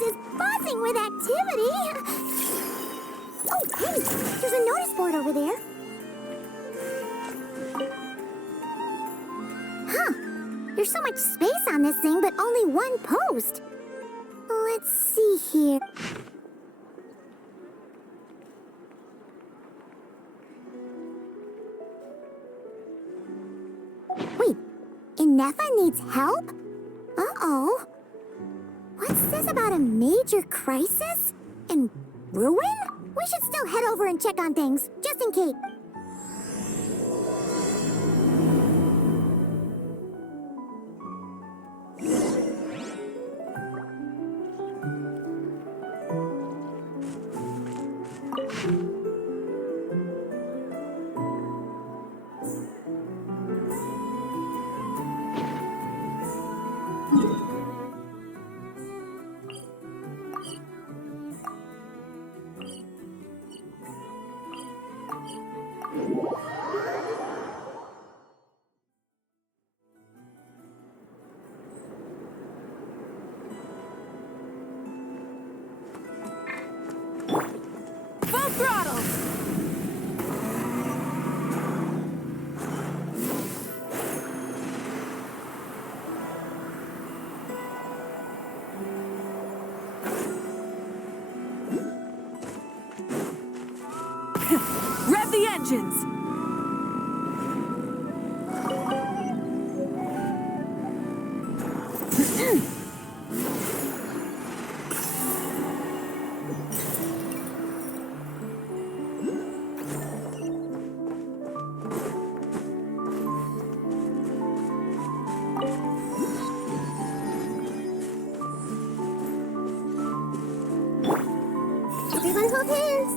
Is buzzing with activity. Oh, hey, there's a notice board over there. Huh, there's so much space on this thing, but only one post. Let's see here. Wait, Inefa needs help? Uh-oh. What's this about a major crisis? And ruin? We should still head over and check on things, just in case. Rev the engines! Everyone hold hands.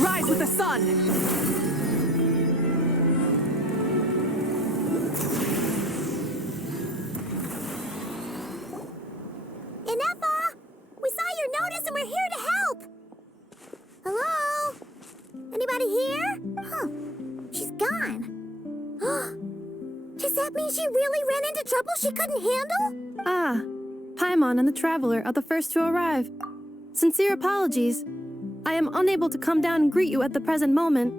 Rise with the sun! Inefa! We saw your notice and we're here to help! Hello? Anybody here? Huh. She's gone. Does that mean she really ran into trouble she couldn't handle? Ah, Paimon and the Traveler are the first to arrive. Sincere apologies. I am unable to come down and greet you at the present moment.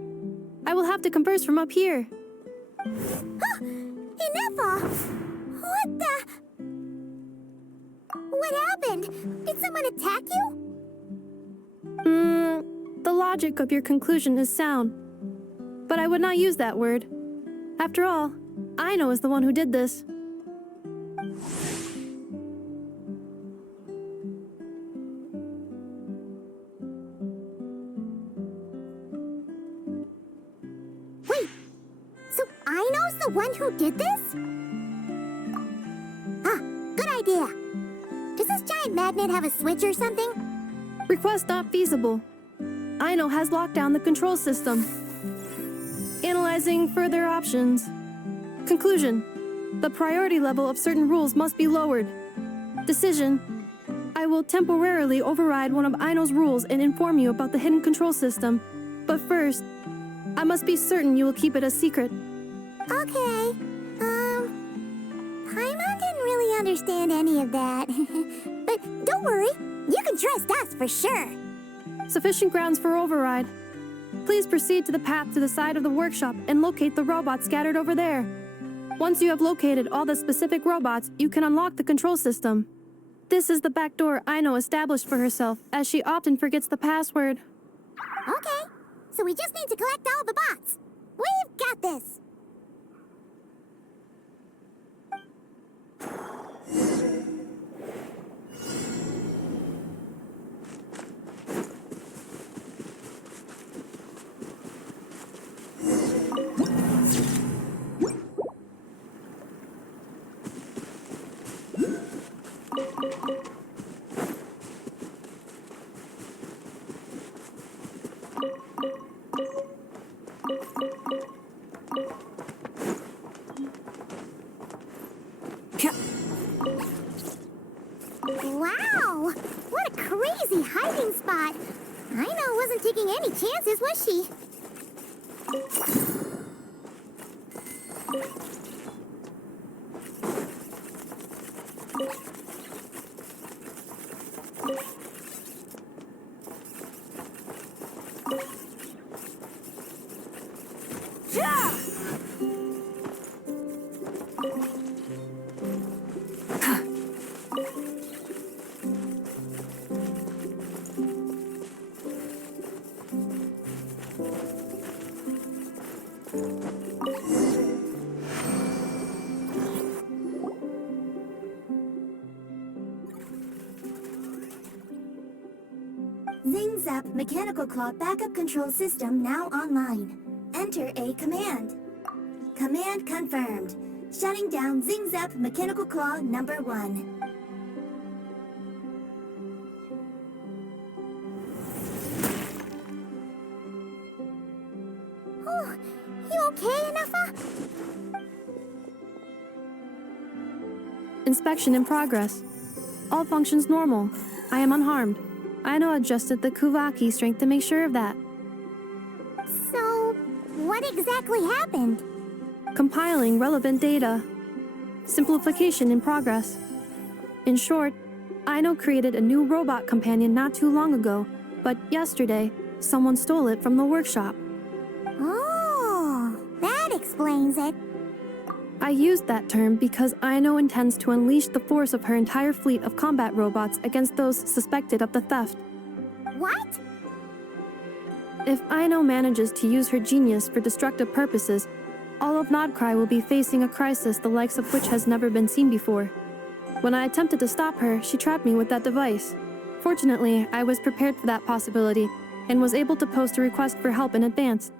I will have to converse from up here. Inefa! What the... What happened? Did someone attack you? The logic of your conclusion is sound. But I would not use that word. After all, Aino is the one who did this. Wait, so Aino's the one who did this? Ah, good idea. Does this giant magnet have a switch or something? Request not feasible. Aino has locked down the control system. Analyzing further options. Conclusion. The priority level of certain rules must be lowered. Decision. I will temporarily override one of Aino's rules and inform you about the hidden control system. But first, I must be certain you will keep it a secret. Okay. Paimon didn't really understand any of that. But don't worry, you can trust us for sure. Sufficient grounds for override. Please proceed to the path to the side of the workshop and locate the robots scattered over there. Once you have located all the specific robots, you can unlock the control system. This is the back door Aino established for herself, as she often forgets the password. Okay, so we just need to collect all the bots. We've got this. Wow! What a crazy hiding spot! Aino wasn't taking any chances, was she? Zing Zap Mechanical Claw Backup Control System now online. Enter a command. Command confirmed. Shutting down Zing Zap Mechanical Claw number 1. Oh, you okay, Anafa? Inspection in progress. All functions normal. I am unharmed. Aino adjusted the Kuvaki strength to make sure of that. So, what exactly happened? Compiling relevant data. Simplification in progress. In short, Aino created a new robot companion not too long ago, but yesterday, someone stole it from the workshop. Oh, that explains it. I used that term because Aino intends to unleash the force of her entire fleet of combat robots against those suspected of the theft. What? If Aino manages to use her genius for destructive purposes, all of Nodcry will be facing a crisis the likes of which has never been seen before. When I attempted to stop her, she trapped me with that device. Fortunately, I was prepared for that possibility and was able to post a request for help in advance.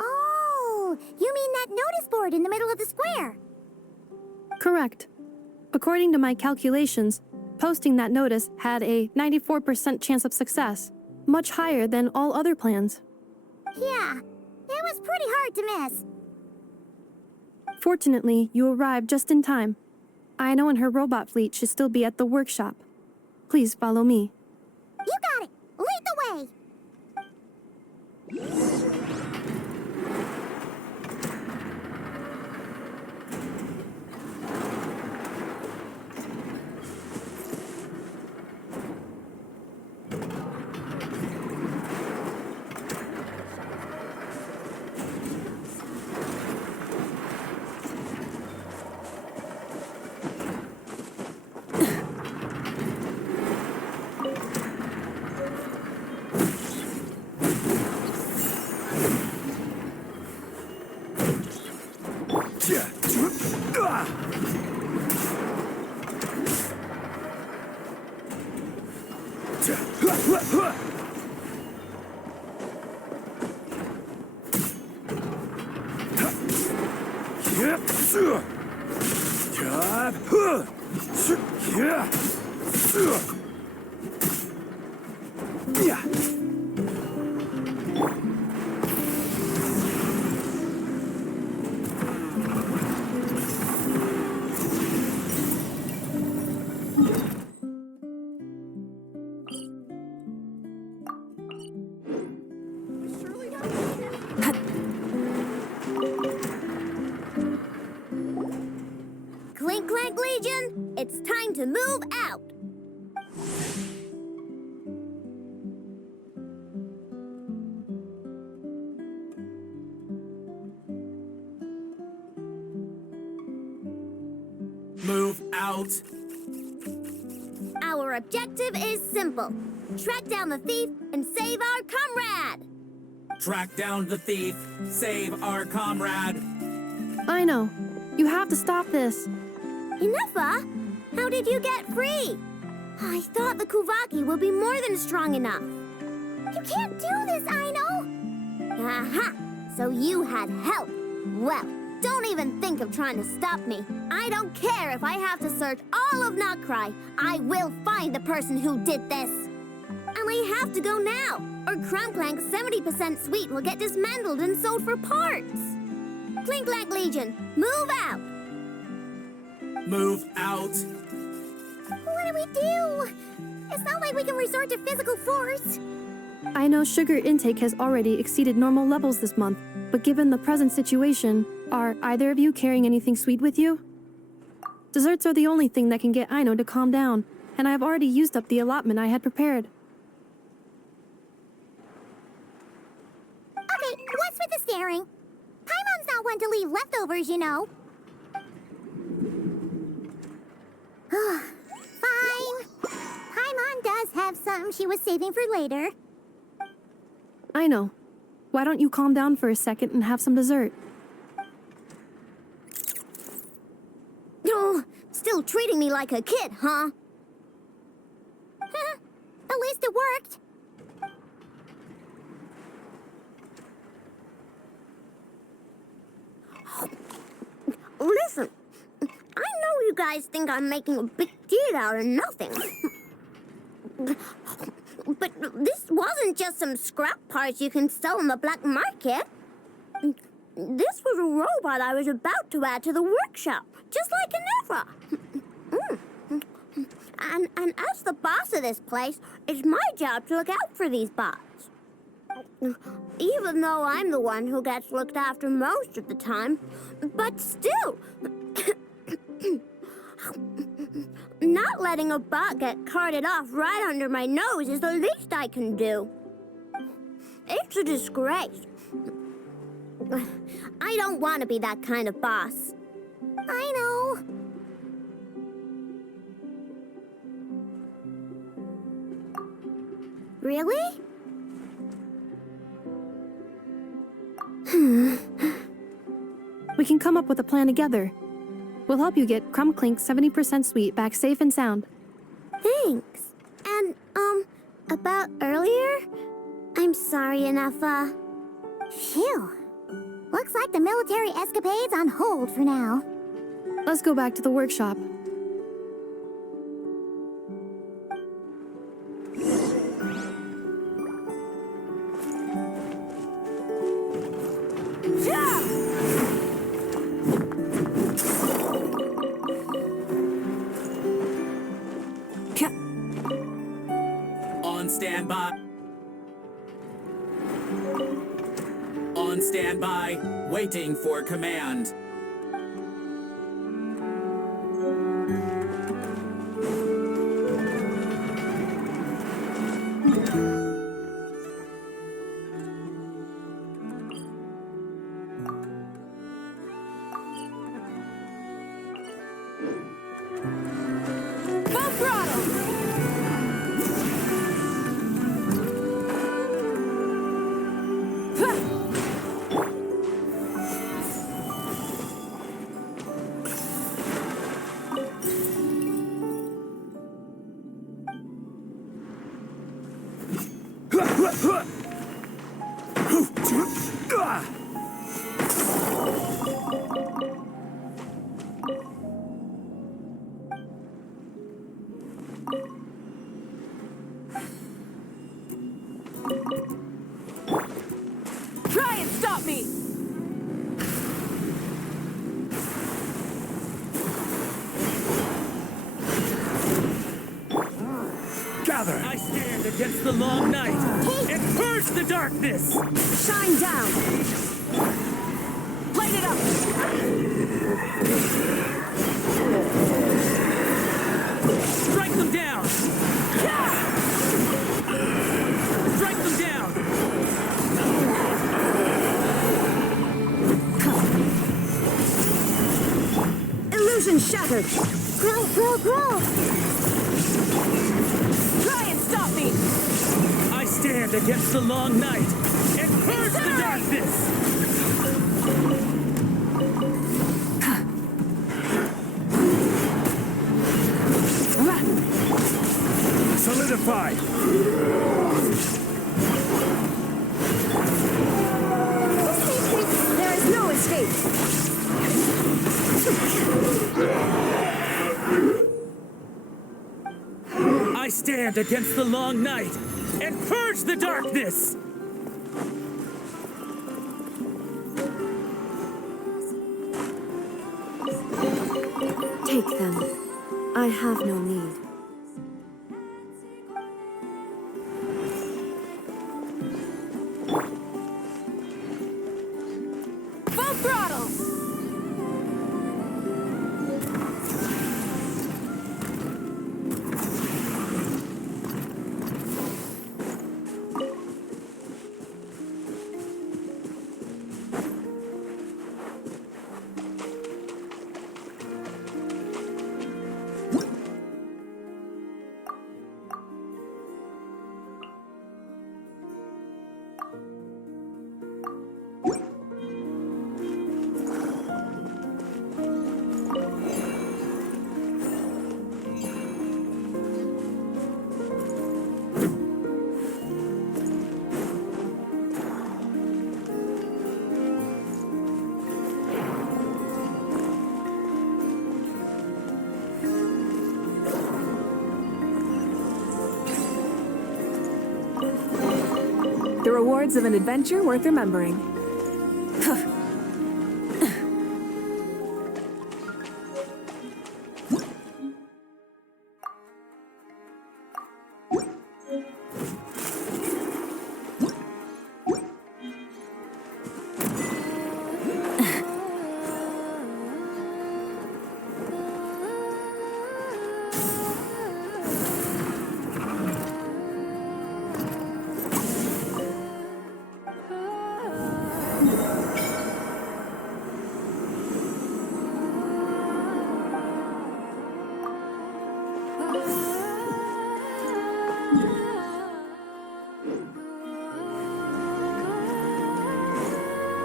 Oh, you mean that notice board in the middle of the square? Correct. According to my calculations, posting that notice had a 94% chance of success, much higher than all other plans. Yeah, it was pretty hard to miss. Fortunately, you arrived just in time. Aino and her robot fleet should still be at the workshop. Please follow me. You got it! Lead the way! Clink, clank, Legion, it's time to move out. Move out. Our objective is simple. Track down the thief and save our comrade. Track down the thief. Save our comrade. I know. You have to stop this. Inefa, how did you get free? I thought the Kuvaki would be more than strong enough. You can't do this, Aino. Aha! So you had help. Well, don't even think of trying to stop me. I don't care if I have to search all of Notcry. I will find the person who did this. And I have to go now, or Clank's 70% sweet will get dismantled and sold for parts. Clink Clank Legion, move out! Move out. What do we do? It's not like we can resort to physical force. I know sugar intake has already exceeded normal levels this month, but given the present situation, are either of you carrying anything sweet with you? Desserts are the only thing that can get Aino to calm down, and I have already used up the allotment I had prepared. Okay, what's with the staring? Paimon's not one to leave leftovers, you know. Fine. Paimon does have some she was saving for later. I know. Why don't you calm down for a second and have some dessert? Oh, still treating me like a kid, huh? At least it worked. Listen, I know you guys think I'm making a big deal out of nothing. But this wasn't just some scrap parts you can sell on the black market. This was a robot I was about to add to the workshop, just like Inefa. And as the boss of this place, it's my job to look out for these bots. Even though I'm the one who gets looked after most of the time. But still, not letting a bot get carted off right under my nose is the least I can do. It's a disgrace. I don't want to be that kind of boss. I know. Really? We can come up with a plan together. We'll help you get Clink's 70% sweet back safe and sound. Thanks. And, about earlier? I'm sorry, Inefa. Phew. Looks like the military escapade's on hold for now. Let's go back to the workshop. On standby. On standby, waiting for command. Full throttle! and purge the darkness! Shine down! Light it up! Strike them down! Strike them down! Illusion shattered! Grow! Try and stop me! I stand against the long night and purge the darkness! Solidify! There is no escape! I stand against the long night and purge the darkness! Take them. I have no need. Full throttle! The rewards of an adventure worth remembering.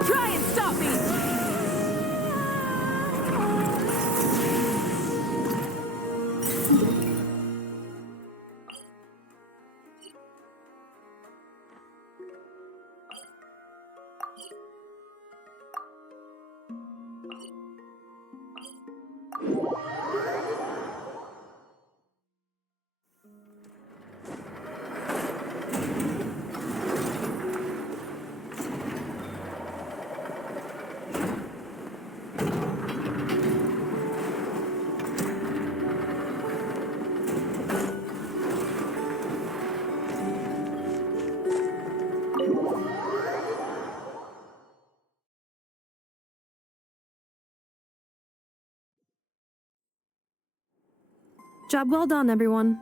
Try and stop me! Job well done, everyone.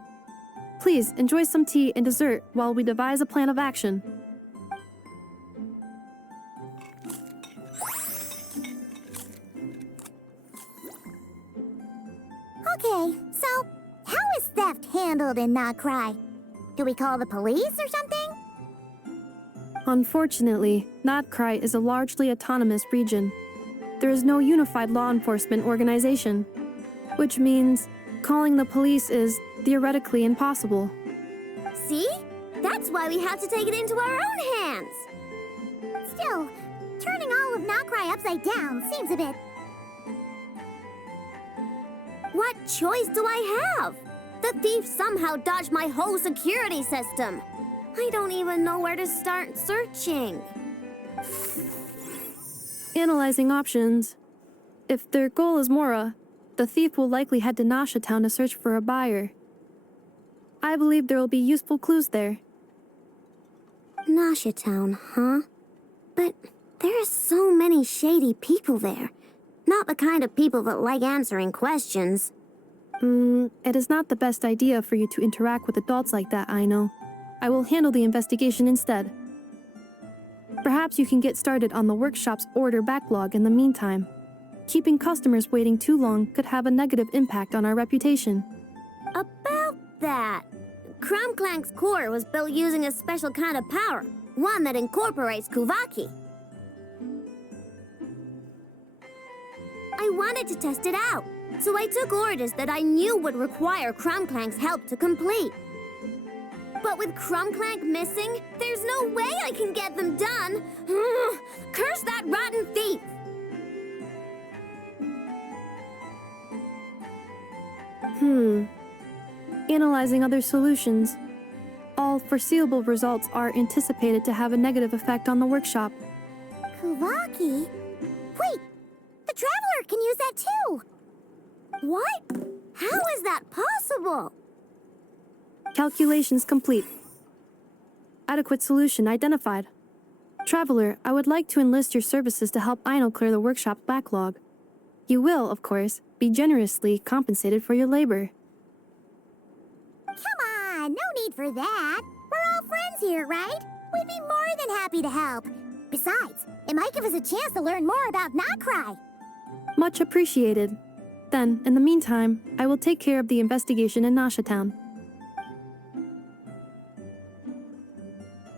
Please enjoy some tea and dessert while we devise a plan of action. Okay, so how is theft handled in Not Cry? Do we call the police or something? Unfortunately, Notcry is a largely autonomous region. There is no unified law enforcement organization, which means calling the police is theoretically impossible. See? That's why we have to take it into our own hands. Still, turning all of Not Cry upside down seems a bit... What choice do I have? The thief somehow dodged my whole security system. I don't even know where to start searching. Analyzing options. If their goal is Mora, the thief will likely head to Nasha Town to search for a buyer. I believe there will be useful clues there. Nasha Town, huh? But there are so many shady people there. Not the kind of people that like answering questions. It is not the best idea for you to interact with adults like that, I know. I will handle the investigation instead. Perhaps you can get started on the workshop's order backlog in the meantime. Keeping customers waiting too long could have a negative impact on our reputation. About that, Clank's core was built using a special kind of power, one that incorporates Kuvaki. I wanted to test it out, so I took orders that I knew would require Clank's help to complete. But with Clank missing, there's no way I can get them done. Curse that rotten thief! Analyzing other solutions. All foreseeable results are anticipated to have a negative effect on the workshop. Kuvaki? Wait! The Traveler can use that too! What? How is that possible? Calculations complete. Adequate solution identified. Traveler, I would like to enlist your services to help Aino clear the workshop backlog. You will, of course, be generously compensated for your labor. Come on, no need for that. We're all friends here, right? We'd be more than happy to help. Besides, it might give us a chance to learn more about Notcry. Much appreciated. Then, in the meantime, I will take care of the investigation in Nasha Town.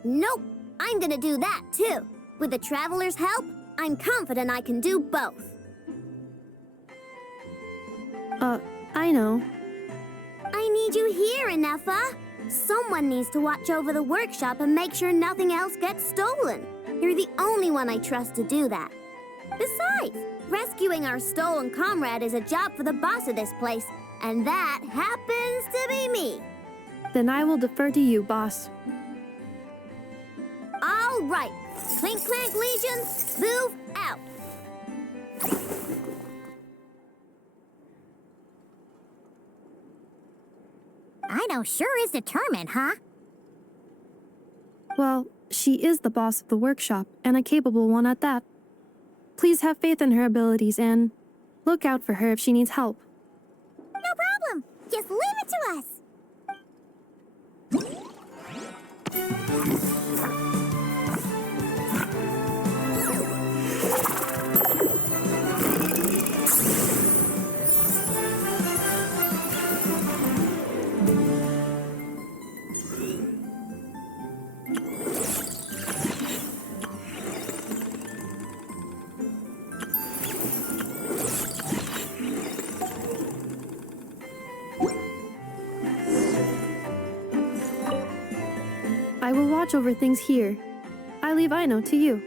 Nope, I'm gonna do that too. With the Traveler's help, I'm confident I can do both. I know. I need you here, Inefa. Someone needs to watch over the workshop and make sure nothing else gets stolen. You're the only one I trust to do that. Besides, rescuing our stolen comrade is a job for the boss of this place, and that happens to be me. Then I will defer to you, boss. All right, Clink Legion, move out. Aino sure is determined, huh? Well, she is the boss of the workshop, and a capable one at that. Please have faith in her abilities and look out for her if she needs help. No problem. Just leave it to us. I will watch over things here. I leave Aino to you.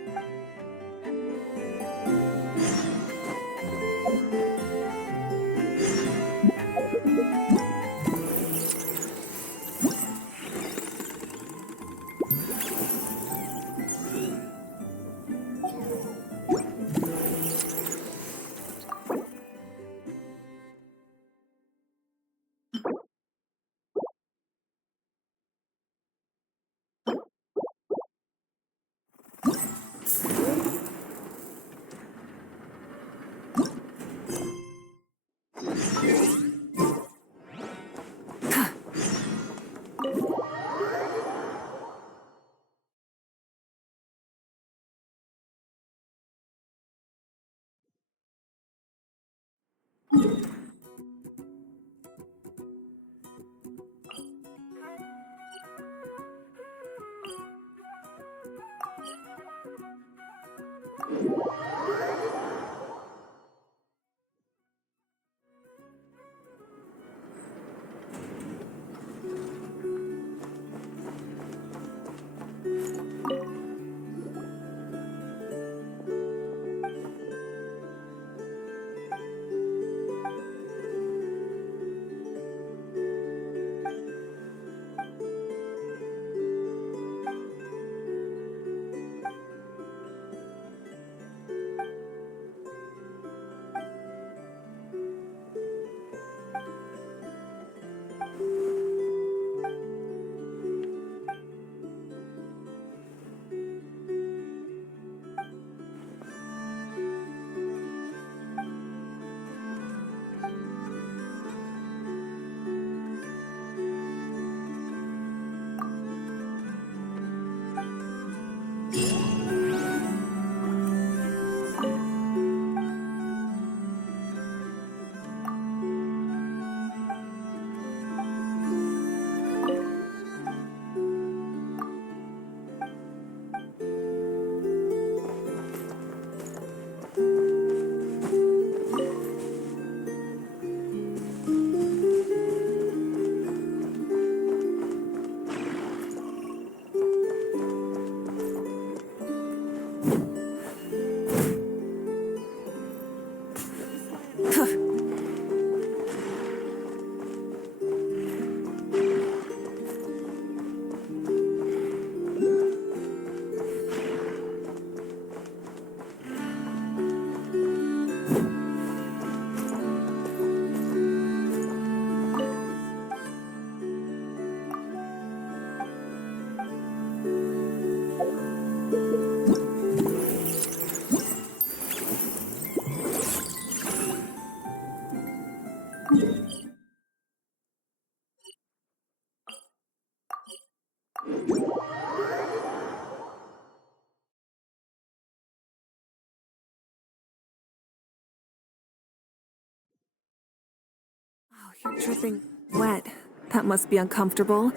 Dripping wet. That must be uncomfortable.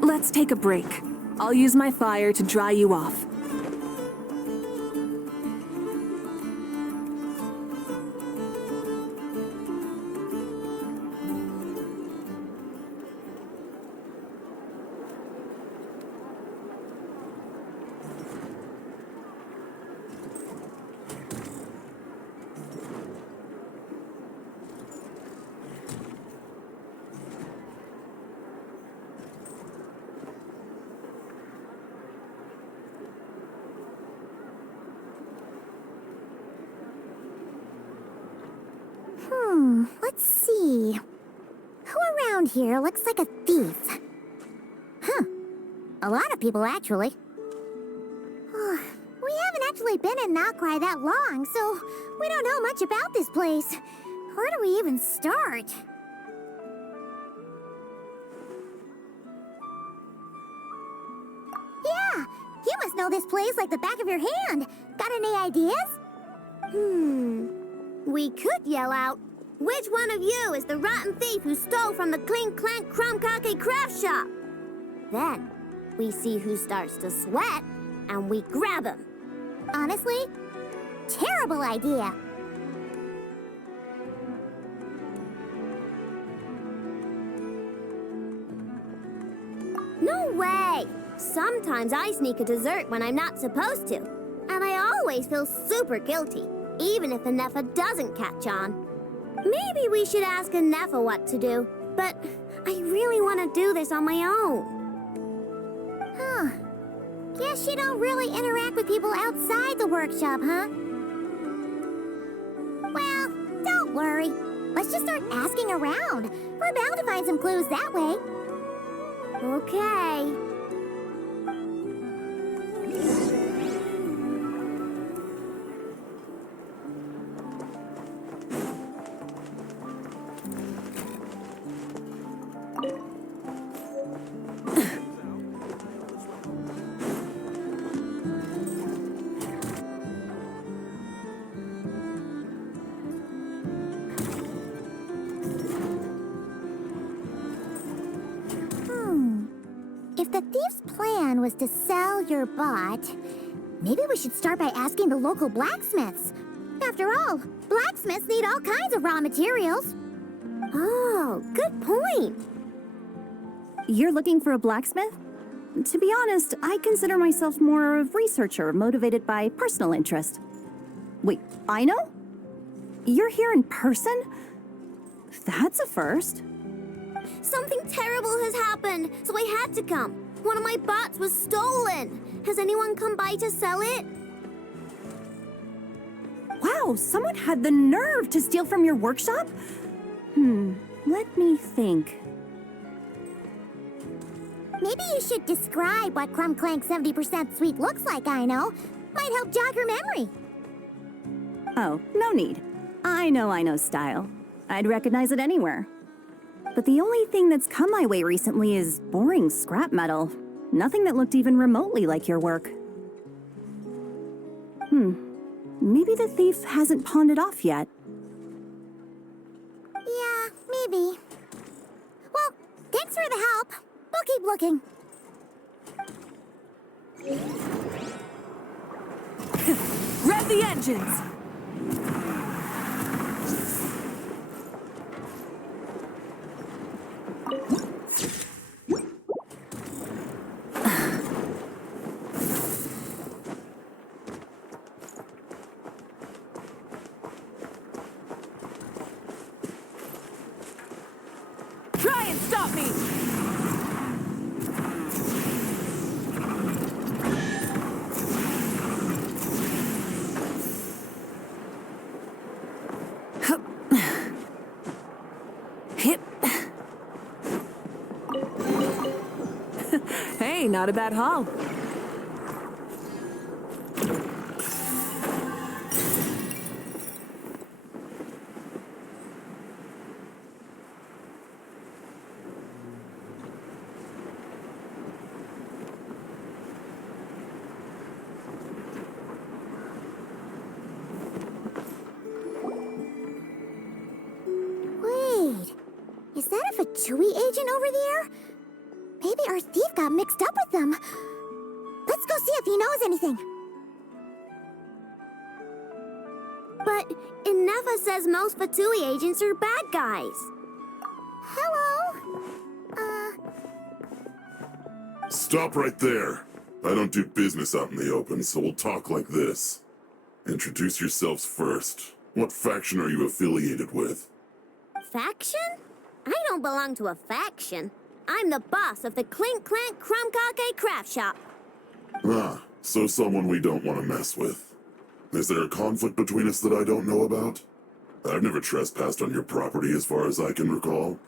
Let's take a break. I'll use my fire to dry you off. Let's see. Who around here looks like a thief? Huh. A lot of people, actually. We haven't actually been in Nokrai that long, so we don't know much about this place. Where do we even start? Yeah, you must know this place like the back of your hand. Got any ideas? We could yell out, "Which one of you is the rotten thief who stole from the clink, clank, crumb-cocky craft shop?" Then, we see who starts to sweat, and we grab him. Honestly, terrible idea. No way! Sometimes I sneak a dessert when I'm not supposed to, and I always feel super guilty, even if Anefa doesn't catch on. Maybe we should ask Anefa what to do, but I really want to do this on my own. Huh. Guess you don't really interact with people outside the workshop, huh? Well, don't worry. Let's just start asking around. We're bound to find some clues that way. Okay. If the thief's plan was to sell your bot, maybe we should start by asking the local blacksmiths. After all, blacksmiths need all kinds of raw materials. Oh, good point. You're looking for a blacksmith? To be honest, I consider myself more a researcher motivated by personal interest. Wait, I know? You're here in person? That's a first. Something terrible has happened, so I had to come. One of my bots was stolen. Has anyone come by to sell it? Wow, someone had the nerve to steal from your workshop? Let me think. Maybe you should describe what Crumb Clank 70% sweet looks like, I know. Might help jog your memory. Oh, no need. I know style. I'd recognize it anywhere. But the only thing that's come my way recently is boring scrap metal. Nothing that looked even remotely like your work. Maybe the thief hasn't pawned it off yet. Yeah, maybe. Well, thanks for the help. We'll keep looking. Rev the engines! Try and stop me! Hip. Hey, not a bad haul. Fatui agent over there? Maybe our thief got mixed up with them. Let's go see if he knows anything. But Inefa says most Fatui agents are bad guys. Hello? Stop right there. I don't do business out in the open, so we'll talk like this. Introduce yourselves first. What faction are you affiliated with? Faction? I don't belong to a faction. I'm the boss of the Clink, Clank, craft shop. Ah, so someone we don't want to mess with. Is there a conflict between us that I don't know about? I've never trespassed on your property as far as I can recall.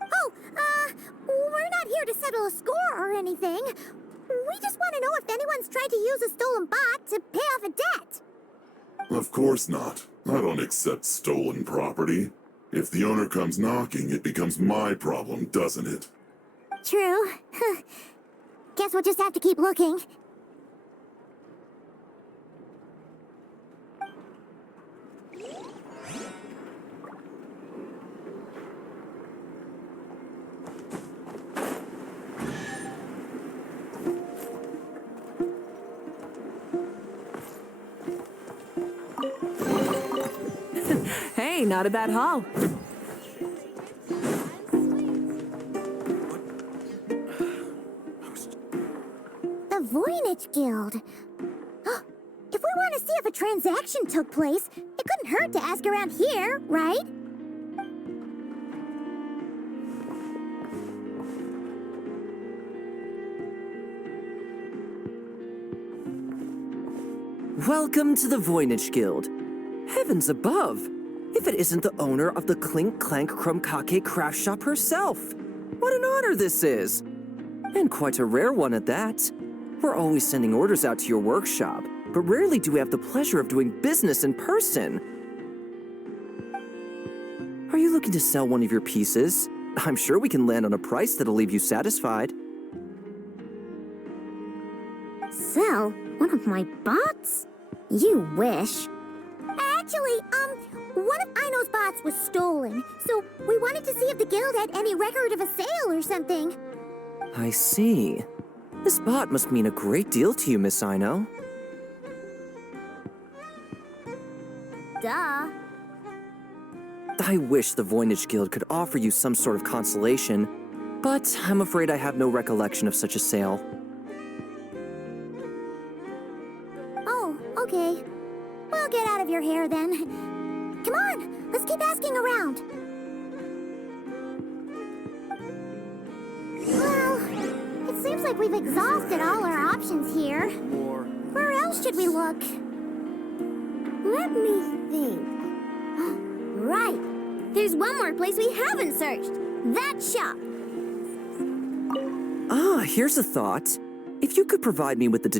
Oh, we're not here to settle a score or anything. We just want to know if anyone's tried to use a stolen bot to pay off a debt. Of course not. I don't accept stolen property. If the owner comes knocking, it becomes my problem, doesn't it? True. Guess we'll just have to keep looking. Hey, not a bad haul. The Voynich Guild. If we want to see if a transaction took place, it couldn't hurt to ask around here, right? Welcome to the Voynich Guild. Heavens above! If it isn't the owner of the Clink Clank Krumkake craft shop herself! What an honor this is! And quite a rare one at that. We're always sending orders out to your workshop, but rarely do we have the pleasure of doing business in person. Are you looking to sell one of your pieces? I'm sure we can land on a price that'll leave you satisfied. Sell one of my bots? You wish. Actually, one of Ino's bots was stolen, so we wanted to see if the guild had any record of a sale or something. I see. This bot must mean a great deal to you, Miss Ino. Duh. I wish the Voynich Guild could offer you some sort of consolation, but I'm afraid I have no recollection of such a sale. Oh, okay. We'll get out of your hair then. Come on, let's keep asking around. Well, it seems like we've exhausted all our options here. Where else should we look? Let me think. Right. There's one more place we haven't searched. That shop. Ah, here's a thought. If you could provide me with the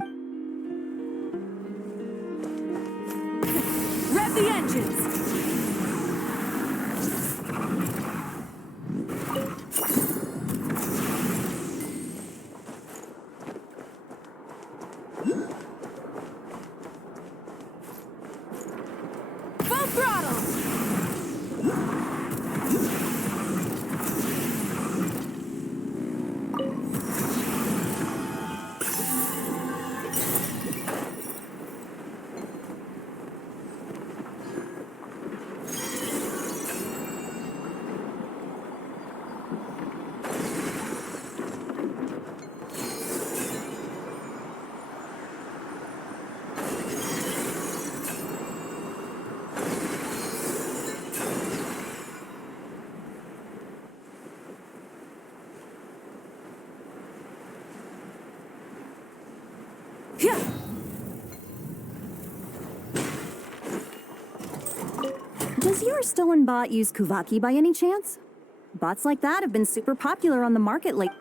Rev the engines! Full throttle! Yeah. Does your stolen bot use Kuvaki by any chance? Bots like that have been super popular on the market lately.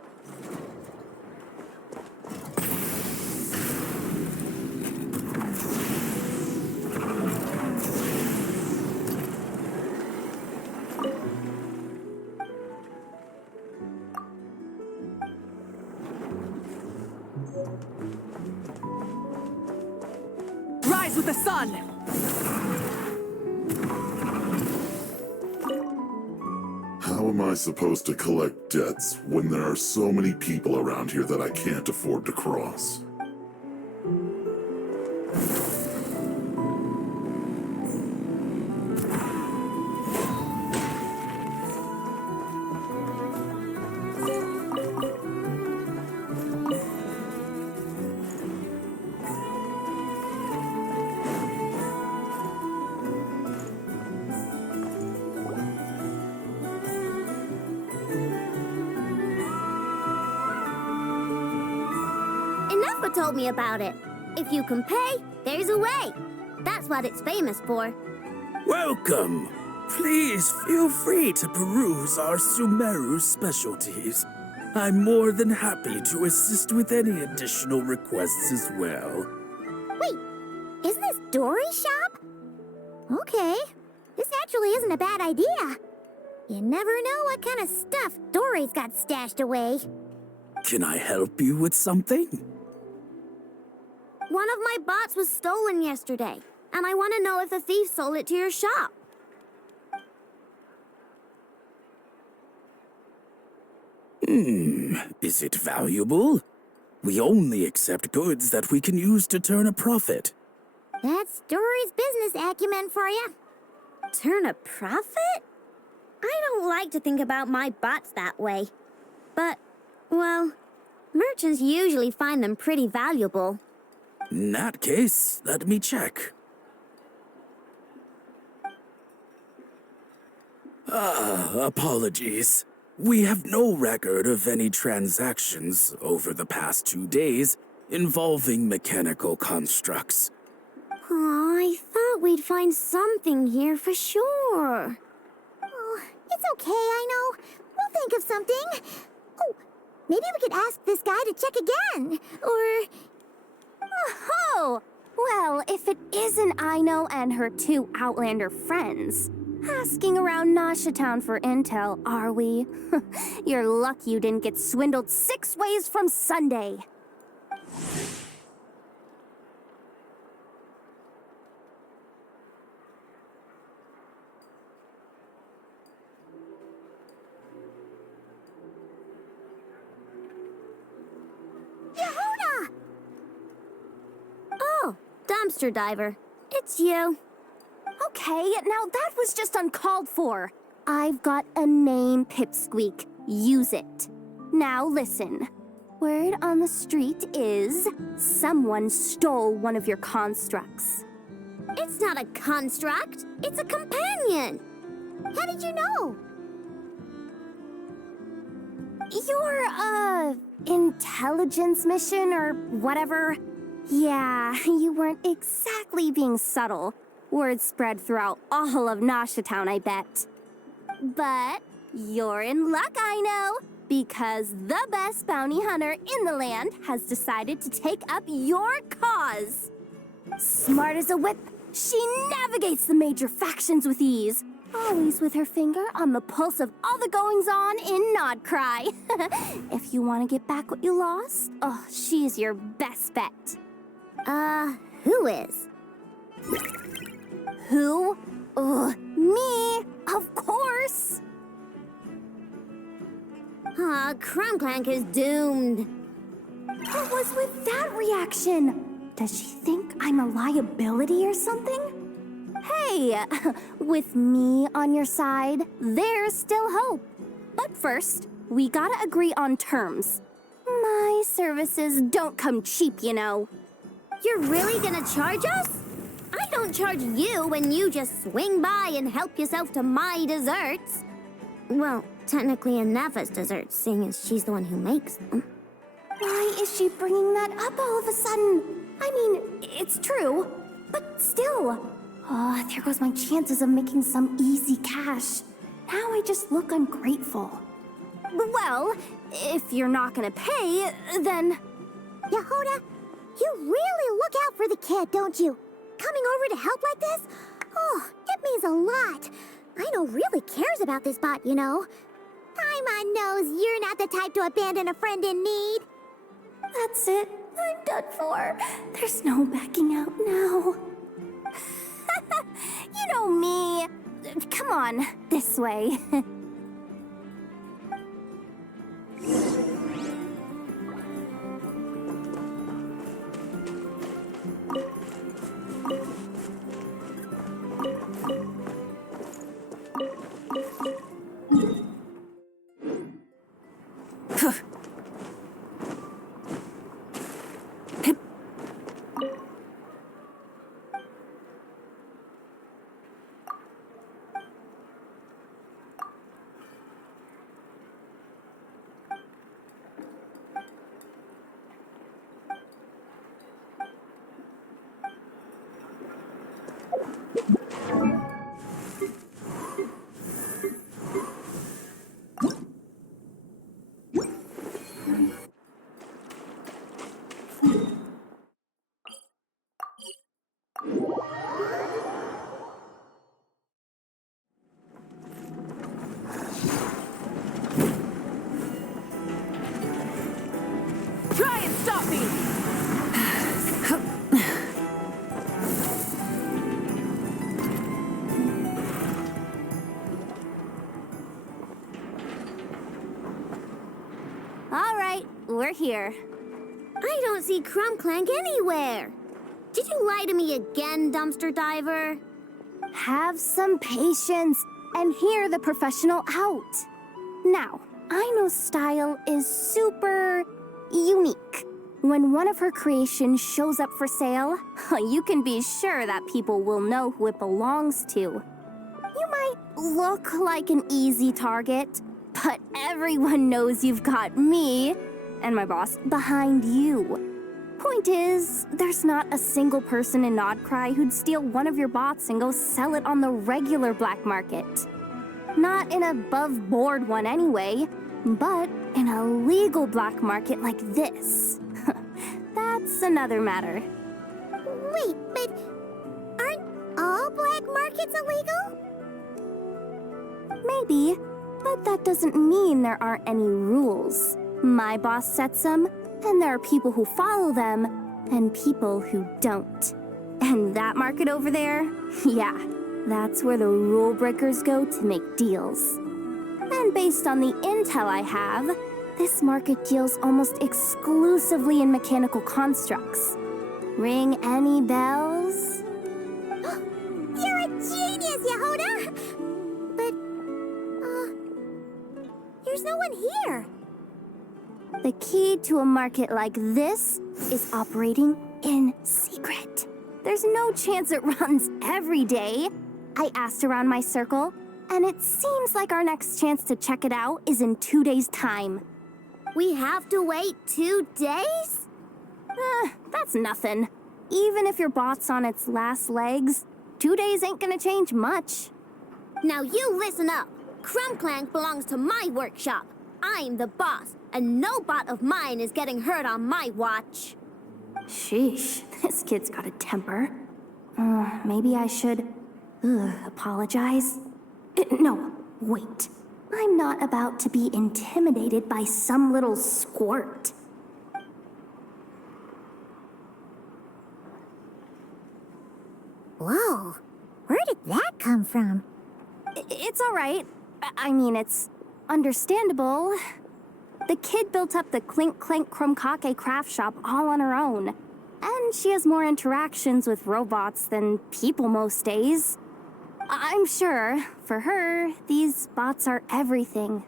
Rise with the sun! How am I supposed to collect debts when there are so many people around here that I can't afford to cross? Ineffa told me about it. If you can pay, there's a way. That's what it's famous for. Welcome. Please feel free to peruse our Sumeru specialties. I'm more than happy to assist with any additional requests as well. Wait, isn't this Dory's shop? Okay, this actually isn't a bad idea. You never know what kind of stuff Dory's got stashed away. Can I help you with something? One of my bots was stolen yesterday, and I want to know if the thief sold it to your shop. Is it valuable? We only accept goods that we can use to turn a profit. That's Dory's business acumen for you. Turn a profit? I don't like to think about my bots that way. But, well, merchants usually find them pretty valuable. In that case, let me check. Apologies. We have no record of any transactions over the past 2 days involving mechanical constructs. Aw, I thought we'd find something here for sure. Oh, it's okay, I know. We'll think of something. Oh, maybe we could ask this guy to check again. Or... Oh! Well, if it isn't Aino and her 2 Outlander friends. Asking around Nasha Town for intel, are we? You're lucky you didn't get swindled 6 ways from Sunday. Yehuda! Oh, dumpster diver. It's you. Okay, now that was just uncalled for. I've got a name, Pipsqueak. Use it. Now listen. Word on the street is someone stole one of your constructs. It's not a construct. It's a companion. How did you know? Your, intelligence mission or whatever? Yeah, you weren't exactly being subtle. Word spread throughout all of Nasha Town, I bet. But you're in luck, I know, because the best bounty hunter in the land has decided to take up your cause. Smart as a whip, she navigates the major factions with ease, always with her finger on the pulse of all the goings-on in Nodcry. If you want to get back what you lost, oh, she's your best bet. Who is? Who? Me, of course. Clank is doomed. What was with that reaction? Does she think I'm a liability or something? Hey, with me on your side, there's still hope. But first, we gotta agree on terms. My services don't come cheap, you know. You're really gonna charge us? I don't charge you when you just swing by and help yourself to my desserts. Well, technically Ineffa's desserts, seeing as she's the one who makes them. Why is she bringing that up all of a sudden? I mean, it's true, but still. Oh, there goes my chances of making some easy cash. Now I just look ungrateful. Well, if you're not gonna pay, then... Yehuda, you really look out for the kid, don't you? Coming over to help like this? Oh, it means a lot. Aino really cares about this bot, you know. Paimon knows you're not the type to abandon a friend in need. That's it. I'm done for. There's no backing out now. You know me. Come on, this way. you're here. I don't see Clank anywhere. Did you lie to me again, dumpster diver? Have some patience and hear the professional out. Now, I know style is super unique. When one of her creations shows up for sale, you can be sure that people will know who it belongs to. You might look like an easy target, but everyone knows you've got me and my boss behind you. Point is, there's not a single person in Nodcry who'd steal one of your bots and go sell it on the regular black market. Not an above-board one anyway, but in a legal black market like this. That's another matter. Wait, but aren't all black markets illegal? Maybe, but that doesn't mean there aren't any rules. My boss sets them, and there are people who follow them, and people who don't. And that market over there, yeah, that's where the rule breakers go to make deals. And based on the intel I have, this market deals almost exclusively in mechanical constructs. Ring any bells? You're a genius, Yehuda! But, there's no one here. The key to a market like this is operating in secret. There's no chance it runs every day. I asked around my circle, and it seems like our next chance to check it out is in 2 days' time. We have to wait 2 days? That's nothing. Even if your bot's on its last legs, 2 days ain't gonna change much. Now you listen up. Clank belongs to my workshop. I'm the boss, and no bot of mine is getting hurt on my watch. Sheesh, this kid's got a temper. Maybe I should apologize. No, wait. I'm not about to be intimidated by some little squirt. Whoa, where did that come from? It's all right. I mean, it's understandable. The kid built up the clink chromkake craft shop all on her own. And she has more interactions with robots than people most days. I'm sure, for her, these bots are everything.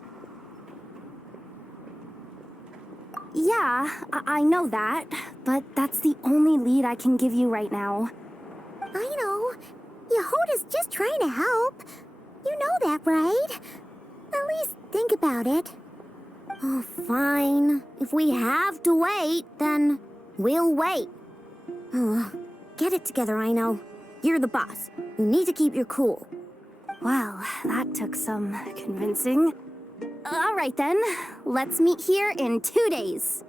Yeah, I know that, but that's the only lead I can give you right now. I know. Yehuda's just trying to help. You know that, right? At least think about it. Oh, fine. If we have to wait, then we'll wait. Oh, get it together, I know. You're the boss. You need to keep your cool. Well, that took some convincing. All right then, let's meet here in 2 days.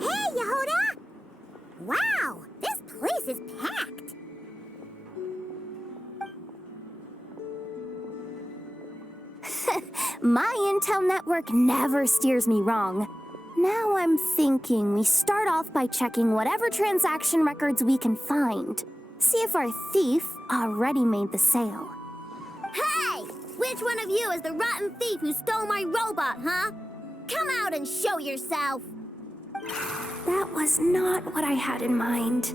Hey, Yehuda! Wow, this place is packed. My intel network never steers me wrong. Now I'm thinking we start off by checking whatever transaction records we can find. See if our thief already made the sale. Hey! Which one of you is the rotten thief who stole my robot, huh? Come out and show yourself! That was not what I had in mind.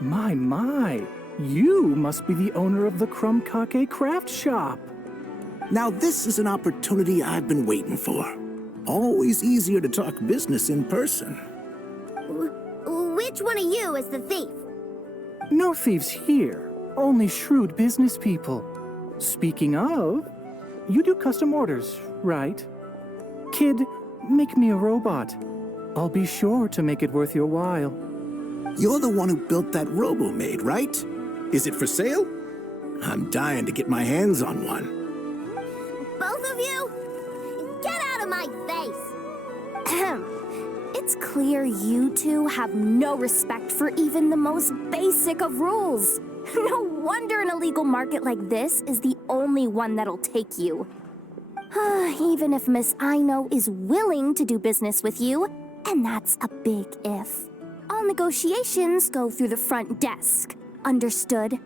My, you must be the owner of the chromkake craft shop. Now this is an opportunity I've been waiting for. Always easier to talk business in person. Which one of you is the thief? No thieves here, only shrewd business people. Speaking of, you do custom orders, right? Kid, make me a robot. I'll be sure to make it worth your while. You're the one who built that robo-maid, right? Is it for sale? I'm dying to get my hands on one. Both of you? Get out of my face! It's clear you two have no respect for even the most basic of rules. No wonder an illegal market like this is the only one that'll take you. Even if Miss Aino is willing to do business with you, and that's a big if. All negotiations go through the front desk. Understood?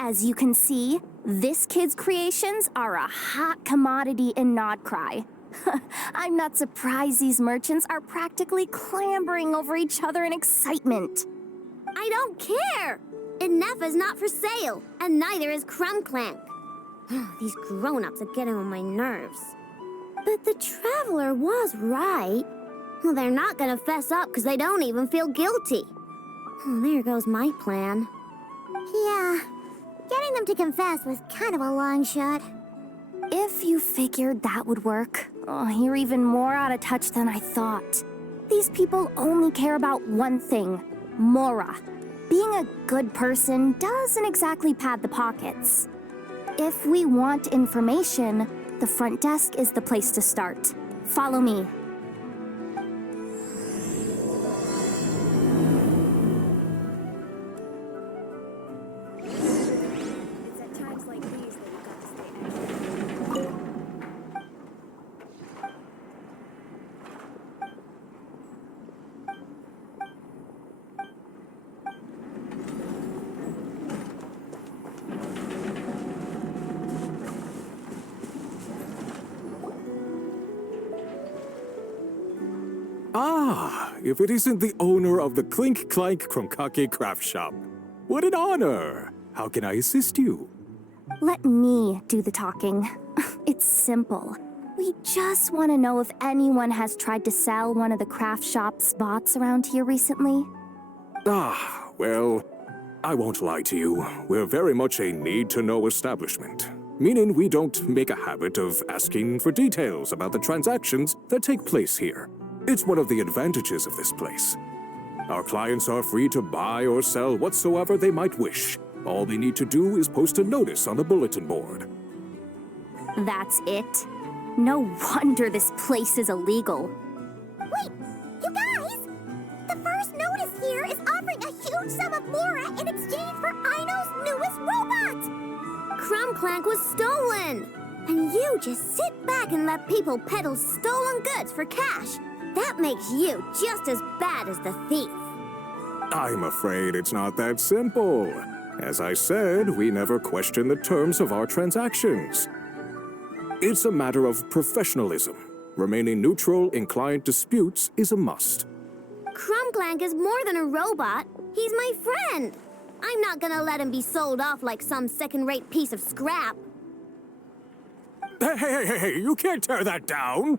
As you can see, this kid's creations are a hot commodity in Nodcry. I'm not surprised these merchants are practically clambering over each other in excitement. I don't care! Inefa's not for sale, and neither is clank. These grown-ups are getting on my nerves. But the Traveler was right. Well, they're not gonna fess up because they don't even feel guilty. Oh, there goes my plan. Yeah, getting them to confess was kind of a long shot. If you figured that would work, you're even more out of touch than I thought. These people only care about one thing, Mora. Being a good person doesn't exactly pad the pockets. If we want information, the front desk is the place to start. Follow me. Ah, if it isn't the owner of the Clink Clank Kromkake craft shop. What an honor! How can I assist you? Let me do the talking. It's simple. We just want to know if anyone has tried to sell one of the craft shop's bots around here recently. Ah, well, I won't lie to you. We're very much a need-to-know establishment. Meaning we don't make a habit of asking for details about the transactions that take place here. It's one of the advantages of this place. Our clients are free to buy or sell whatsoever they might wish. All they need to do is post a notice on the bulletin board. That's it? No wonder this place is illegal. Wait, you guys! The first notice here is offering a huge sum of Mora in exchange for Aino's newest robot! Clank was stolen! And you just sit back and let people peddle stolen goods for cash. That makes you just as bad as the thief. I'm afraid it's not that simple. As I said, we never question the terms of our transactions. It's a matter of professionalism. Remaining neutral in client disputes is a must. Clank is more than a robot. He's my friend. I'm not gonna let him be sold off like some second-rate piece of scrap. Hey, you can't tear that down!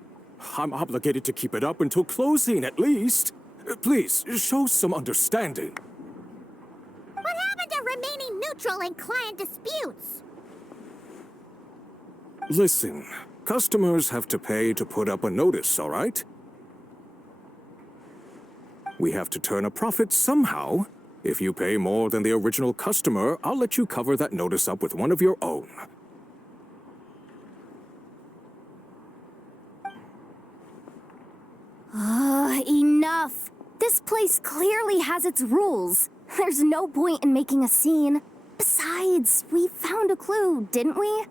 I'm obligated to keep it up until closing, at least. Please, show some understanding. What happened to remaining neutral in client disputes? Listen, customers have to pay to put up a notice, all right? We have to turn a profit somehow. If you pay more than the original customer, I'll let you cover that notice up with one of your own. Enough! This place clearly has its rules. There's no point in making a scene. Besides, we found a clue, didn't we?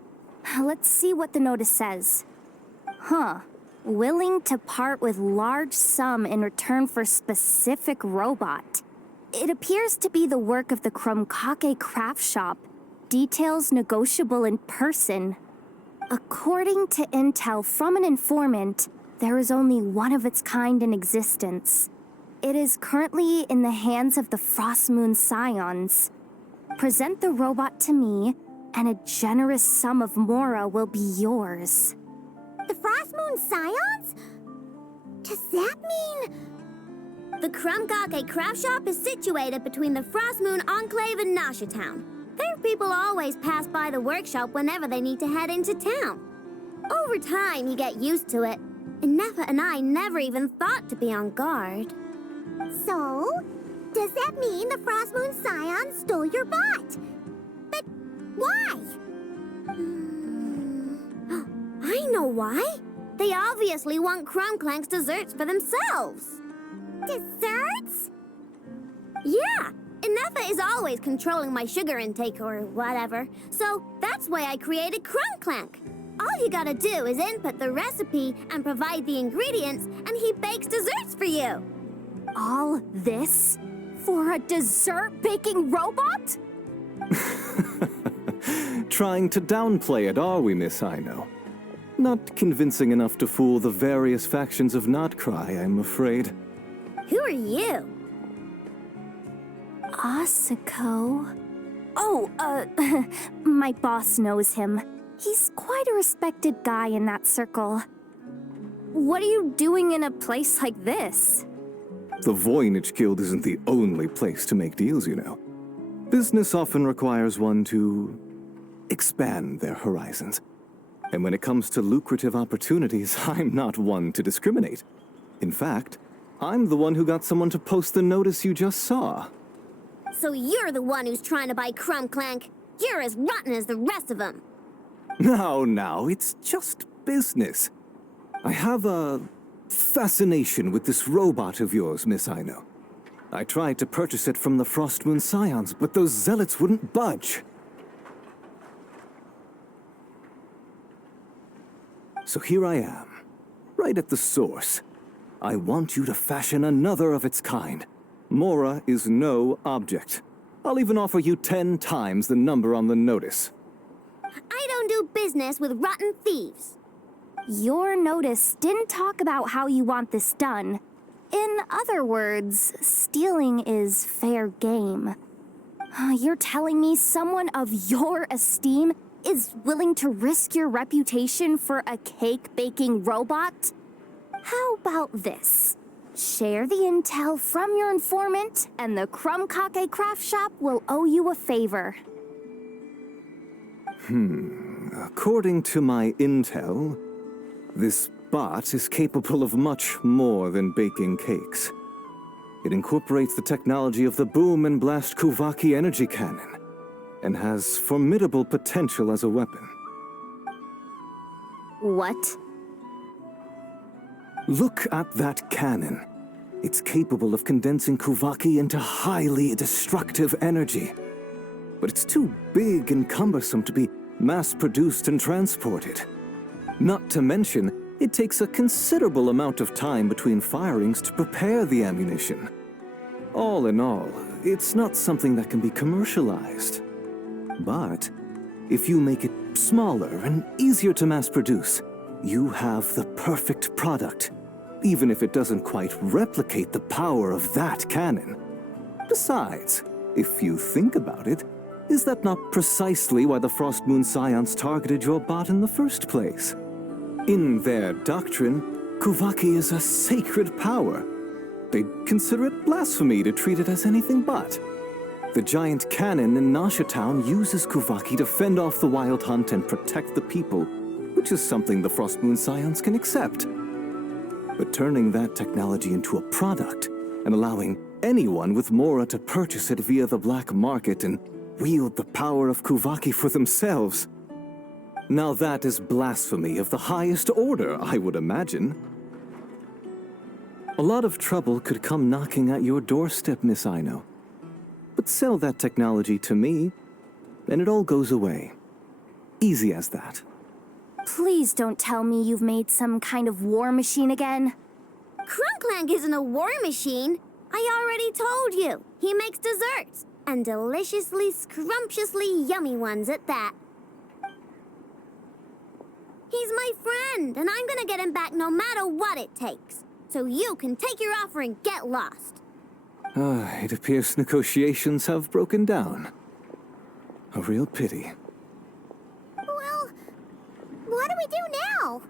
Let's see what the notice says. Willing to part with large sum in return for specific robot. It appears to be the work of the Kromkake craft shop. Details negotiable in person. According to intel from an informant, there is only one of its kind in existence. It is currently in the hands of the Frostmoon Scions. Present the robot to me, and a generous sum of Mora will be yours. The Frostmoon Scions? Does that mean... The Kromkake craft shop is situated between the Frostmoon Enclave and Nashatown. Their people always pass by the workshop whenever they need to head into town. Over time, you get used to it. And Nefa and I never even thought to be on guard. So, does that mean the Frost Moon Scion stole your bot? But why? I know why. They obviously want Clank's desserts for themselves. Desserts? Yeah, and Nefa is always controlling my sugar intake or whatever, so that's why I created Clank. All you gotta do is input the recipe and provide the ingredients, and he bakes desserts for you. All this for a dessert baking robot? Trying to downplay it, are we, Miss Ino? Not convincing enough to fool the various factions of Notcry, I'm afraid. Who are you? Asako. Oh, my boss knows him. He's quite a respected guy in that circle. What are you doing in a place like this? The Voynich Guild isn't the only place to make deals, you know. Business often requires one to expand their horizons. And when it comes to lucrative opportunities, I'm not one to discriminate. In fact, I'm the one who got someone to post the notice you just saw. So you're the one who's trying to buy Clank. You're as rotten as the rest of them. Now, it's just business. I have a fascination with this robot of yours, Miss Ino. I tried to purchase it from the Frost Moon Scions, but those zealots wouldn't budge. So here I am, right at the source. I want you to fashion another of its kind. Mora is no object. I'll even offer you 10 times the number on the notice. I don't do business with rotten thieves. Your notice didn't talk about how you want this done. In other words, stealing is fair game. You're telling me someone of your esteem is willing to risk your reputation for a cake-baking robot? How about this? Share the intel from your informant, and the Krumkake craft shop will owe you a favor. According to my intel, this bot is capable of much more than baking cakes. It incorporates the technology of the boom and blast Kuvaki energy cannon, and has formidable potential as a weapon. What? Look at that cannon. It's capable of condensing Kuvaki into highly destructive energy. But it's too big and cumbersome to be mass-produced and transported. Not to mention, it takes a considerable amount of time between firings to prepare the ammunition. All in all, it's not something that can be commercialized. But if you make it smaller and easier to mass-produce, you have the perfect product, even if it doesn't quite replicate the power of that cannon. Besides, if you think about it, is that not precisely why the Frost Moon Scions targeted your bot in the first place? In their doctrine, Kuvaki is a sacred power. They'd consider it blasphemy to treat it as anything but. The giant cannon in Nasha Town uses Kuvaki to fend off the wild hunt and protect the people, which is something the Frost Moon Scions can accept. But turning that technology into a product and allowing anyone with Mora to purchase it via the black market and wield the power of Kuvaki for themselves. Now that is blasphemy of the highest order, I would imagine. A lot of trouble could come knocking at your doorstep, Miss Ino. But sell that technology to me, and it all goes away. Easy as that. Please don't tell me you've made some kind of war machine again. Clank isn't a war machine. I already told you. He makes desserts, and deliciously, scrumptiously yummy ones at that. He's my friend, and I'm gonna get him back no matter what it takes. So you can take your offer and get lost. It appears negotiations have broken down. A real pity. Well, what do we do now?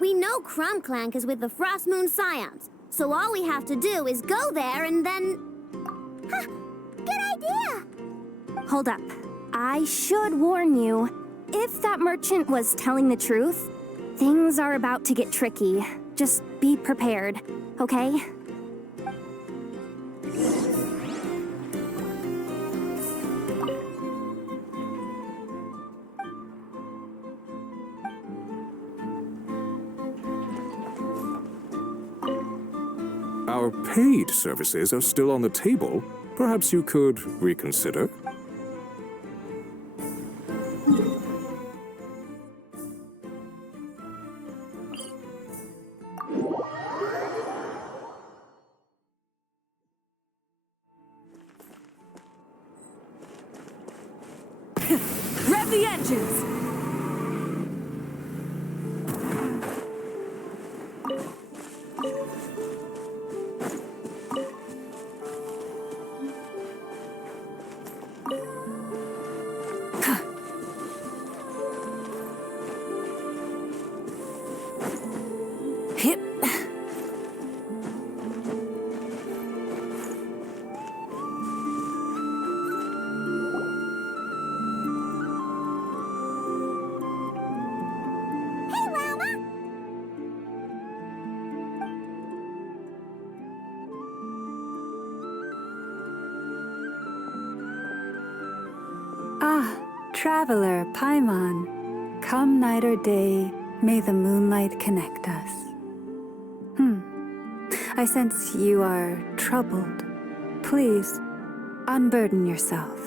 We know Clank is with the Frost Moon Scions, so all we have to do is go there and then... Good idea! Hold up. I should warn you, if that merchant was telling the truth, things are about to get tricky. Just be prepared, okay? Our paid services are still on the table. Perhaps you could reconsider? Rev the engines! Hip. Hey, Llama! Ah, traveler, Paimon. Come night or day, may the moonlight connect us. I sense you are troubled. Please, unburden yourself.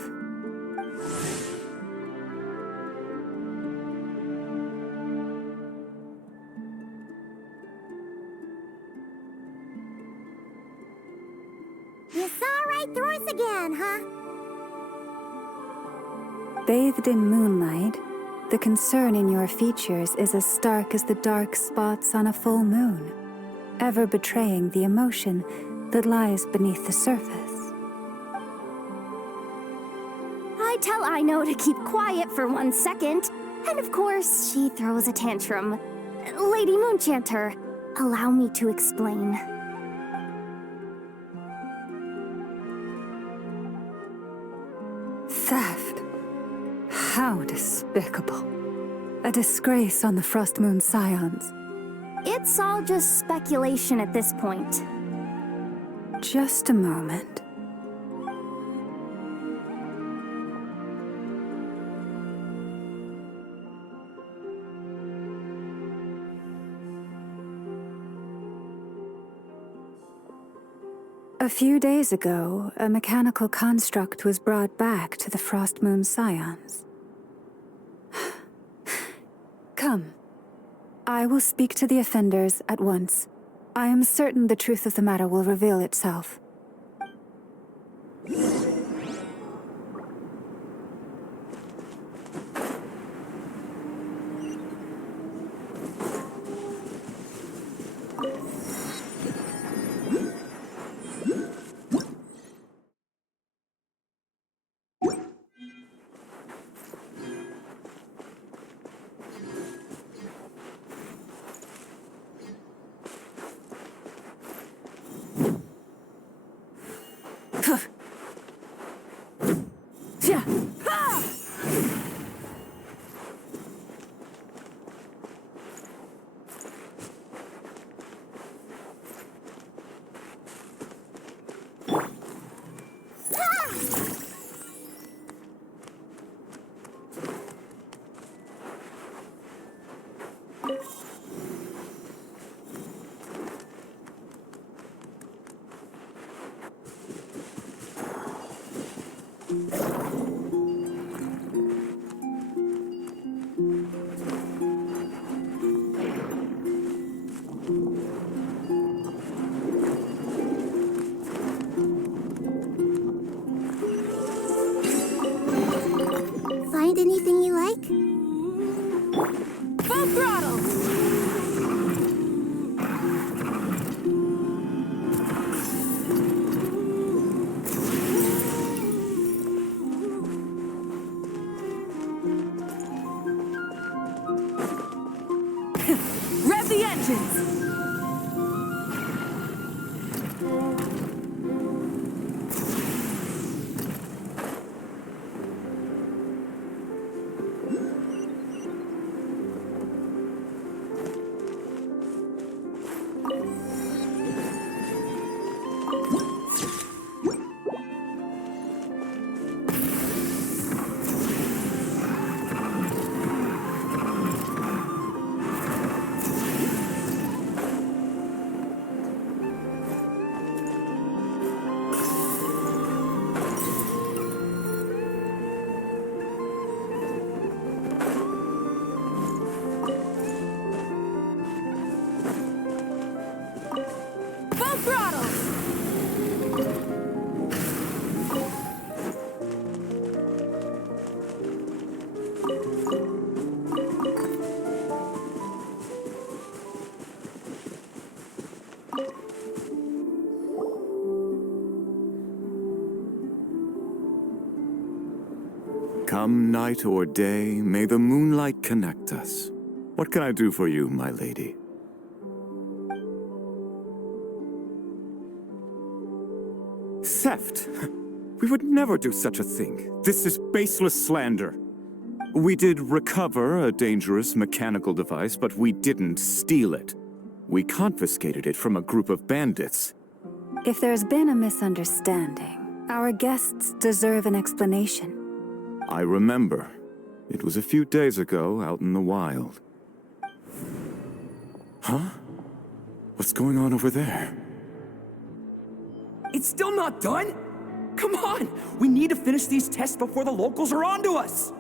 You saw right through us again, huh? Bathed in moonlight, the concern in your features is as stark as the dark spots on a full moon, ever betraying the emotion that lies beneath the surface. I tell Aino to keep quiet for 1 second, and of course, she throws a tantrum. Lady Moonchanter, allow me to explain. Theft. How despicable. A disgrace on the Frost Moon Scions. It's all just speculation at this point. Just a moment. A few days ago, a mechanical construct was brought back to the Frost Moon Scions. Come. I will speak to the offenders at once. I am certain the truth of the matter will reveal itself. Find anything you like? Full throttle! Rev the engines! Come night or day, may the moonlight connect us. What can I do for you, my lady? Theft? We would never do such a thing. This is baseless slander. We did recover a dangerous mechanical device, but we didn't steal it. We confiscated it from a group of bandits. If there's been a misunderstanding, our guests deserve an explanation. I remember. It was a few days ago, out in the wild. Huh? What's going on over there? It's still not done? Come on! We need to finish these tests before the locals are onto us!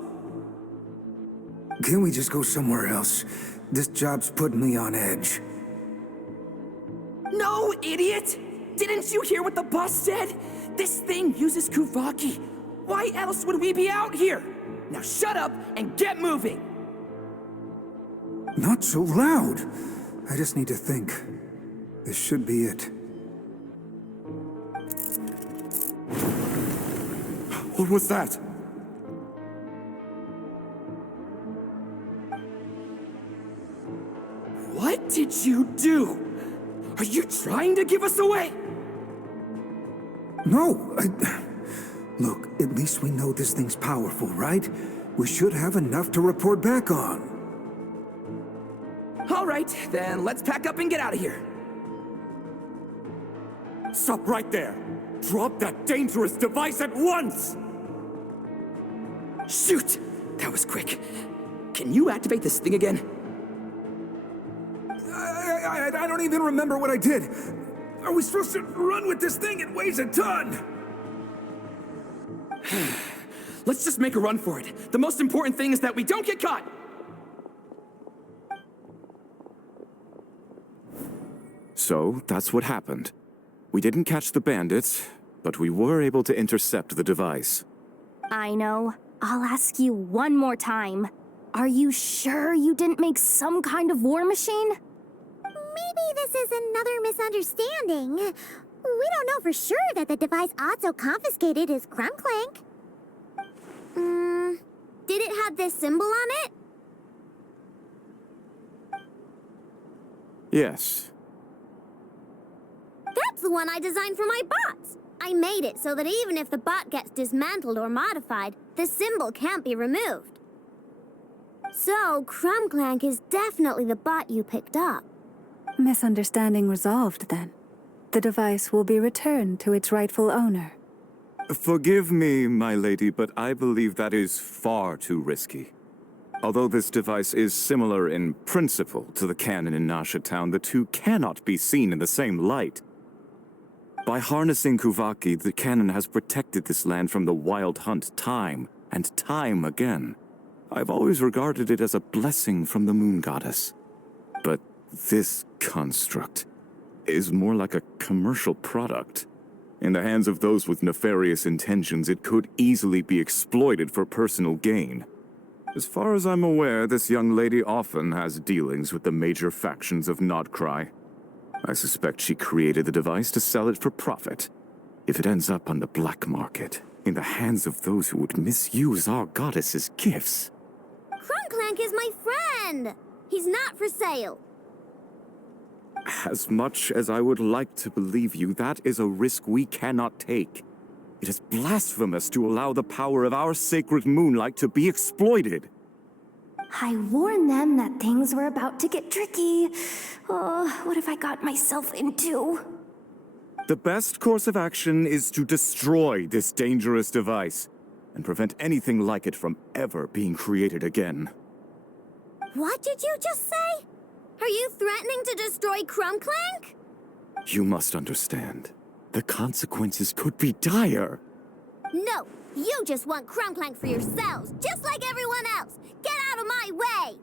Can we just go somewhere else? This job's putting me on edge. No, idiot! Didn't you hear what the boss said? This thing uses Kuvaki. Why else would we be out here? Now shut up and get moving! Not so loud! I just need to think. This should be it. What was that? What did you do? Are you trying to give us away? No, Look, at least we know this thing's powerful, right? We should have enough to report back on. All right, then let's pack up and get out of here. Stop right there! Drop that dangerous device at once! Shoot! That was quick. Can you activate this thing again? I don't even remember what I did. Are we supposed to run with this thing? It weighs a ton! Let's just make a run for it. The most important thing is that we don't get caught! So, that's what happened. We didn't catch the bandits, but we were able to intercept the device. I know. I'll ask you one more time. Are you sure you didn't make some kind of war machine? Maybe this is another misunderstanding. We don't know for sure that the device Otto confiscated is clink. Did it have this symbol on it? Yes. That's the one I designed for my bots. I made it so that even if the bot gets dismantled or modified, the symbol can't be removed. So, clank is definitely the bot you picked up. Misunderstanding resolved, then. The device will be returned to its rightful owner. Forgive me, my lady, but I believe that is far too risky. Although this device is similar in principle to the cannon in Nasha Town, the two cannot be seen in the same light. By harnessing Kuvaki, the cannon has protected this land from the wild hunt time and time again. I've always regarded it as a blessing from the moon goddess. But this construct is more like a commercial product. In the hands of those with nefarious intentions, it could easily be exploited for personal gain. As far as I'm aware, this young lady often has dealings with the major factions of Nodcry. I suspect she created the device to sell it for profit. If it ends up on the black market, in the hands of those who would misuse our goddess's gifts... Clank is my friend! He's not for sale. As much as I would like to believe you, that is a risk we cannot take. It is blasphemous to allow the power of our sacred moonlight to be exploited. I warned them that things were about to get tricky. Oh, what have I got myself into? The best course of action is to destroy this dangerous device and prevent anything like it from ever being created again. What did you just say? Are you threatening to destroy clank? You must understand. The consequences could be dire. No, you just want clank for yourselves, just like everyone else. Get out of my way!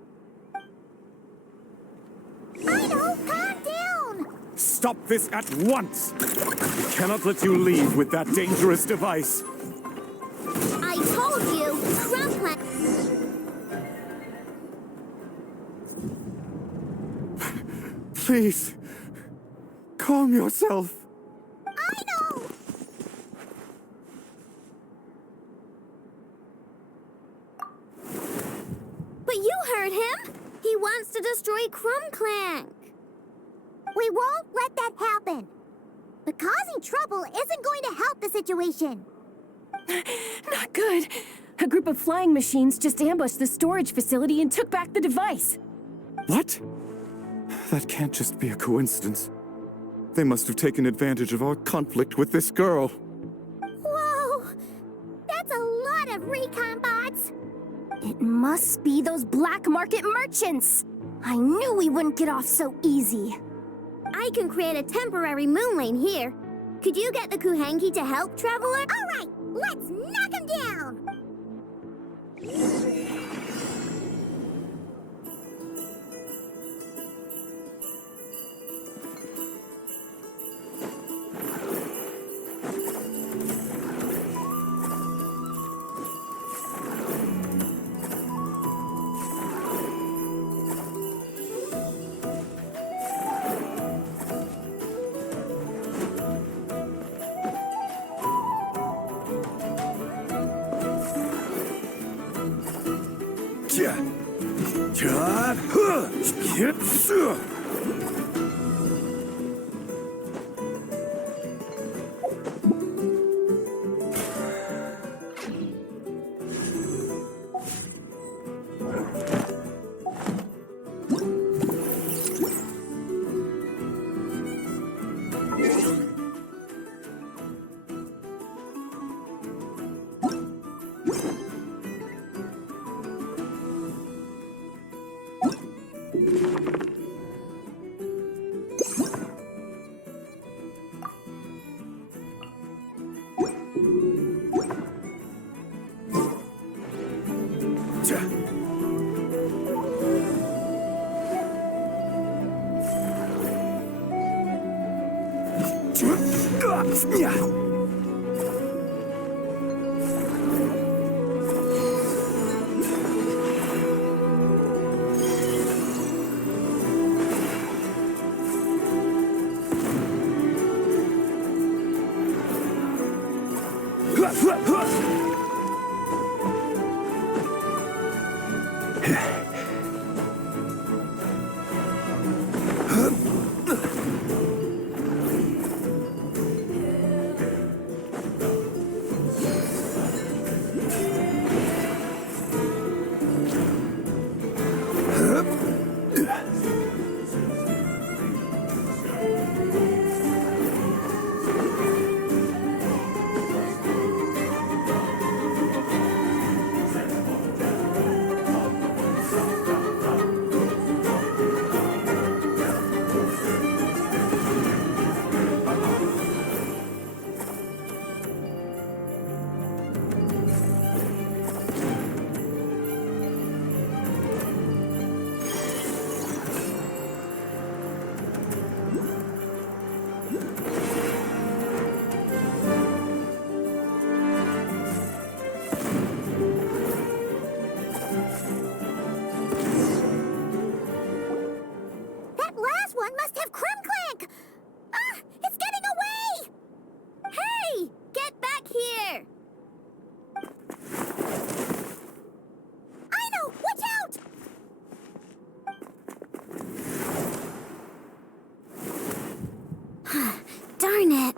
I know, calm down! Stop this at once! We cannot let you leave with that dangerous device. I told you, clank. Please, calm yourself. I know! clank. We won't let that happen. But causing trouble isn't going to help the situation. Not good. A group of flying machines just ambushed the storage facility and took back the device. What? That can't just be a coincidence. They must have taken advantage of our conflict with this girl. Whoa! That's a lot of recon bots. It must be those black market merchants. I knew we wouldn't get off so easy. I can create a temporary moon lane here. Could you get the Kuhangi to help, Traveler? All right, let's knock him down! Darn it.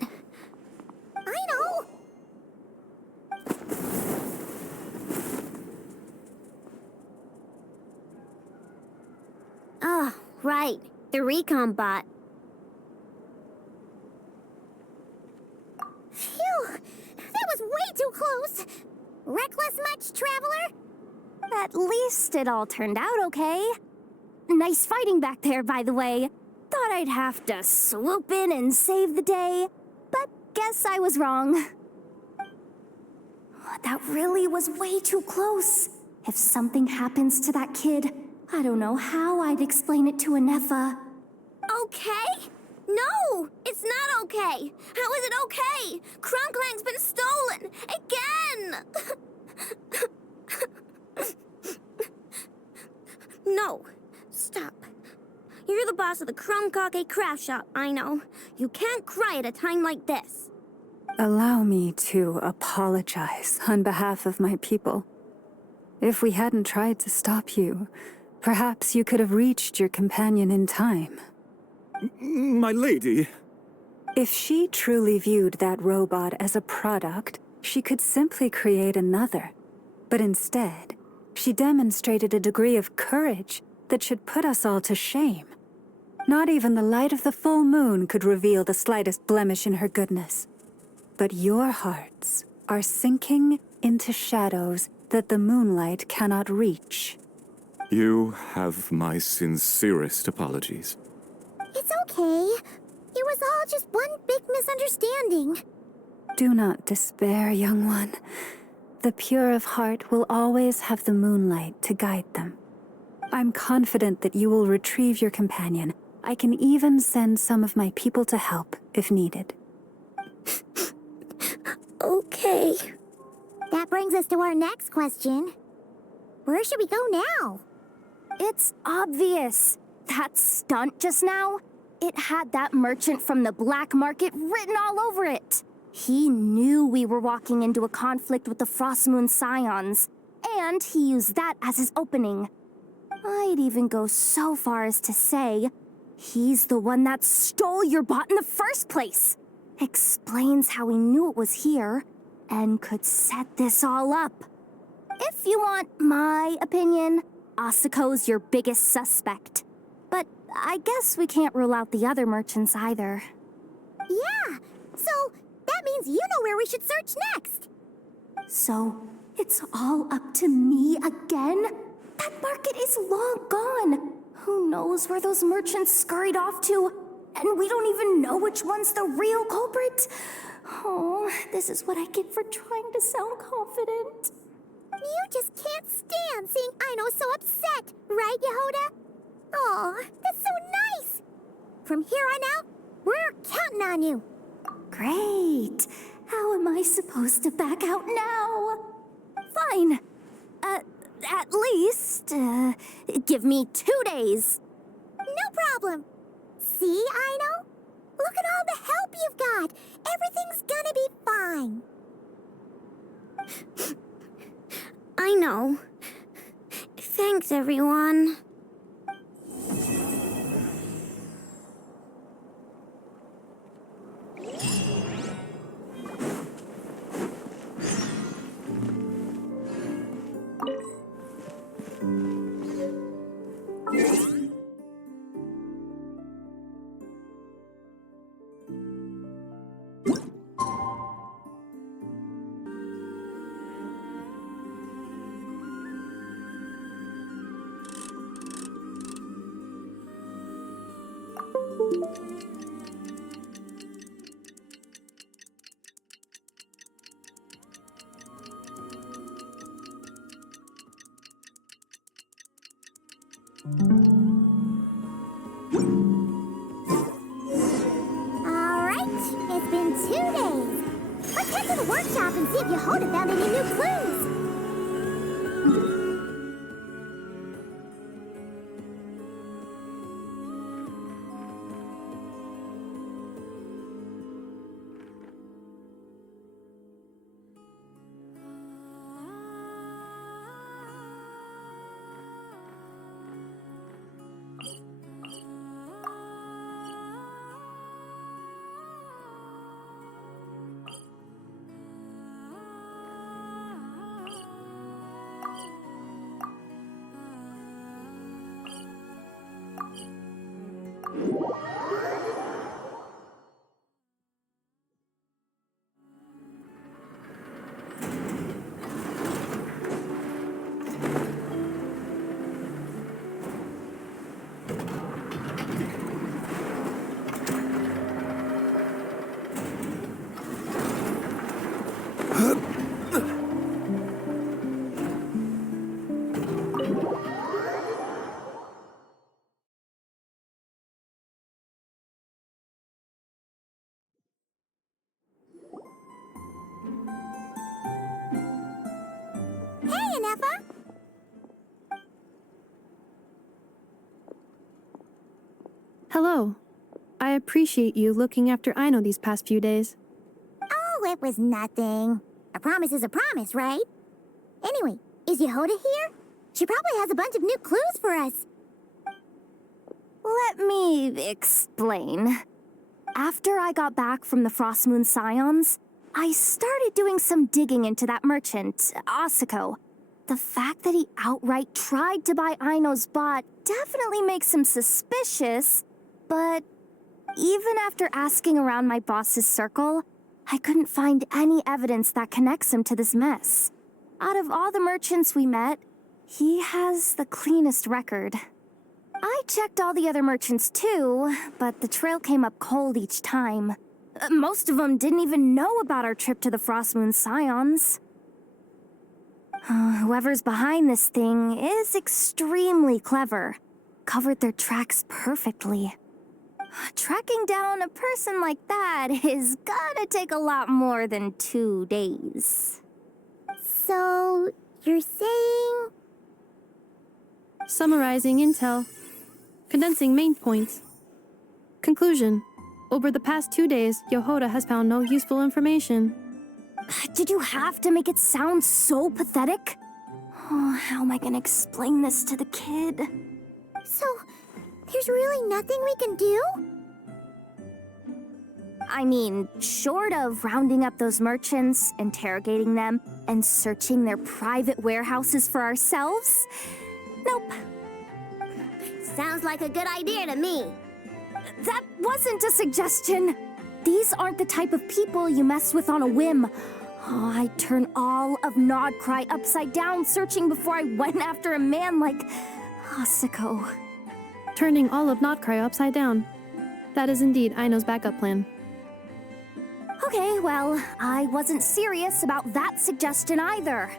I know. Oh, right. The recon bot. Phew! That was way too close. Reckless much, Traveler? At least it all turned out okay. Nice fighting back there, by the way. Thought I'd have to swoop in and save the day, but guess I was wrong. That really was way too close. If something happens to that kid, I don't know how I'd explain it to Anefa. Okay? No, it's not okay. How is it okay? Clank's been stolen again. No, stop. You're the boss of the Cake craft shop, I know. You can't cry at a time like this. Allow me to apologize on behalf of my people. If we hadn't tried to stop you, Perhaps you could have reached your companion in time. My lady. If she truly viewed that robot as a product, she could simply create another. But instead, she demonstrated a degree of courage that should put us all to shame. Not even the light of the full moon could reveal the slightest blemish in her goodness. But your hearts are sinking into shadows that the moonlight cannot reach. You have my sincerest apologies. It's okay. It was all just one big misunderstanding. Do not despair, young one. The pure of heart will always have the moonlight to guide them. I'm confident that you will retrieve your companion. I can even send some of my people to help if needed. Okay. That brings us to our next question. Where should we go now? It's obvious. That stunt just now, it had that merchant from the black market written all over it. He knew we were walking into a conflict with the Frostmoon Scions, and he used that as his opening. I'd even go so far as to say, he's the one that stole your bot in the first place. Explains how he knew it was here, and could set this all up. If you want my opinion, Asuko's your biggest suspect. But I guess we can't rule out the other merchants either. Yeah, so that means you know where we should search next. So, it's all up to me again? That market is long gone. Who knows where those merchants scurried off to? And we don't even know which one's the real culprit. Oh, this is what I get for trying to sound confident. You just can't stand seeing Aino so upset, right, Yehoda? Aw, that's so nice! From here on out, we're counting on you. Great. How am I supposed to back out now? Fine. At least, give me 2 days. No problem. See, Aino? Look at all the help you've got. Everything's gonna be fine. I know. Thanks, everyone. It's been 2 days. Let's head to the workshop and see if Yehoda found any new clues. Hey, Anefa! Hello. I appreciate you looking after Aino these past few days. Oh, it was nothing. A promise is a promise, right? Anyway, is Yehoda here? She probably has a bunch of new clues for us. Let me explain. After I got back from the Frost Moon Scions, I started doing some digging into that merchant, Asako. The fact that he outright tried to buy Aino's bot definitely makes him suspicious, but even after asking around my boss's circle, I couldn't find any evidence that connects him to this mess. Out of all the merchants we met, he has the cleanest record. I checked all the other merchants too, but the trail came up cold each time. Most of them didn't even know about our trip to the Frost Moon Scions. Whoever's behind this thing is extremely clever. Covered their tracks perfectly. Tracking down a person like that is gonna take a lot more than 2 days. So, you're saying... Summarizing intel. Condensing main points. Conclusion. Over the past 2 days, Yohoda has found no useful information. Did you have to make it sound so pathetic? Oh, how am I gonna explain this to the kid? So, there's really nothing we can do? I mean, short of rounding up those merchants, interrogating them, and searching their private warehouses for ourselves? Nope. Sounds like a good idea to me. That wasn't a suggestion. These aren't the type of people you mess with on a whim. Oh, I'd turn all of Nodcry upside down searching before I went after a man like Asako. Turning all of Nodcry upside down. That is indeed Aino's backup plan. Okay, well, I wasn't serious about that suggestion either.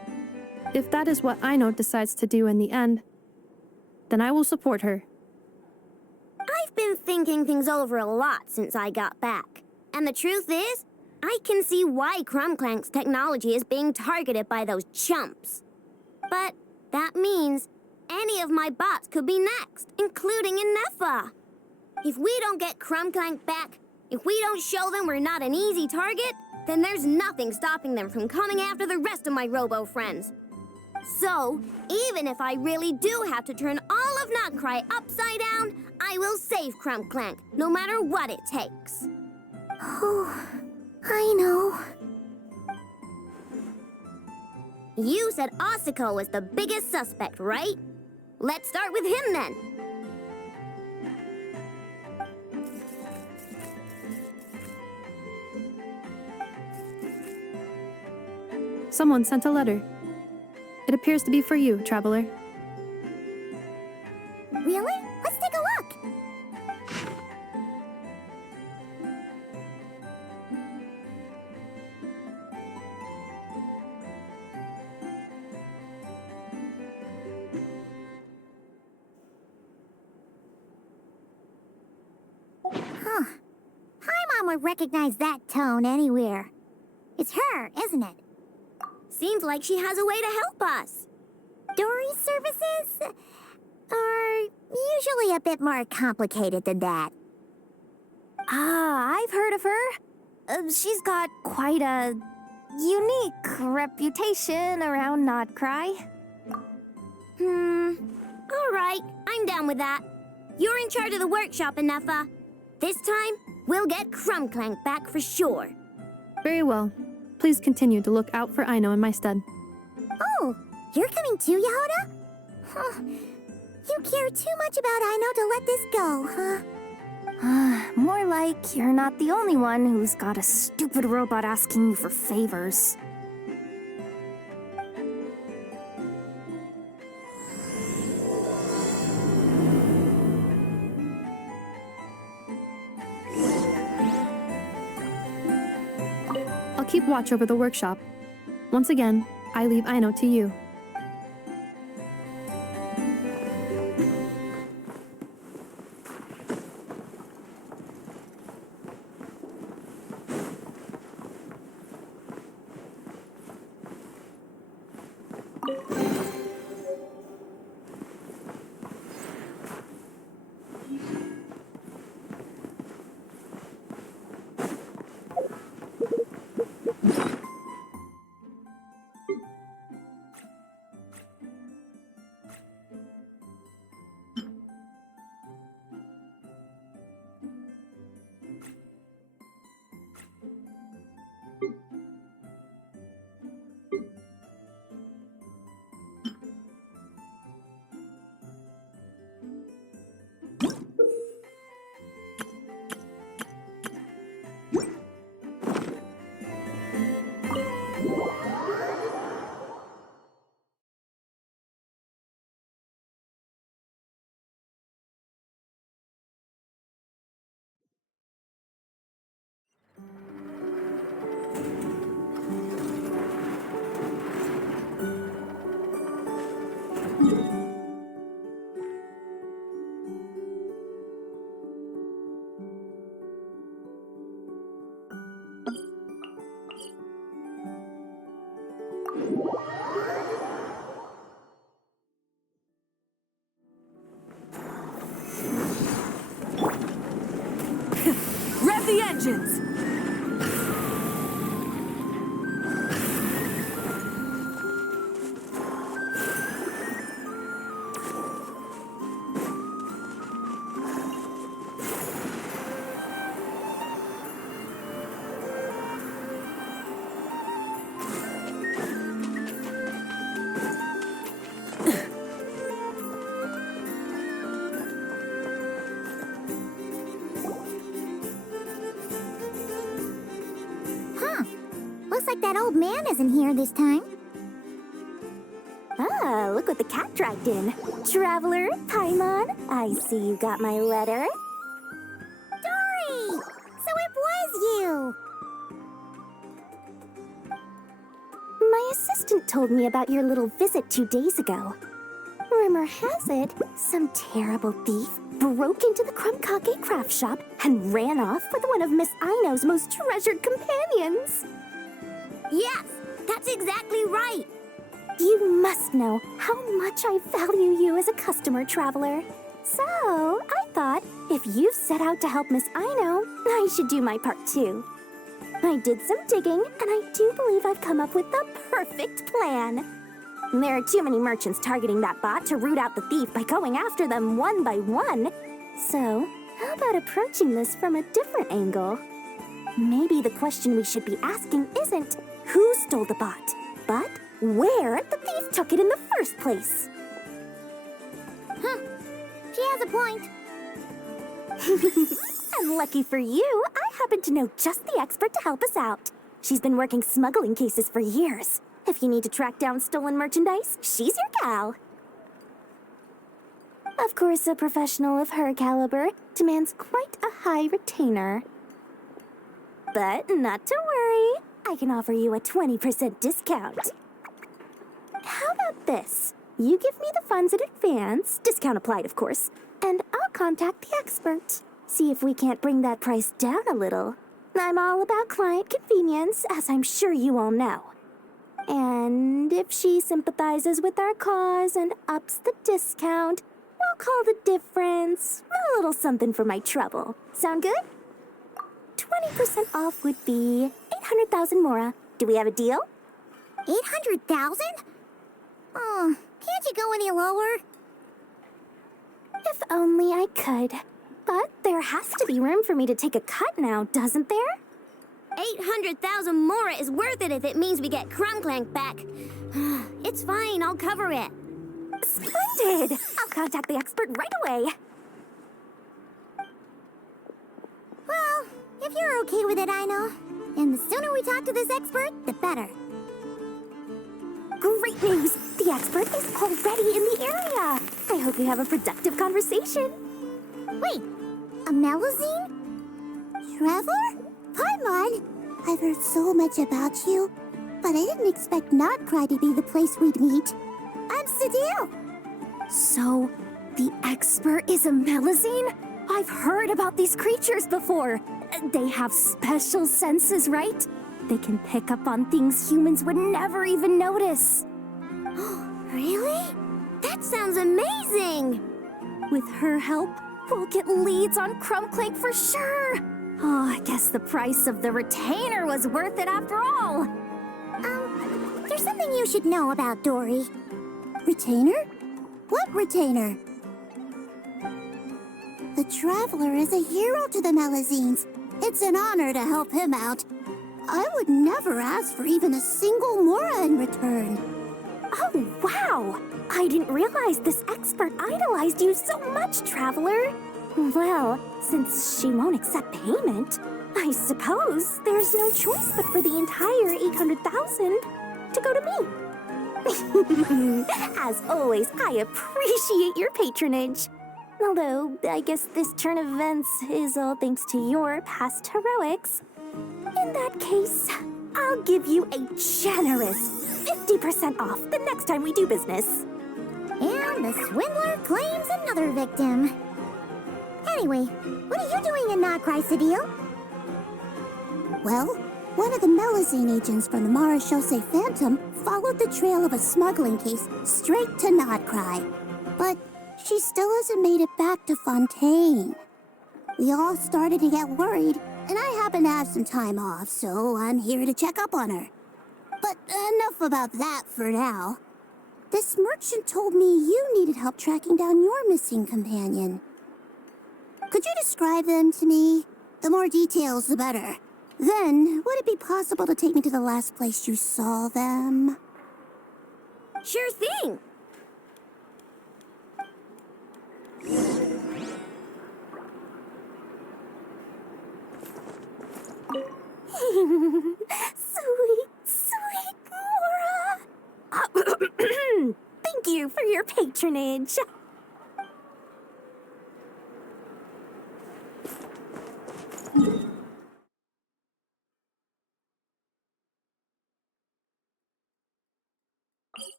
If that is what Aino decides to do in the end, then I will support her. I've been thinking things over a lot since I got back. And the truth is, I can see why Clank's technology is being targeted by those chumps. But that means any of my bots could be next, including Inefa. If we don't get Clank back, if we don't show them we're not an easy target, then there's nothing stopping them from coming after the rest of my robo friends. So, even if I really do have to turn all of Nodcry upside down, I will save Clank, no matter what it takes. Oh, I know. You said Asako was the biggest suspect, right? Let's start with him then. Someone sent a letter. It appears to be for you, traveler. Really? Let's take a look. Huh. Paimon would recognize that tone anywhere. It's her, isn't it? Seems like she has a way to help us. Dory's services are usually a bit more complicated than that. Ah, I've heard of her. She's got quite a unique reputation around Nodcry. All right, I'm down with that. You're in charge of the workshop, Inefa. This time, we'll get Clank back for sure. Very well. Please continue to look out for Aino in my stead. Oh, you're coming too, Yehoda? Huh. You care too much about Aino to let this go, huh? More like you're not the only one who's got a stupid robot asking you for favors. I'll keep watch over the workshop. Once again, I leave Aino to you. engines! Looks like that old man isn't here this time. Ah, look what the cat dragged in. Traveler, Paimon, I see you got my letter. Dory! So it was you! My assistant told me about your little visit 2 days ago. Rumor has it, some terrible thief broke into the Krumkake craft shop and ran off with one of Miss Aino's most treasured companions. Yes, that's exactly right. You must know how much I value you as a customer, Traveler. So, I thought, if you set out to help Miss Aino, I should do my part too. I did some digging, and I do believe I've come up with the perfect plan. There are too many merchants targeting that bot to root out the thief by going after them one by one. So, how about approaching this from a different angle? Maybe the question we should be asking isn't who stole the bot, but where the thief took it in the first place. She has a point. And lucky for you, I happen to know just the expert to help us out. She's been working smuggling cases for years. If you need to track down stolen merchandise, she's your gal. Of course, a professional of her caliber demands quite a high retainer. But not to worry, I can offer you a 20% discount. How about this? You give me the funds in advance, discount applied of course, and I'll contact the expert. See if we can't bring that price down a little. I'm all about client convenience, as I'm sure you all know. And if she sympathizes with our cause and ups the discount, we'll call the difference a little something for my trouble. Sound good? 20% off would be 800,000 mora. Do we have a deal? 800,000? Oh, can't you go any lower? If only I could. But there has to be room for me to take a cut now, doesn't there? 800,000 mora is worth it if it means we get clank back. It's fine, I'll cover it. Splendid! I'll contact the expert right away. Well, if you're okay with it, Aino. And the sooner we talk to this expert, the better. Great news! The expert is already in the area. I hope you have a productive conversation. Wait, a Melusine? Trevor? Paimon, I've heard so much about you, but I didn't expect Notcry to be the place we'd meet. I'm Sadil. So, the expert is a Melusine? I've heard about these creatures before. They have special senses, right? They can pick up on things humans would never even notice. Really? That sounds amazing! With her help, we'll get leads on clank for sure. Oh, I guess the price of the retainer was worth it after all. There's something you should know about Dory. Retainer? What retainer? The Traveler is a hero to the Melusines. It's an honor to help him out. I would never ask for even a single mora in return. Oh, wow! I didn't realize this expert idolized you so much, Traveler. Well, since she won't accept payment, I suppose there's no choice but for the entire 800,000 to go to me. As always, I appreciate your patronage. Although, I guess this turn of events is all thanks to your past heroics. In that case, I'll give you a generous 50% off the next time we do business. And the swindler claims another victim. Anyway, what are you doing in Notcry, Sadil? Well, one of the Melusine agents from the Marechaussee Phantom followed the trail of a smuggling case straight to Notcry. But she still hasn't made it back to Fontaine. We all started to get worried, and I happen to have some time off, so I'm here to check up on her. But enough about that for now. This merchant told me you needed help tracking down your missing companion. Could you describe them to me? The more details, the better. Then, would it be possible to take me to the last place you saw them? Sure thing. Sweet, sweet Mora! Thank you for your patronage.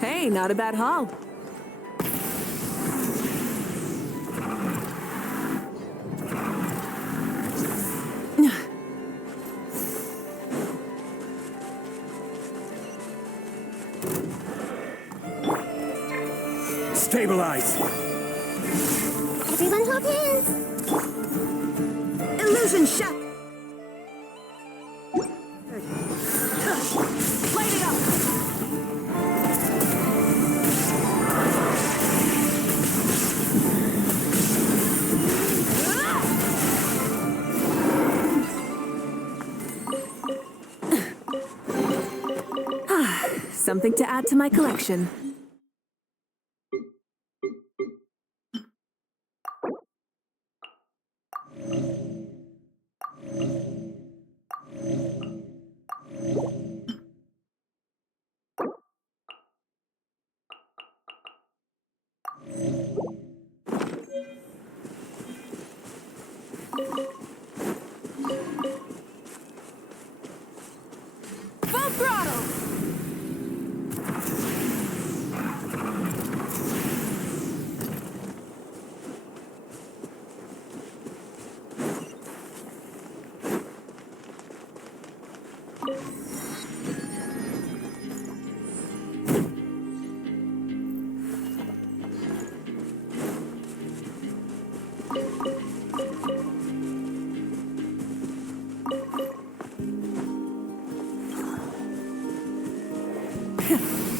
Hey, not a bad haul. Stabilize! Everyone hold hands! Illusion shut! Light it up! Something to add to my collection. Full throttle!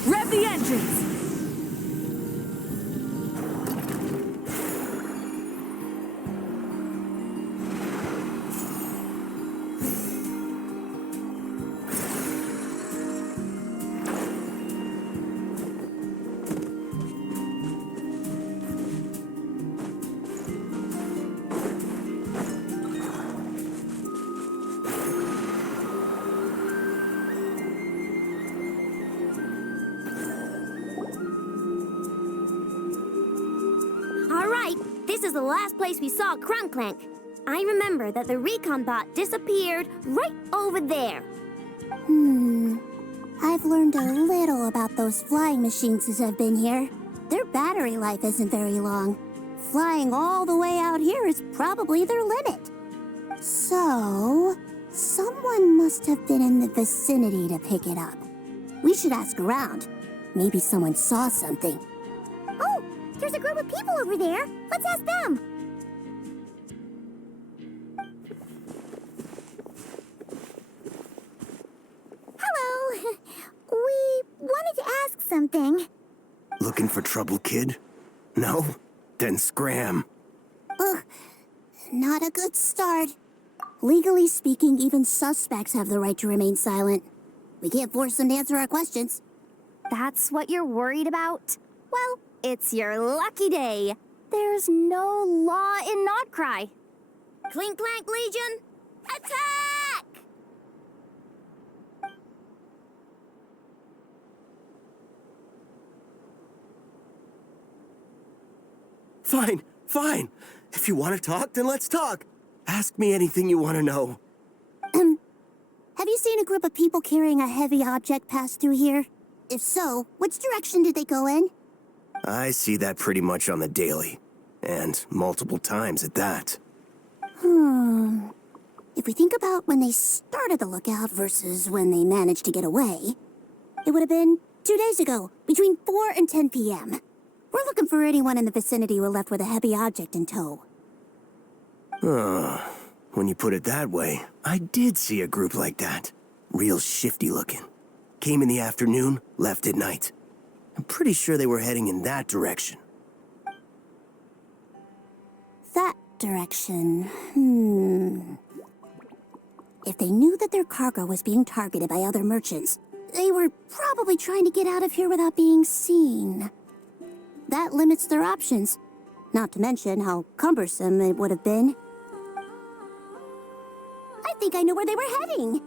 Rev the engines! This is the last place we saw clink. I remember that the recon bot disappeared right over there. I've learned a little about those flying machines since I've been here. Their battery life isn't very long. Flying all the way out here is probably their limit. So, someone must have been in the vicinity to pick it up. We should ask around. Maybe someone saw something. Oh, there's a group of people over there. Let's ask them. Hello. We wanted to ask something. Looking for trouble, kid? No? Then scram. Ugh, not a good start. Legally speaking, even suspects have the right to remain silent. We can't force them to answer our questions. That's what you're worried about? Well, it's your lucky day. There's no law in Nodcry. Clink Clank Legion, attack! Fine. If you want to talk, then let's talk. Ask me anything you want to know. Have you seen a group of people carrying a heavy object pass through here? If so, which direction did they go in? I see that pretty much on the daily. And multiple times at that. If we think about when they started the lookout versus when they managed to get away, it would have been 2 days ago, between 4 and 10 p.m. We're looking for anyone in the vicinity who left with a heavy object in tow. When you put it that way, I did see a group like that. Real shifty looking. Came in the afternoon, left at night. I'm pretty sure they were heading in that direction. That direction, If they knew that their cargo was being targeted by other merchants, they were probably trying to get out of here without being seen. That limits their options, not to mention how cumbersome it would have been. I think I know where they were heading.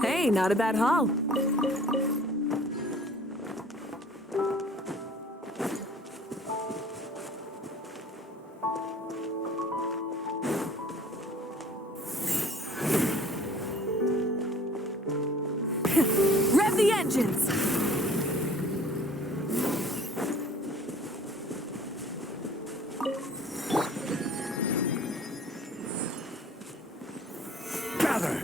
Hey, not a bad haul. Rev the engines! Gather!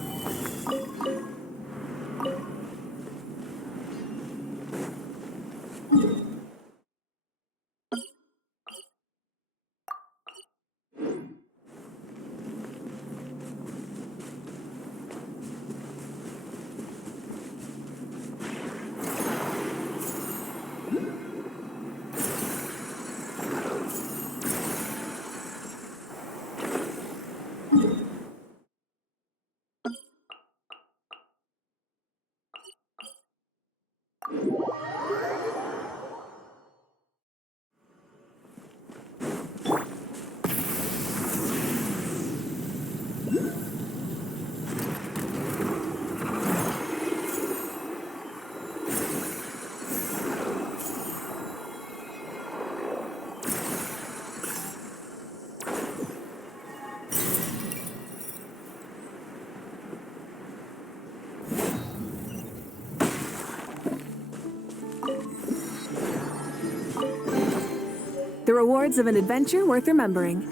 The rewards of an adventure worth remembering.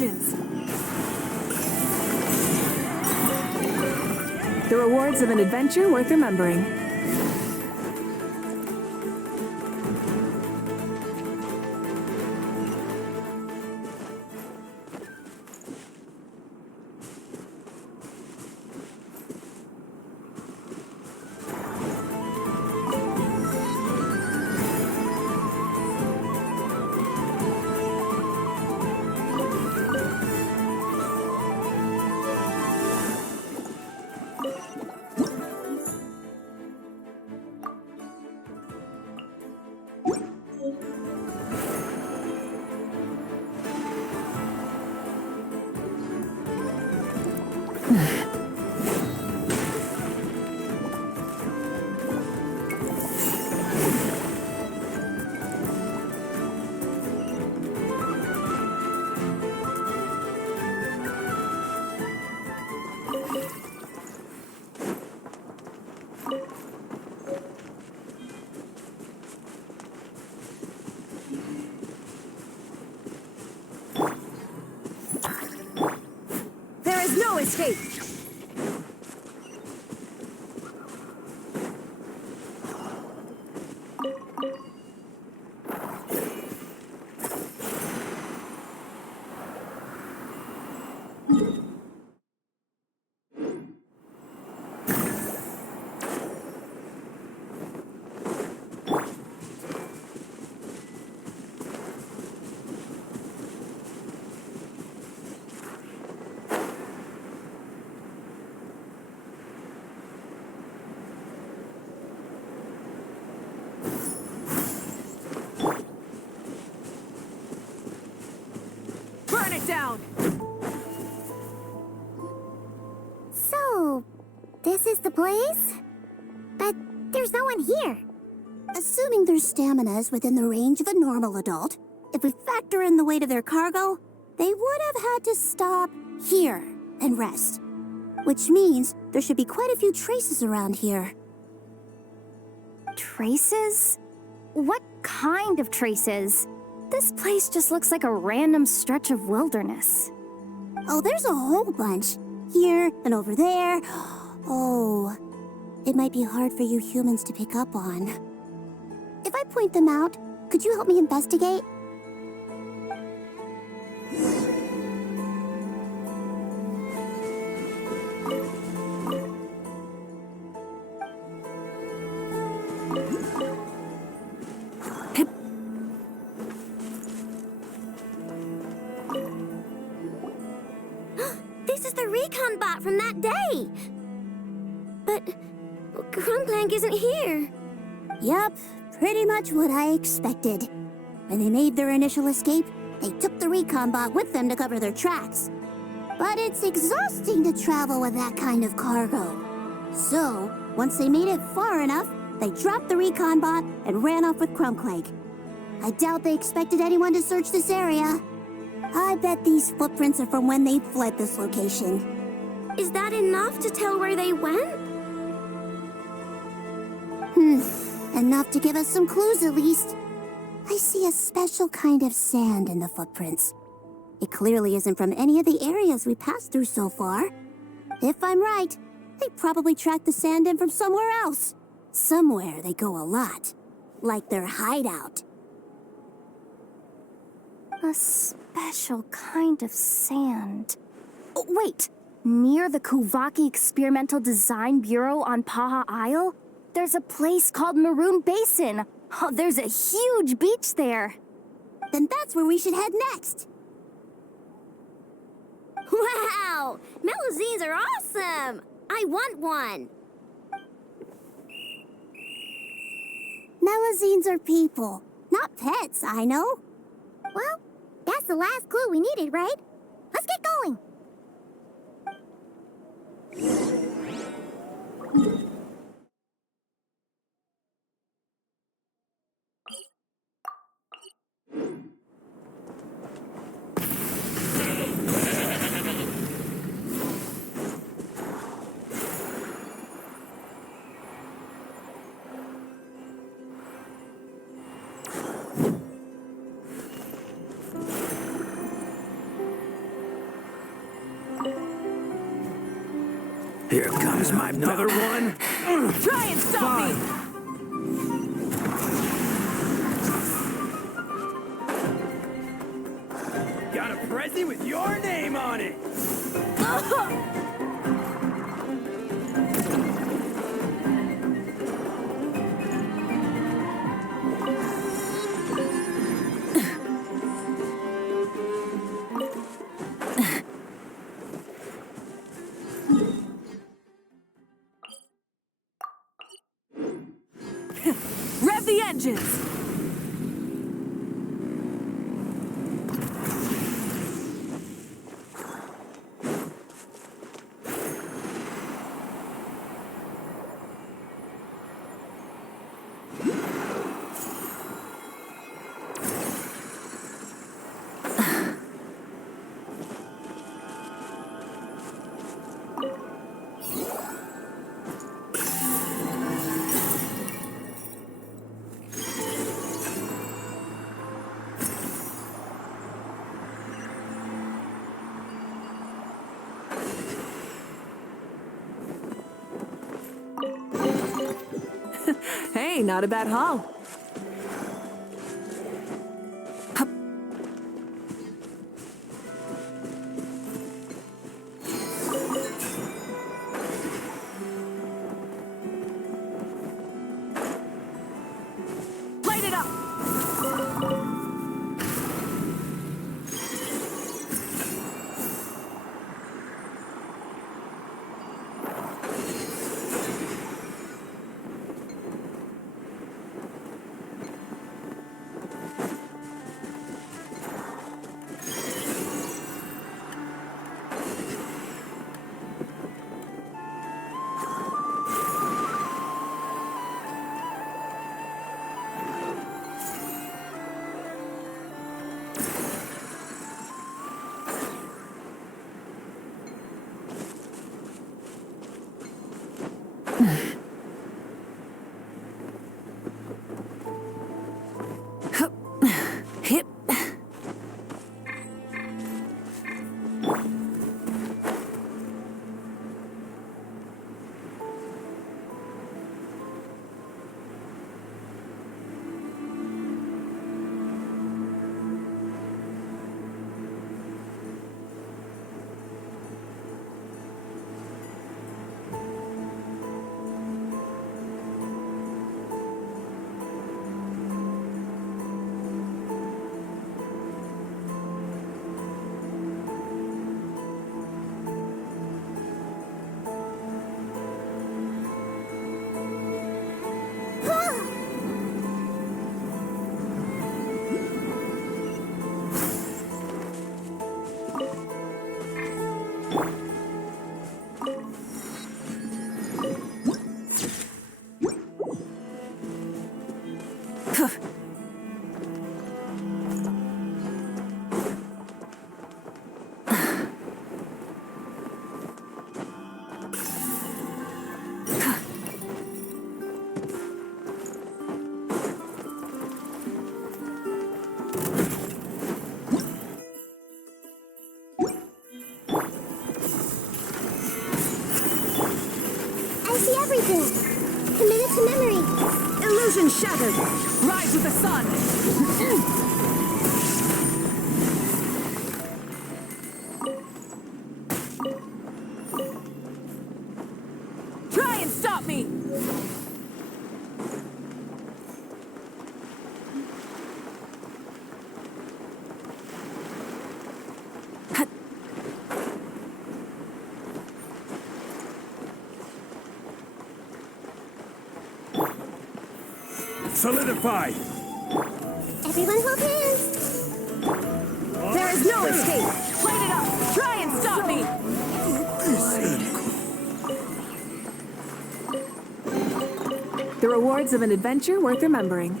intelligence. The rewards of an adventure worth remembering. There is no escape! Burn it down! So, this is the place? But there's no one here. Assuming their stamina is within the range of a normal adult, if we factor in the weight of their cargo, they would have had to stop here and rest. Which means there should be quite a few traces around here. Traces? What kind of traces? This place just looks like a random stretch of wilderness. Oh, there's a whole bunch. Here and over there. Oh, it might be hard for you humans to pick up on. If I point them out, could you help me investigate? This is the recon bot from that day! But clink isn't here. Yup, pretty much what I expected. When they made their initial escape, they took the recon bot with them to cover their tracks. But it's exhausting to travel with that kind of cargo. So, once they made it far enough, they dropped the recon bot and ran off with clink. I doubt they expected anyone to search this area. I bet these footprints are from when they fled this location. Is that enough to tell where they went? Enough to give us some clues at least. I see a special kind of sand in the footprints. It clearly isn't from any of the areas we passed through so far. If I'm right, they probably tracked the sand in from somewhere else. Somewhere they go a lot. Like their hideout. A special kind of sand. Oh, wait! Near the Kuvaki Experimental Design Bureau on Paha Isle, there's a place called Maroon Basin. Oh, there's a huge beach there. Then that's where we should head next. Wow! Melazines are awesome! I want one! Melazines are people, not pets, I know. Well, that's the last clue we needed, right? Let's get going! Another one? Try and stop me! Got a present with your name on it! Rev the engines! Hey, not a bad haul. Hup. Light it up! Hip. everything. Committed to memory. Illusion shattered. Rise with the sun. Try and stop me! Solidify! Everyone hold hands. There is no escape! Light it up! Try and stop me! The rewards of an adventure worth remembering.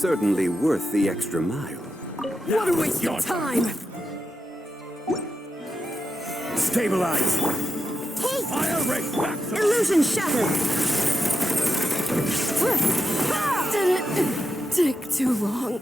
Certainly worth the extra mile. What a waste of time! Stabilize! Hey! Fire rate back! Illusion shattered! Didn't take too long.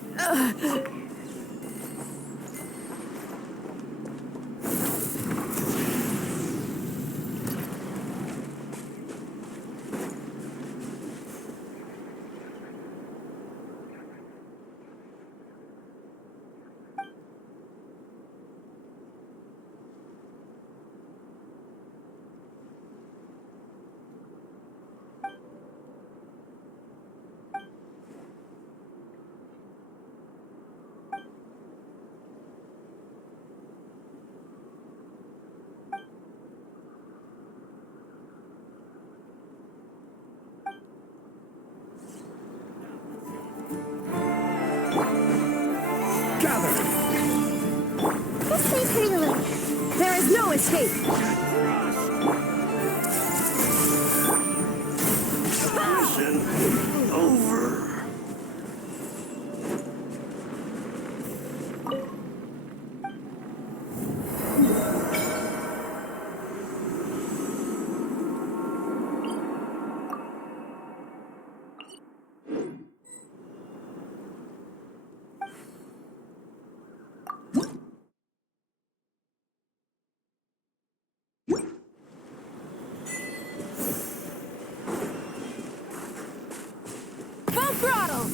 This way, pretty little. There is no escape! Mission over. Full throttle!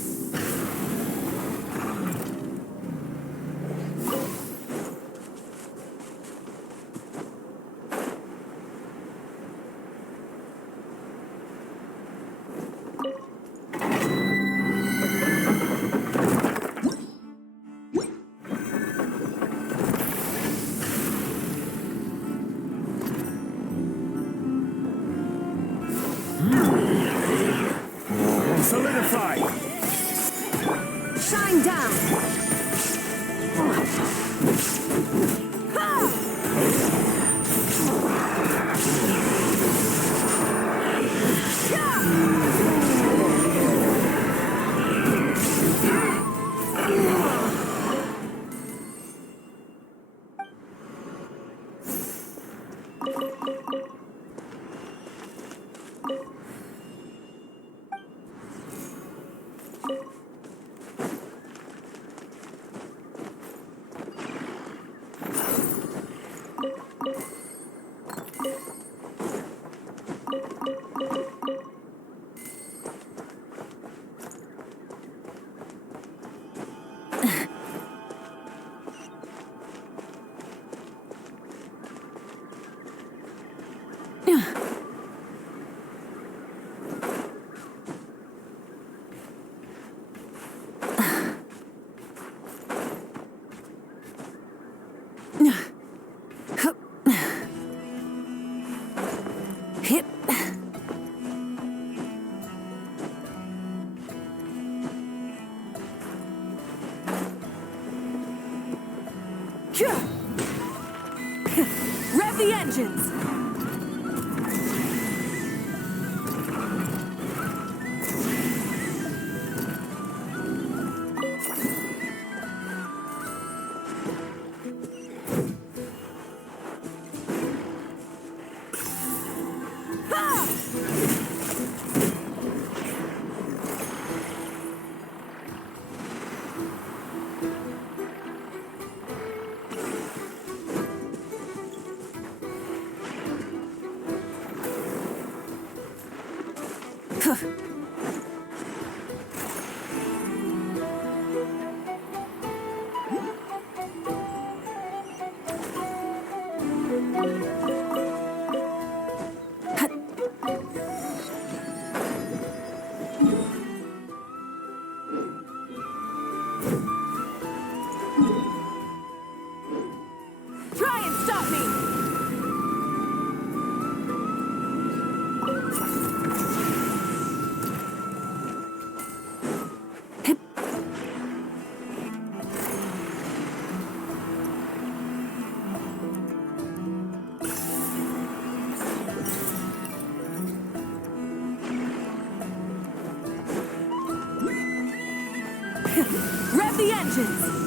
Solidify! Shine down! Hip. Rev the engines! Try and stop me! Rev the engines!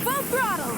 Full throttle!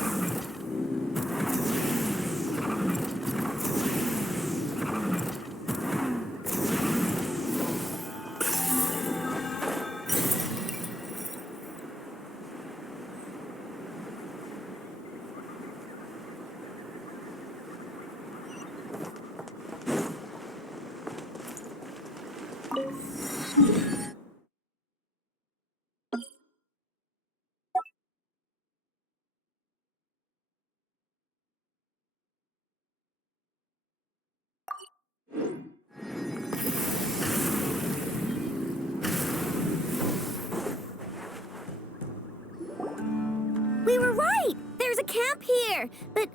We were right! There's a camp here! But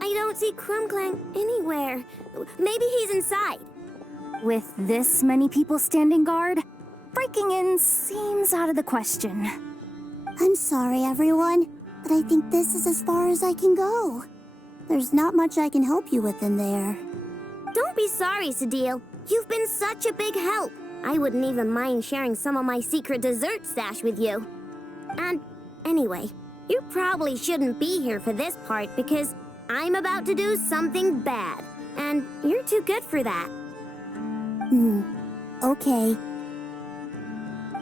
I don't see Clank anywhere. Maybe he's inside. With this many people standing guard, breaking in seems out of the question. I'm sorry, everyone, but I think this is as far as I can go. There's not much I can help you with in there. Don't be sorry, Sadil. You've been such a big help. I wouldn't even mind sharing some of my secret dessert stash with you. And anyway, you probably shouldn't be here for this part because I'm about to do something bad. And you're too good for that. Okay.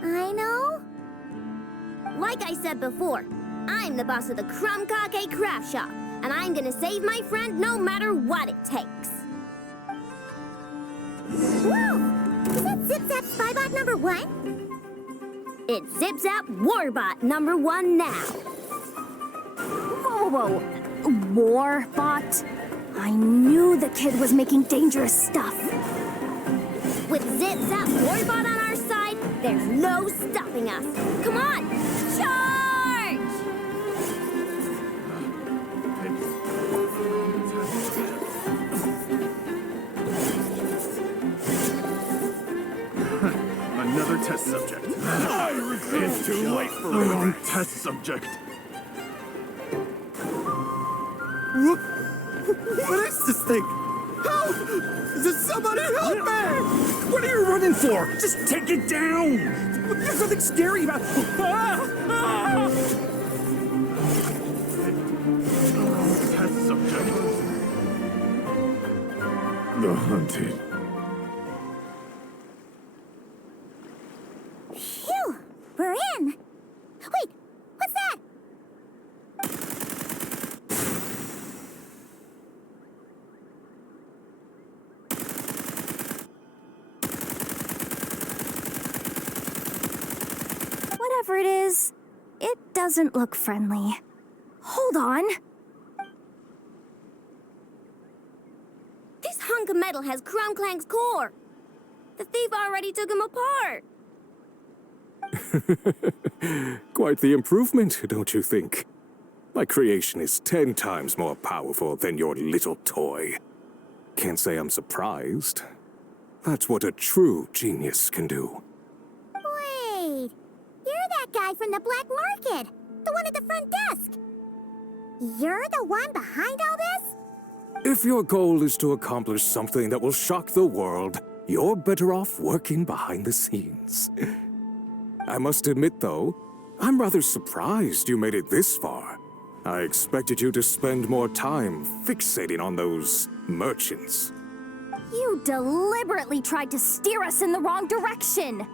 I know. Like I said before, I'm the boss of the Kake Craft Shop, and I'm gonna save my friend no matter what it takes. Whoa! Is that Zip-Zap Spybot number 1? It's Zip-Zap Warbot number 1 now. Whoa, whoa, whoa. Warbot? I knew the kid was making dangerous stuff. With Zip-Zap Warbot on our side, there's no stopping us. Come on, charge! Another test subject. It's too late for the wrong test subject. What is this thing? Help! Does somebody help me? What are you running for? Just take it down! There's nothing scary about it. Test subject. The hunted. Phew! We're in! Wait! What's that? Whatever it is, it doesn't look friendly. Hold on. This hunk of metal has Clank's core. The thief already took him apart. Quite the improvement, don't you think? My creation is 10 times more powerful than your little toy. Can't say I'm surprised. That's what a true genius can do. Wait, you're that guy from the black market, the one at the front desk. You're the one behind all this? If your goal is to accomplish something that will shock the world, you're better off working behind the scenes. I must admit, though, I'm rather surprised you made it this far. I expected you to spend more time fixating on those merchants. You deliberately tried to steer us in the wrong direction.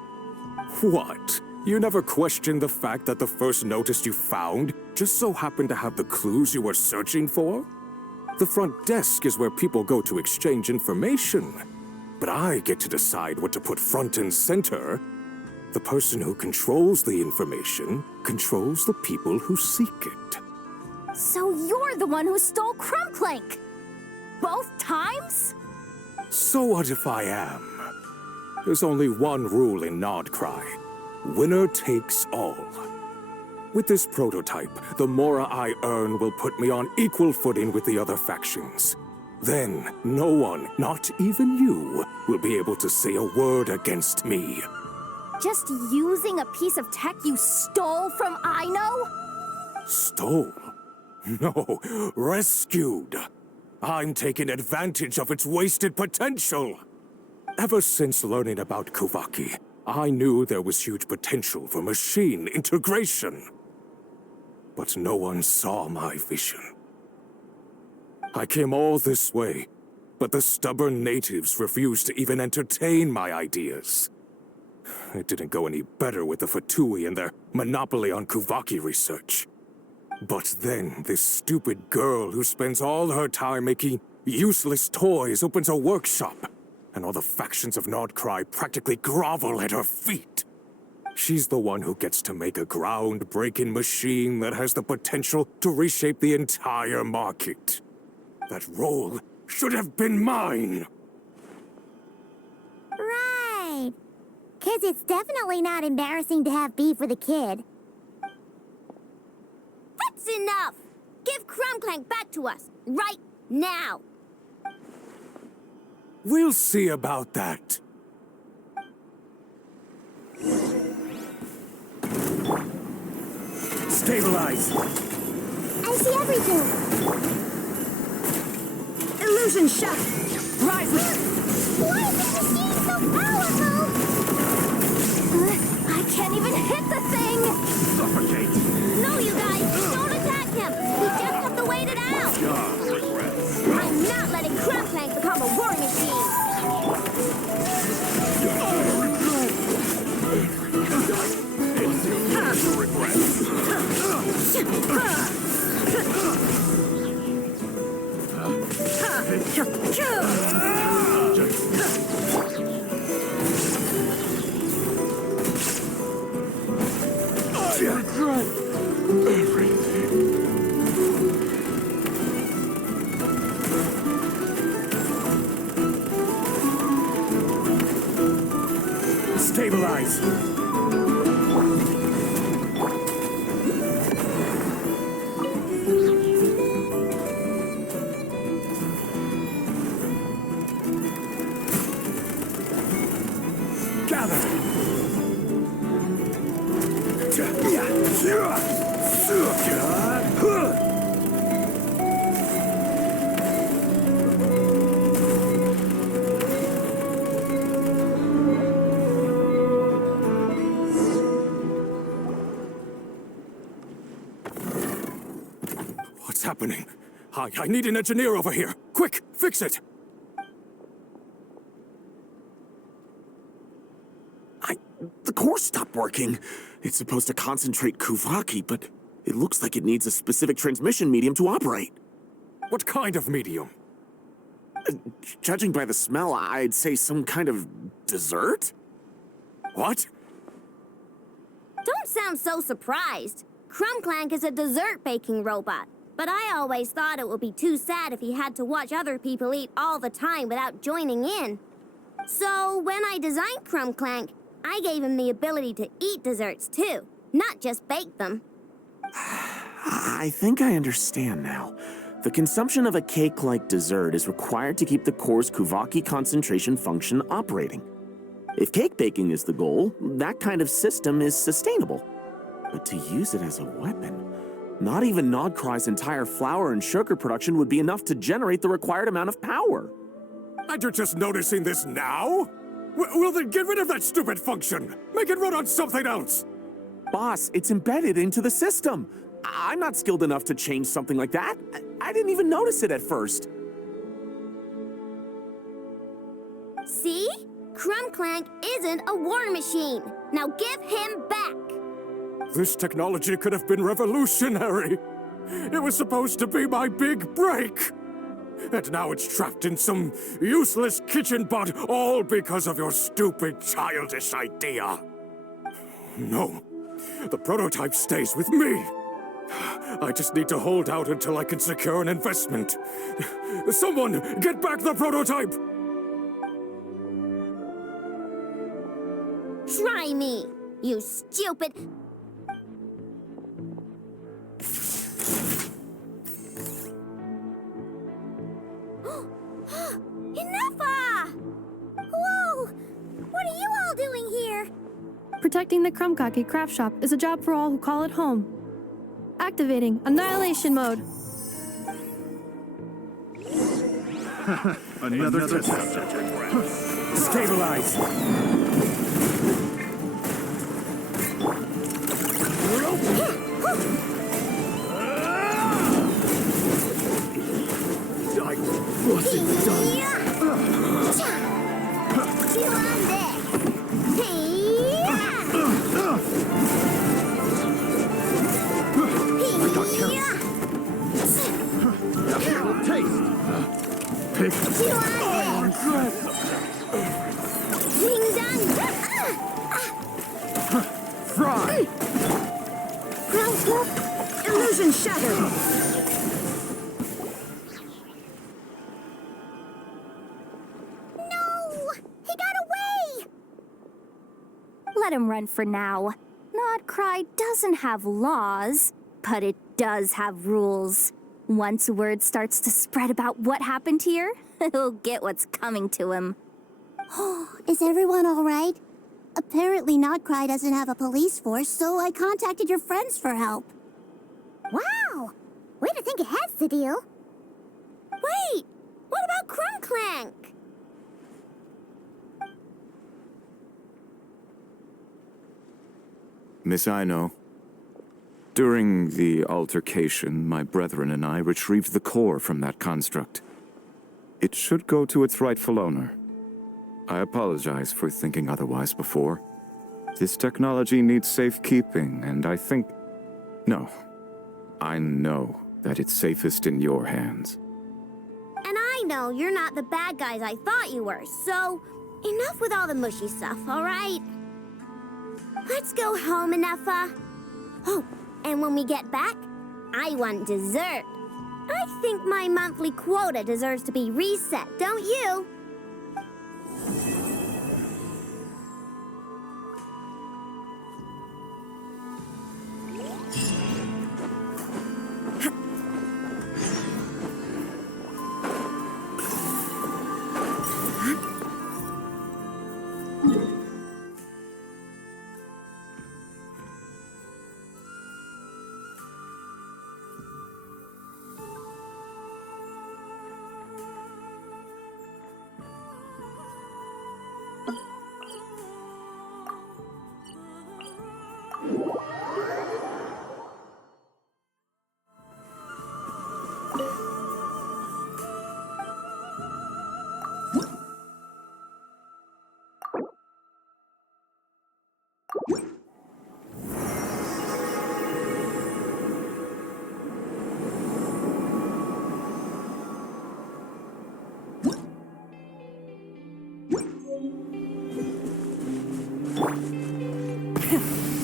What? You never questioned the fact that the first notice you found just so happened to have the clues you were searching for? The front desk is where people go to exchange information. But I get to decide what to put front and center. The person who controls the information controls the people who seek it. So you're the one who stole Clank. both times? So what if I am? There's only one rule in Nodcry. Winner takes all. With this prototype, the Mora I earn will put me on equal footing with the other factions. Then, no one, not even you, will be able to say a word against me. Just using a piece of tech you stole from Aino? Stole? No, rescued. I'm taking advantage of its wasted potential. Ever since learning about Kuvaki, I knew there was huge potential for machine integration. But no one saw my vision. I came all this way, but the stubborn natives refused to even entertain my ideas. It didn't go any better with the Fatui and their monopoly on Kuvaki research. But then, this stupid girl who spends all her time making useless toys opens a workshop, and all the factions of Nodcry practically grovel at her feet. She's the one who gets to make a groundbreaking machine that has the potential to reshape the entire market. That role should have been mine! Right. 'Cause it's definitely not embarrassing to have beef with a kid. That's enough! Give Clank back to us, right now! We'll see about that. Stabilize! I see everything! Illusion shot! Rise! Why is this machine so powerful? I can't even hit the thing! Suffocate! No, you guys! Don't attack him! We just have to wait it out! I'm not letting Clank become a war machine! Stabilize! What's happening? I need an engineer over here. Quick, fix it! The core stopped working. It's supposed to concentrate Kuvaki, but it looks like it needs a specific transmission medium to operate. What kind of medium? Judging by the smell, I'd say some kind of dessert? What? Don't sound so surprised. Clank is a dessert baking robot, but I always thought it would be too sad if he had to watch other people eat all the time without joining in. So when I designed Clank, I gave him the ability to eat desserts too, not just bake them. I think I understand now. The consumption of a cake-like dessert is required to keep the core's Kuvaki concentration function operating. If cake baking is the goal, that kind of system is sustainable. But to use it as a weapon, not even Nodcry's entire flour and sugar production would be enough to generate the required amount of power. And you're just noticing this now? Well then get rid of that stupid function! Make it run on something else! Boss, it's embedded into the system. I'm not skilled enough to change something like that. I didn't even notice it at first. See? Clank isn't a war machine. Now give him back. This technology could have been revolutionary. It was supposed to be my big break. And now it's trapped in some useless kitchen bot, all because of your stupid, childish idea. No, the prototype stays with me. I just need to hold out until I can secure an investment. Someone, get back the prototype! Try me, you stupid... Enough! Whoa! What are you all doing here? Protecting the Krumkake craft shop is a job for all who call it home. Activating Annihilation Mode. Another test subject. Stabilize! I wasn't done. Feel on this. I got careless. Now you'll taste. Pick. Feel on this. Ding dong. Fry. Illusion shattered. Let him run for now. Nodcry doesn't have laws, but it does have rules. Once word starts to spread about what happened here, he'll get what's coming to him. Is everyone all right? Apparently Nodcry doesn't have a police force, so I contacted your friends for help. Wow! Way to think ahead, Sadil. Wait! What about clink? Miss Aino, during the altercation, my brethren and I retrieved the core from that construct. It should go to its rightful owner. I apologize for thinking otherwise before. This technology needs safekeeping, and I think... No. I know that it's safest in your hands. And I know you're not the bad guys I thought you were, so enough with all the mushy stuff, all right? Let's go home, Enougha. Oh, and when we get back, I want dessert. I think my monthly quota deserves to be reset, don't you?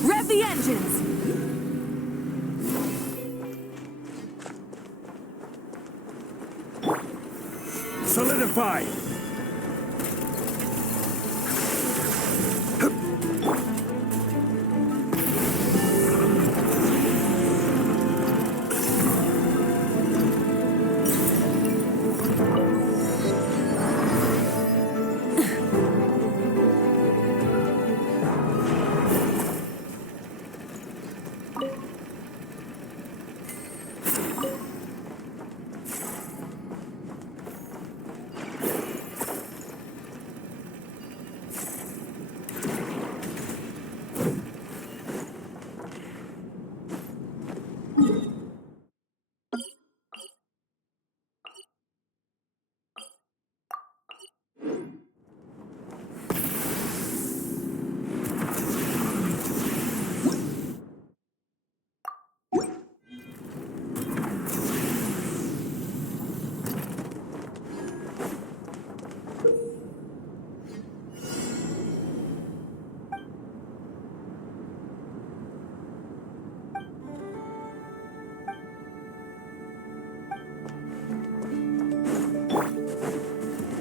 Rev the engines! Solidify!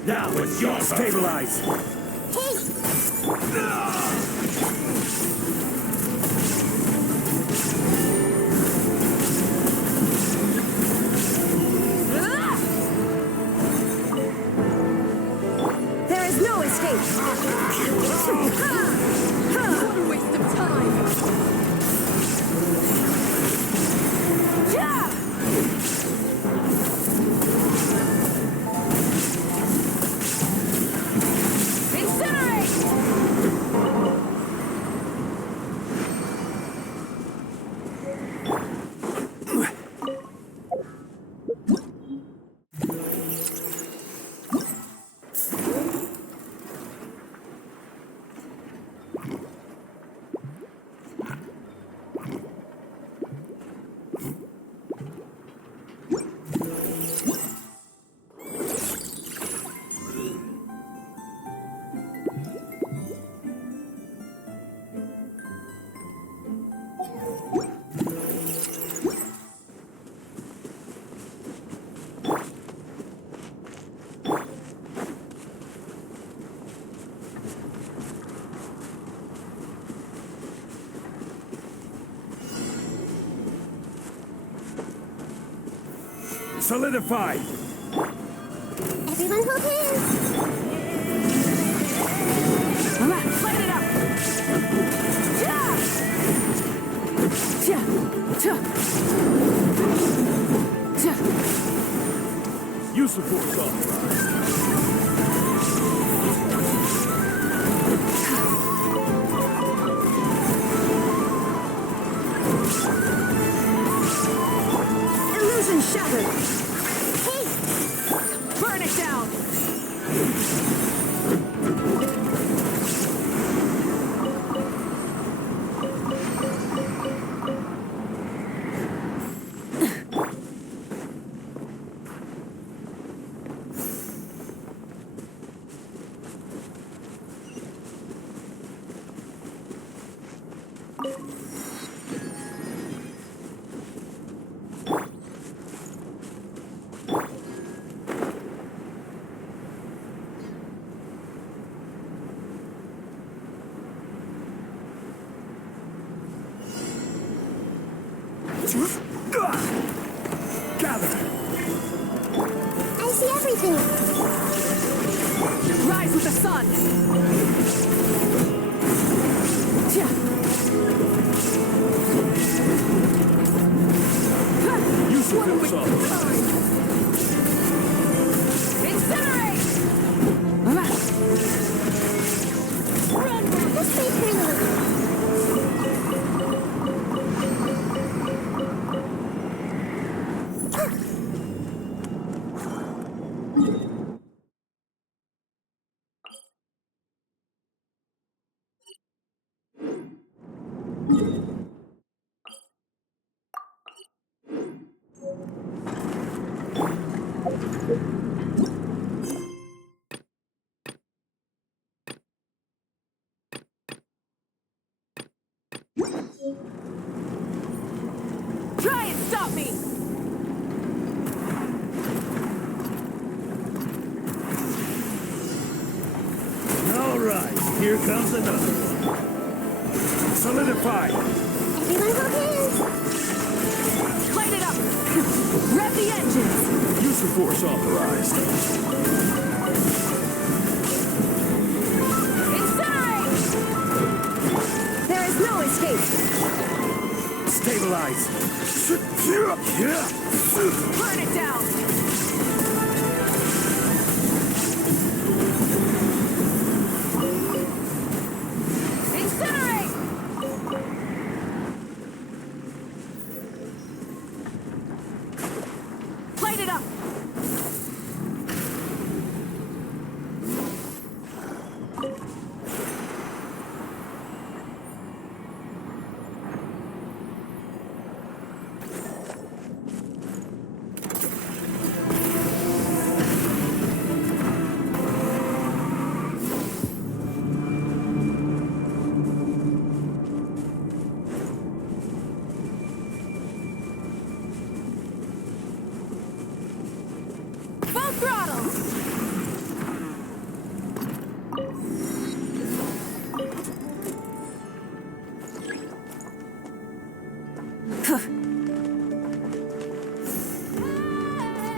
Now it's your stabilize. There is no escape. What a waste of time! Solidify! Everyone hold hands! Alright, light it up! Use the force authorized. Illusion shattered. Burn it down! Gather! I see everything! Rise with the sun! Use the force authorized. Incinerate! Run! This way, Pringle! Try and stop me! All right, here comes another one. Solidify! Everyone hold hands! Light it up! Rev the engines! Use the force authorized. Incinerate! There is no escape. Stabilize! Burn it down! Incinerate! Light it up!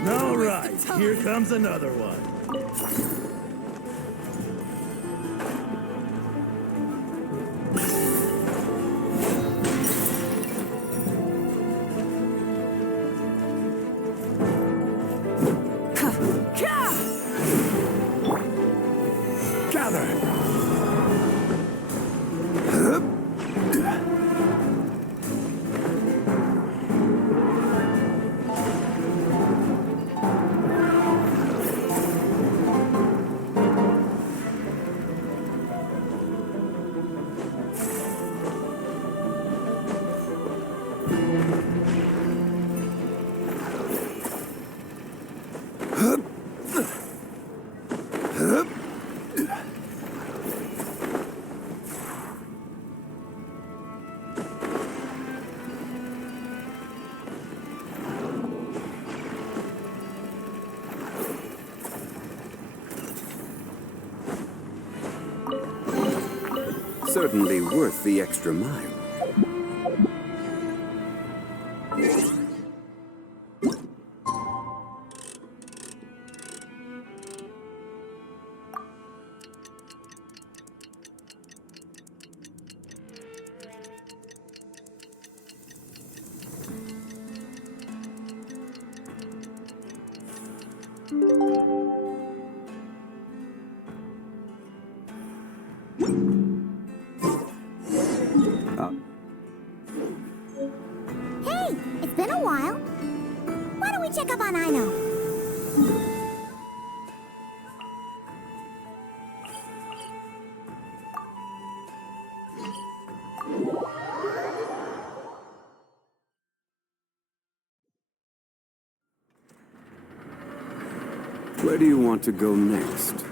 All right, here comes another one. Certainly worth the extra mile. Hey, it's been a while. Why don't we check up on Ino? Where do you want to go next?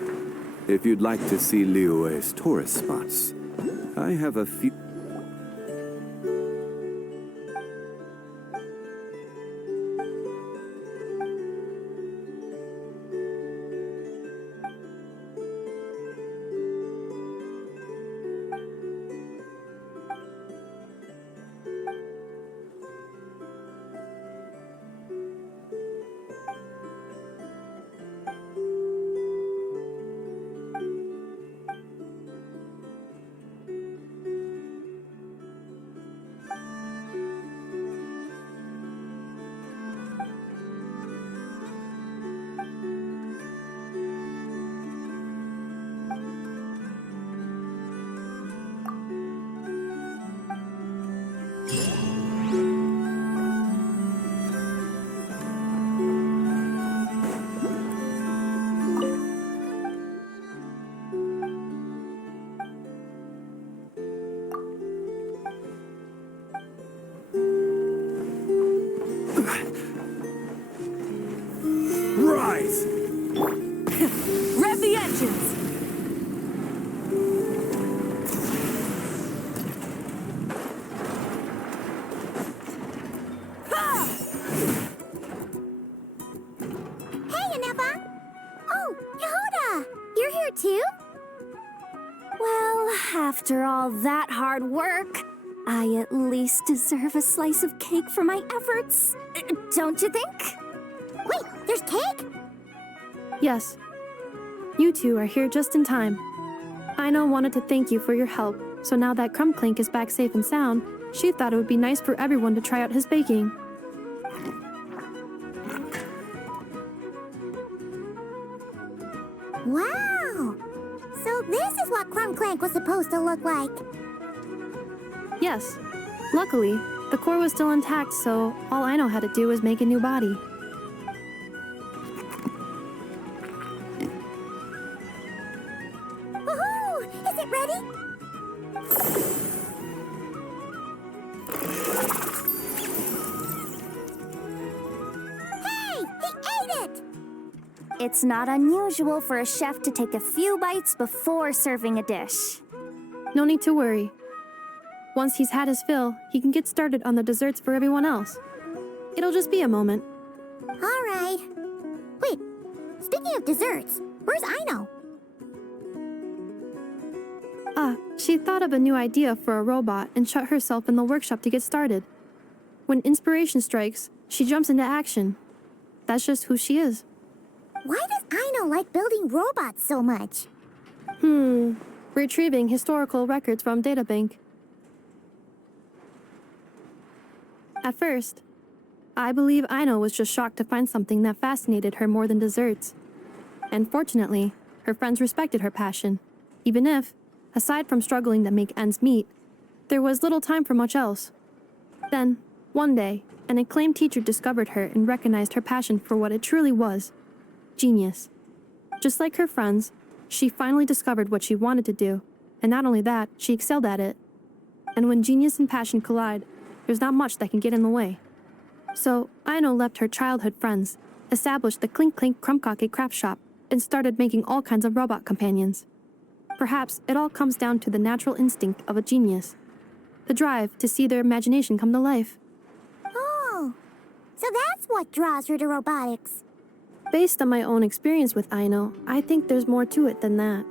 If you'd like to see Liyue's tourist spots, I have a few... Rise! Rev the engines! Hey, Inepa! Oh, Yehuda! You're here too? Well, after all that hard work, I at least deserve a slice of cake for my efforts. Don't you think? Wait, there's cake? Yes. You two are here just in time. Ino wanted to thank you for your help, so now that clink is back safe and sound, she thought it would be nice for everyone to try out his baking. Wow! So this is what clank was supposed to look like. Yes. Luckily, the core was still intact, so all Ino had to do was make a new body. Woohoo! Is it ready? Hey! He ate it! It's not unusual for a chef to take a few bites before serving a dish. No need to worry. Once he's had his fill, he can get started on the desserts for everyone else. It'll just be a moment. All right. Wait, speaking of desserts, where's Ino? She thought of a new idea for a robot and shut herself in the workshop to get started. When inspiration strikes, she jumps into action. That's just who she is. Why does Aino like building robots so much? Retrieving historical records from databank. At first, I believe Aino was just shocked to find something that fascinated her more than desserts. And fortunately, her friends respected her passion, even if, aside from struggling to make ends meet, there was little time for much else. Then, one day, an acclaimed teacher discovered her and recognized her passion for what it truly was: genius. Just like her friends, she finally discovered what she wanted to do, and not only that, she excelled at it. And when genius and passion collide, there's not much that can get in the way. So, Aino left her childhood friends, established the Clink Crumkake craft shop, and started making all kinds of robot companions. Perhaps it all comes down to the natural instinct of a genius, the drive to see their imagination come to life. Oh, so that's what draws her to robotics. Based on my own experience with Aino, I think there's more to it than that.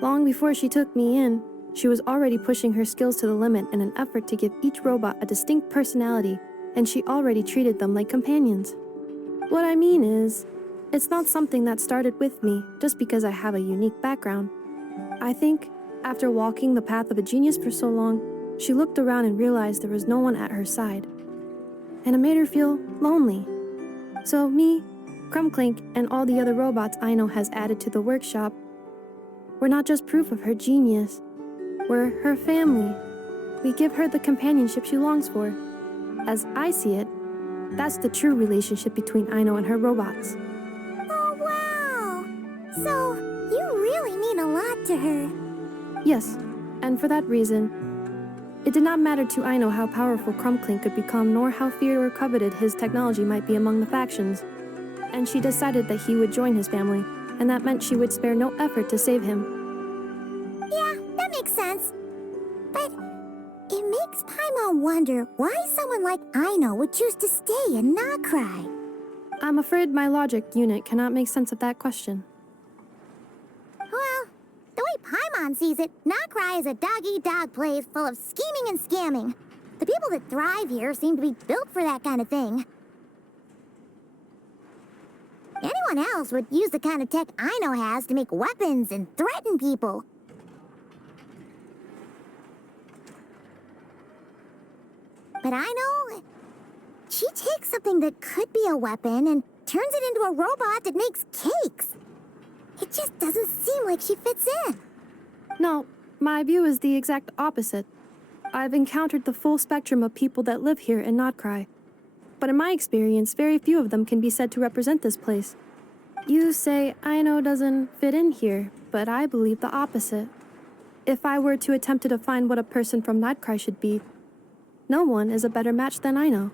Long before she took me in, she was already pushing her skills to the limit in an effort to give each robot a distinct personality, and she already treated them like companions. What I mean is, it's not something that started with me just because I have a unique background. I think, after walking the path of a genius for so long, she looked around and realized there was no one at her side. And it made her feel lonely. So me, Clink, and all the other robots Aino has added to the workshop, we're not just proof of her genius. We're her family. We give her the companionship she longs for. As I see it, that's the true relationship between Aino and her robots. Oh, wow! So, you really mean a lot to her. Yes, and for that reason, it did not matter to Aino how powerful Clink could become, nor how feared or coveted his technology might be among the factions. And she decided that he would join his family, and that meant she would spare no effort to save him. Yeah, that makes sense. But it makes Paimon wonder why someone like Aino would choose to stay and not cry. I'm afraid my logic unit cannot make sense of that question. Well, the way Paimon sees it, Nocry is a dog-eat-dog place full of scheming and scamming. The people that thrive here seem to be built for that kind of thing. Anyone else would use the kind of tech Aino has to make weapons and threaten people. But Aino, she takes something that could be a weapon and turns it into a robot that makes cakes. It just doesn't seem like she fits in. No, my view is the exact opposite. I've encountered the full spectrum of people that live here in Nocry. But in my experience, very few of them can be said to represent this place. You say Aino doesn't fit in here, but I believe the opposite. If I were to attempt to define what a person from Nocry should be, no one is a better match than Aino.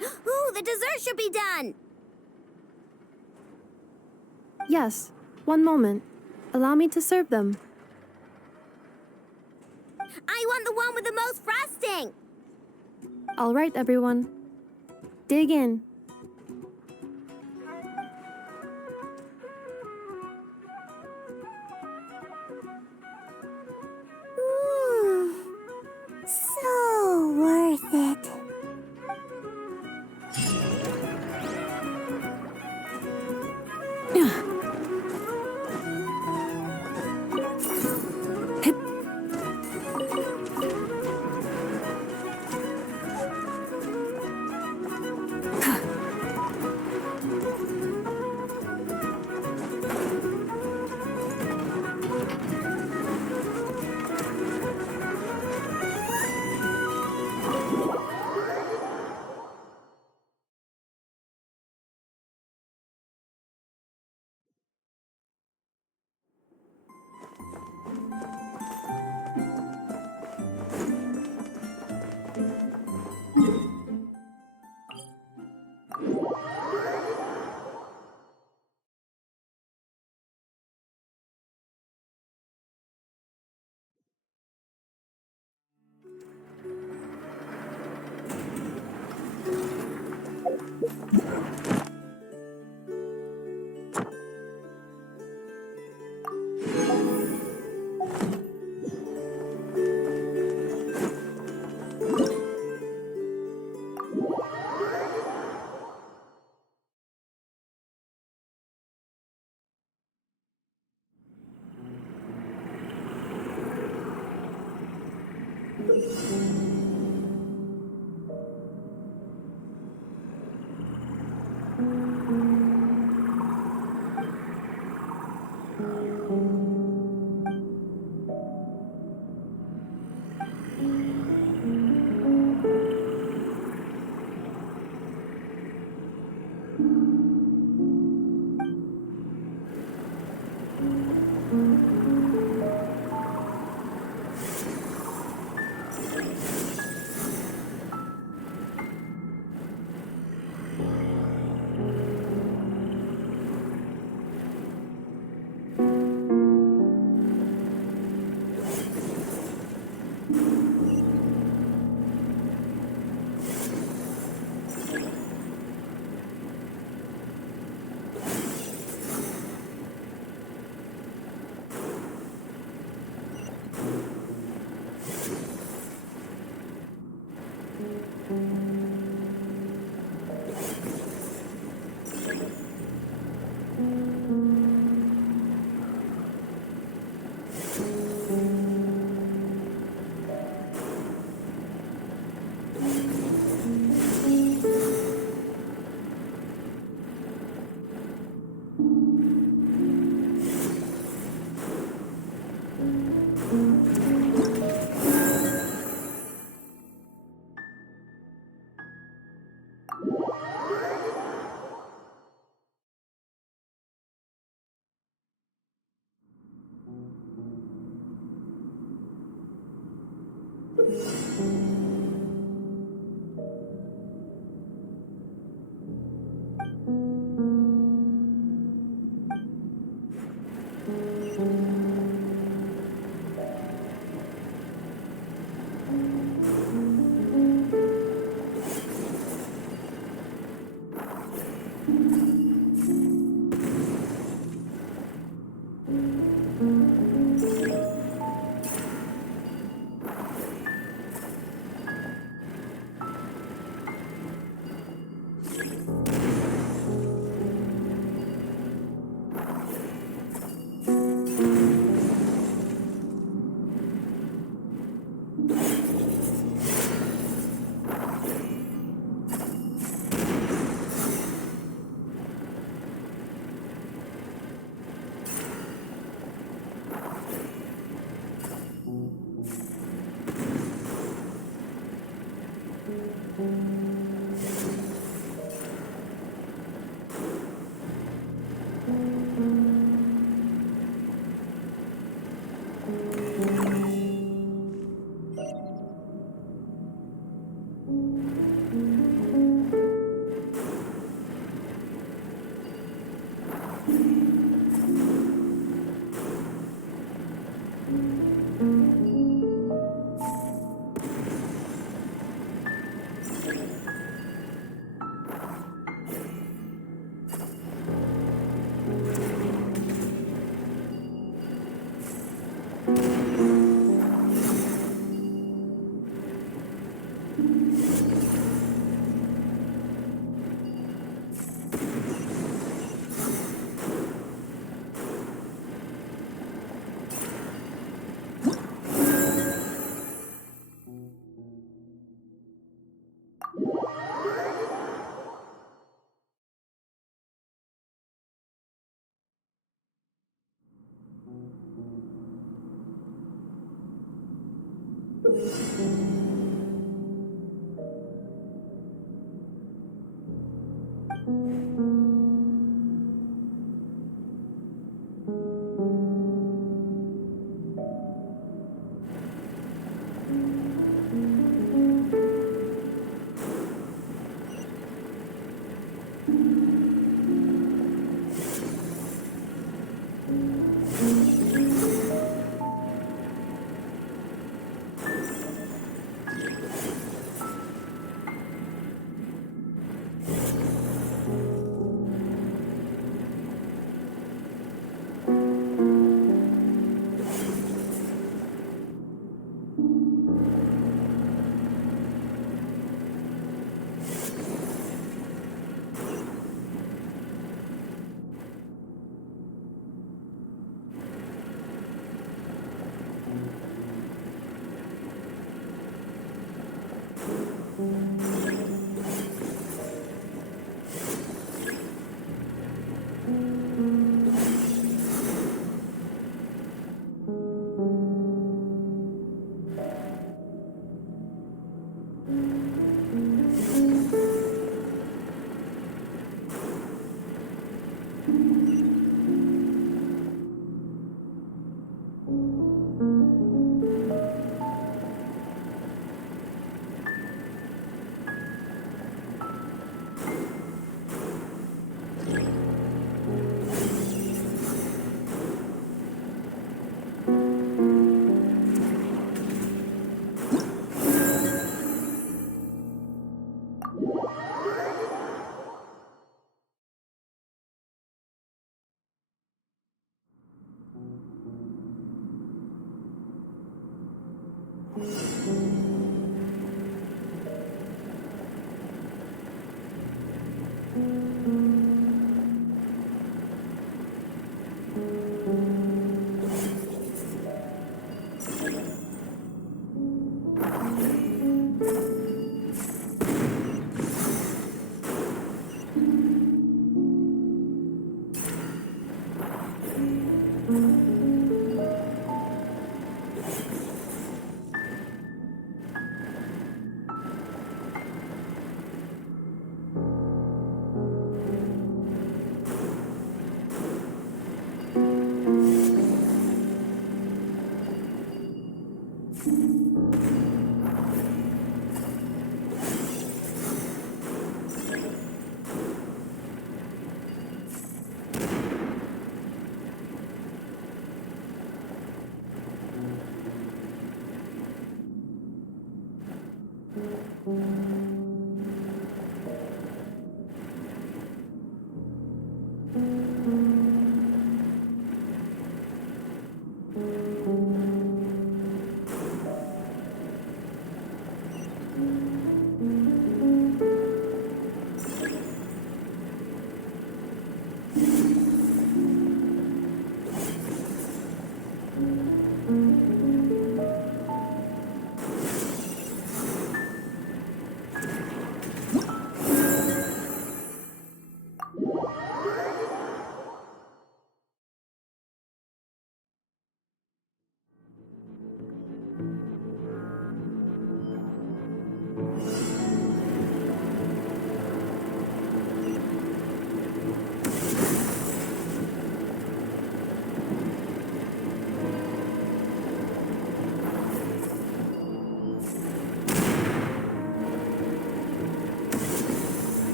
Ooh, the dessert should be done! Yes, one moment. Allow me to serve them. I want the one with the most frosting! All right, everyone. Dig in. So worth it.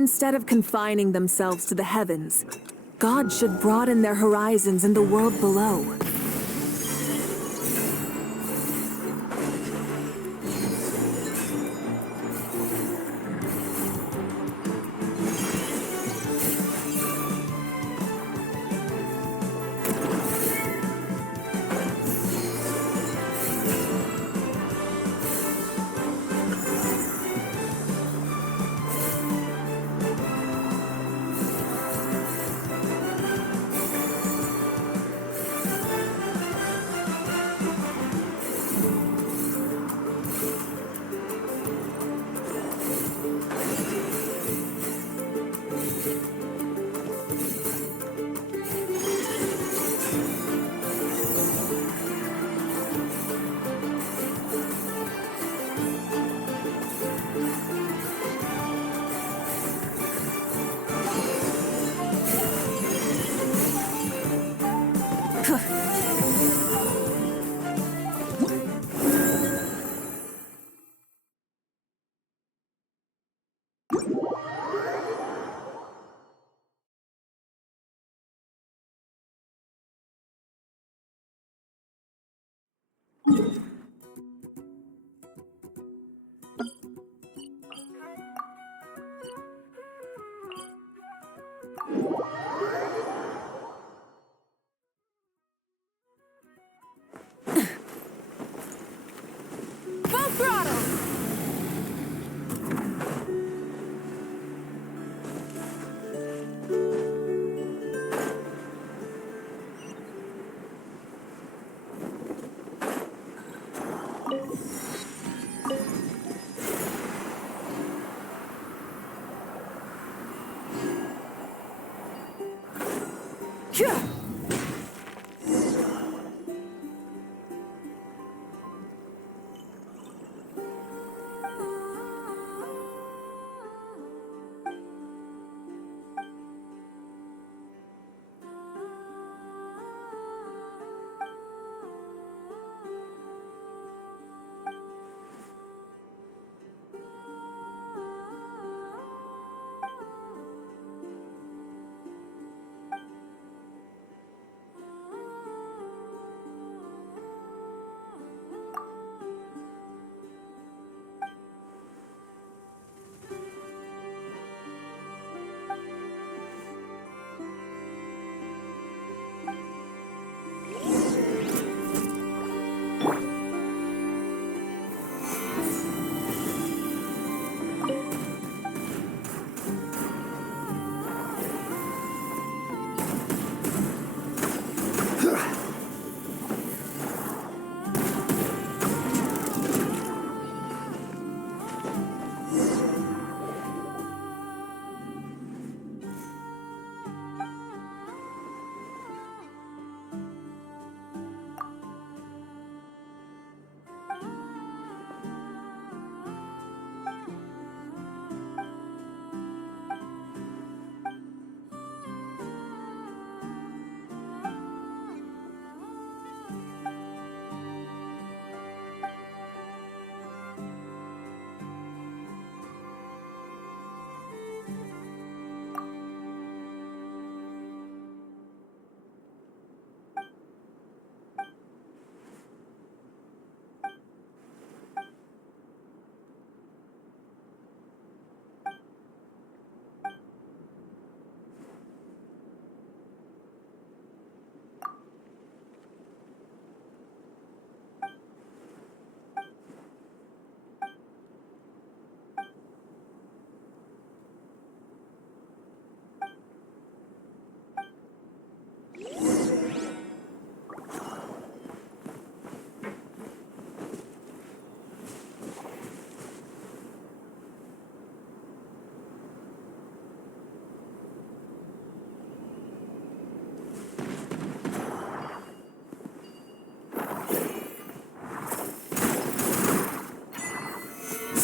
Instead of confining themselves to the heavens, gods should broaden their horizons in the world below. Full throttle!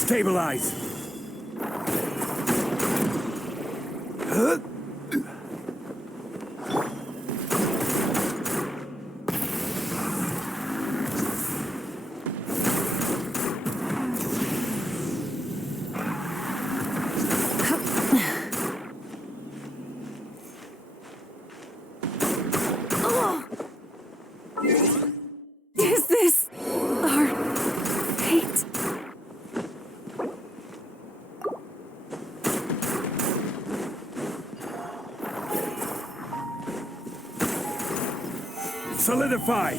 Stabilize! Is this our fate? Solidify!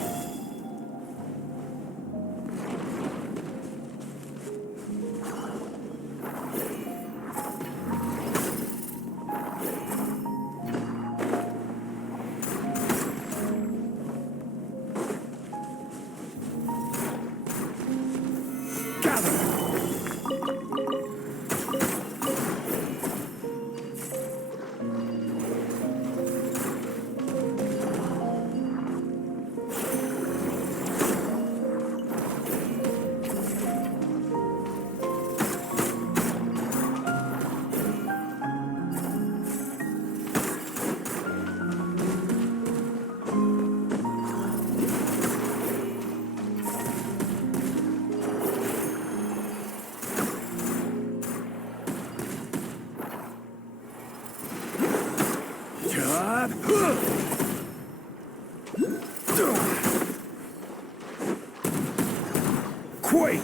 Quake!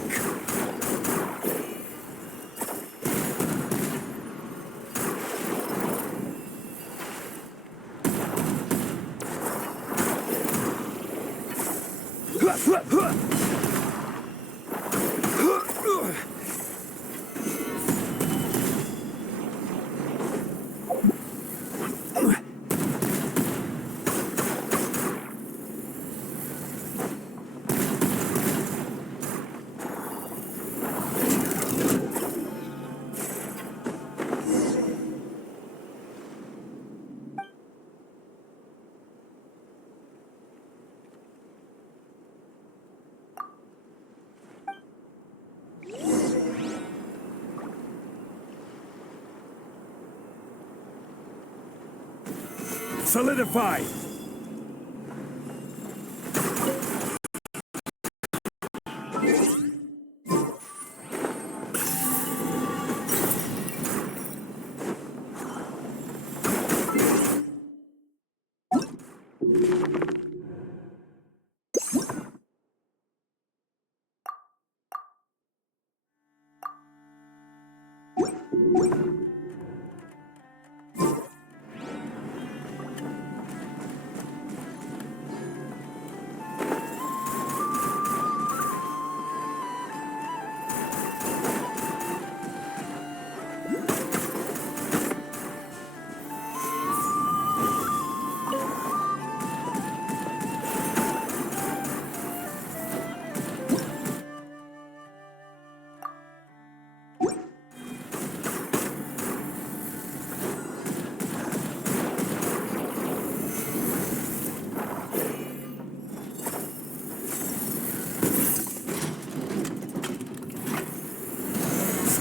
Solidify!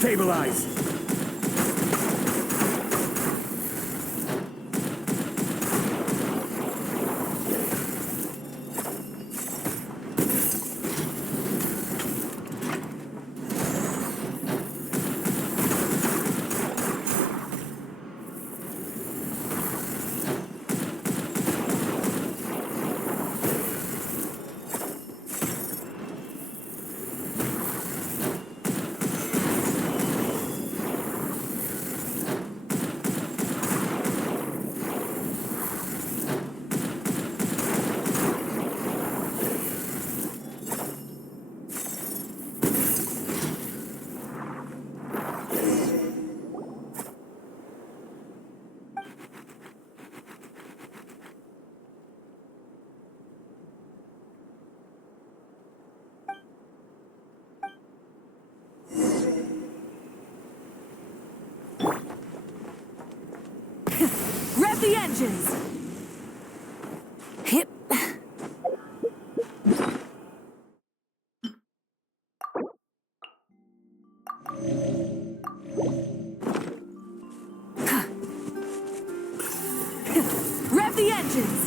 Stabilize! Rev the engines! Hip. Rev the engines!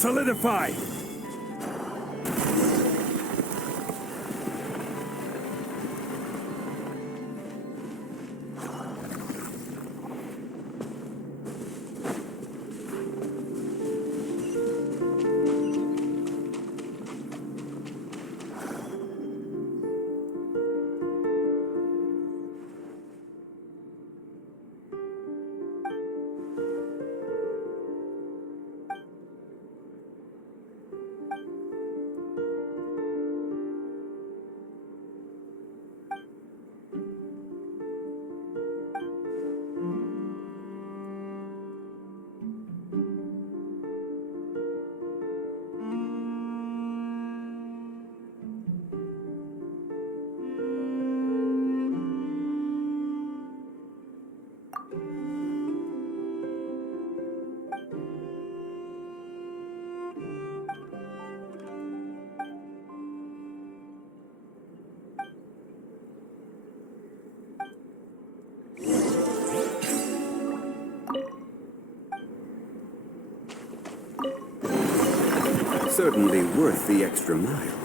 Solidify! Certainly worth the extra mile.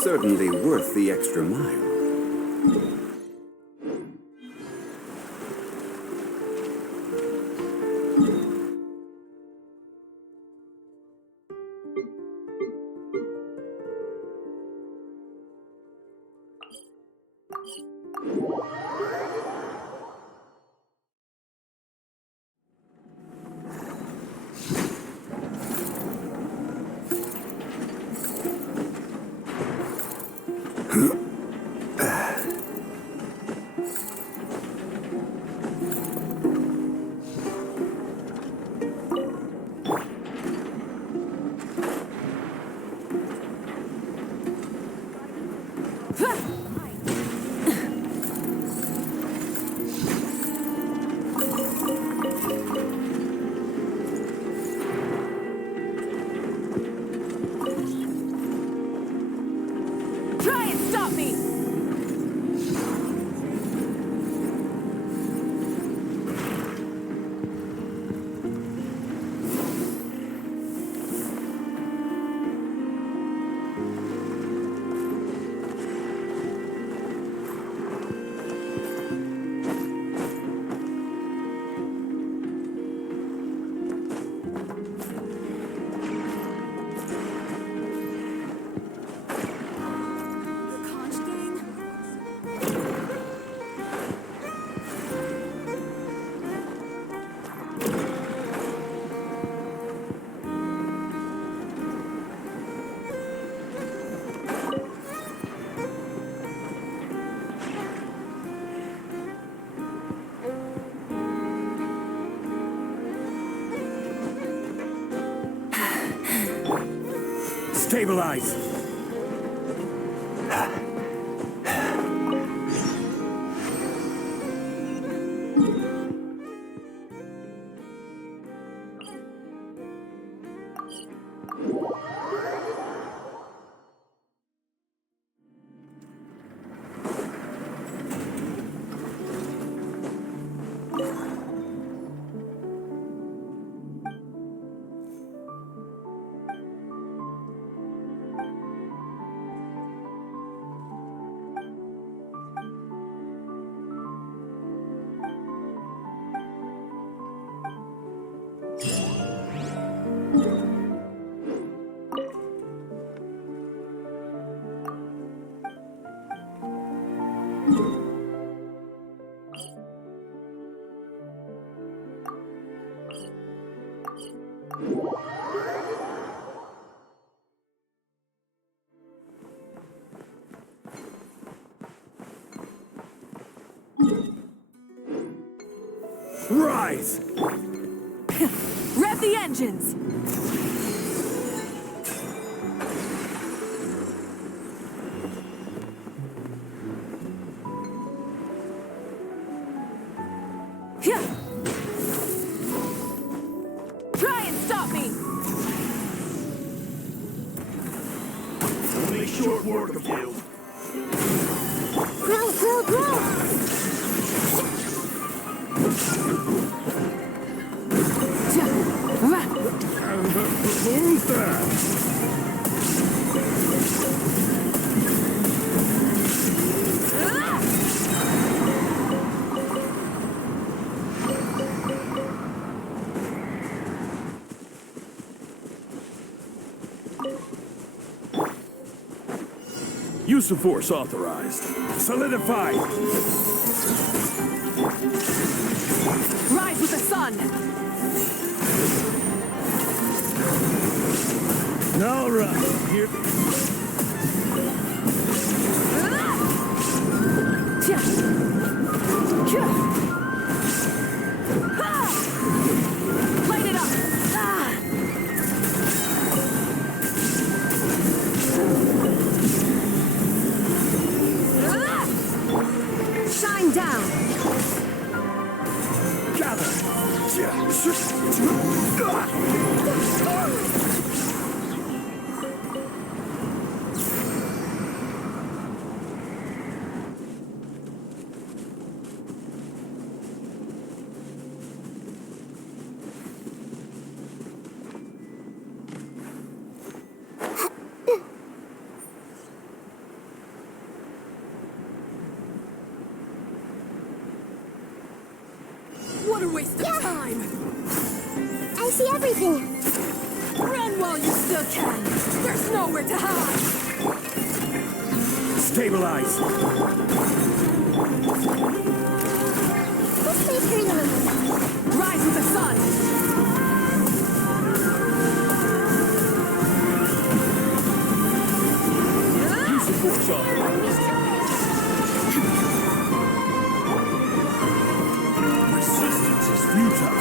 Certainly worth the extra mile. Stabilize! Rise! Rev the engines! Yeah. Try and stop me! Only short work of you. Grow, grow, grow! Who's that? Use of force authorized. Solidify! Rise with the sun! All right, here. Light it up! Shine down! Gather! What a waste of time! I see everything. Run while you still can! There's nowhere to hide! Stabilize! This makes her young. Rise with the sun! Use of force authorized. Resistance is futile.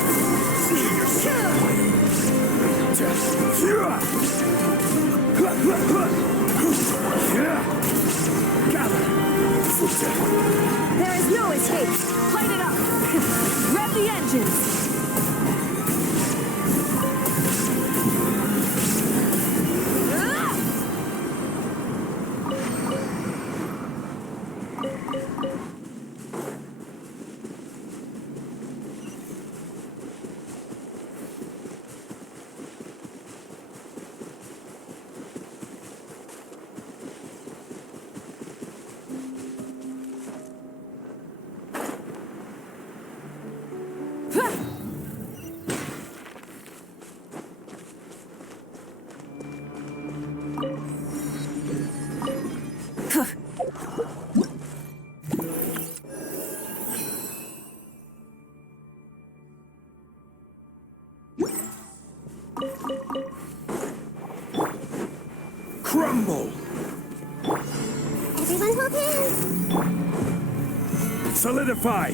See yourself. Gather. There is no escape! Light it up! Rev the engines! Crumble! Everyone hold hands. Solidify!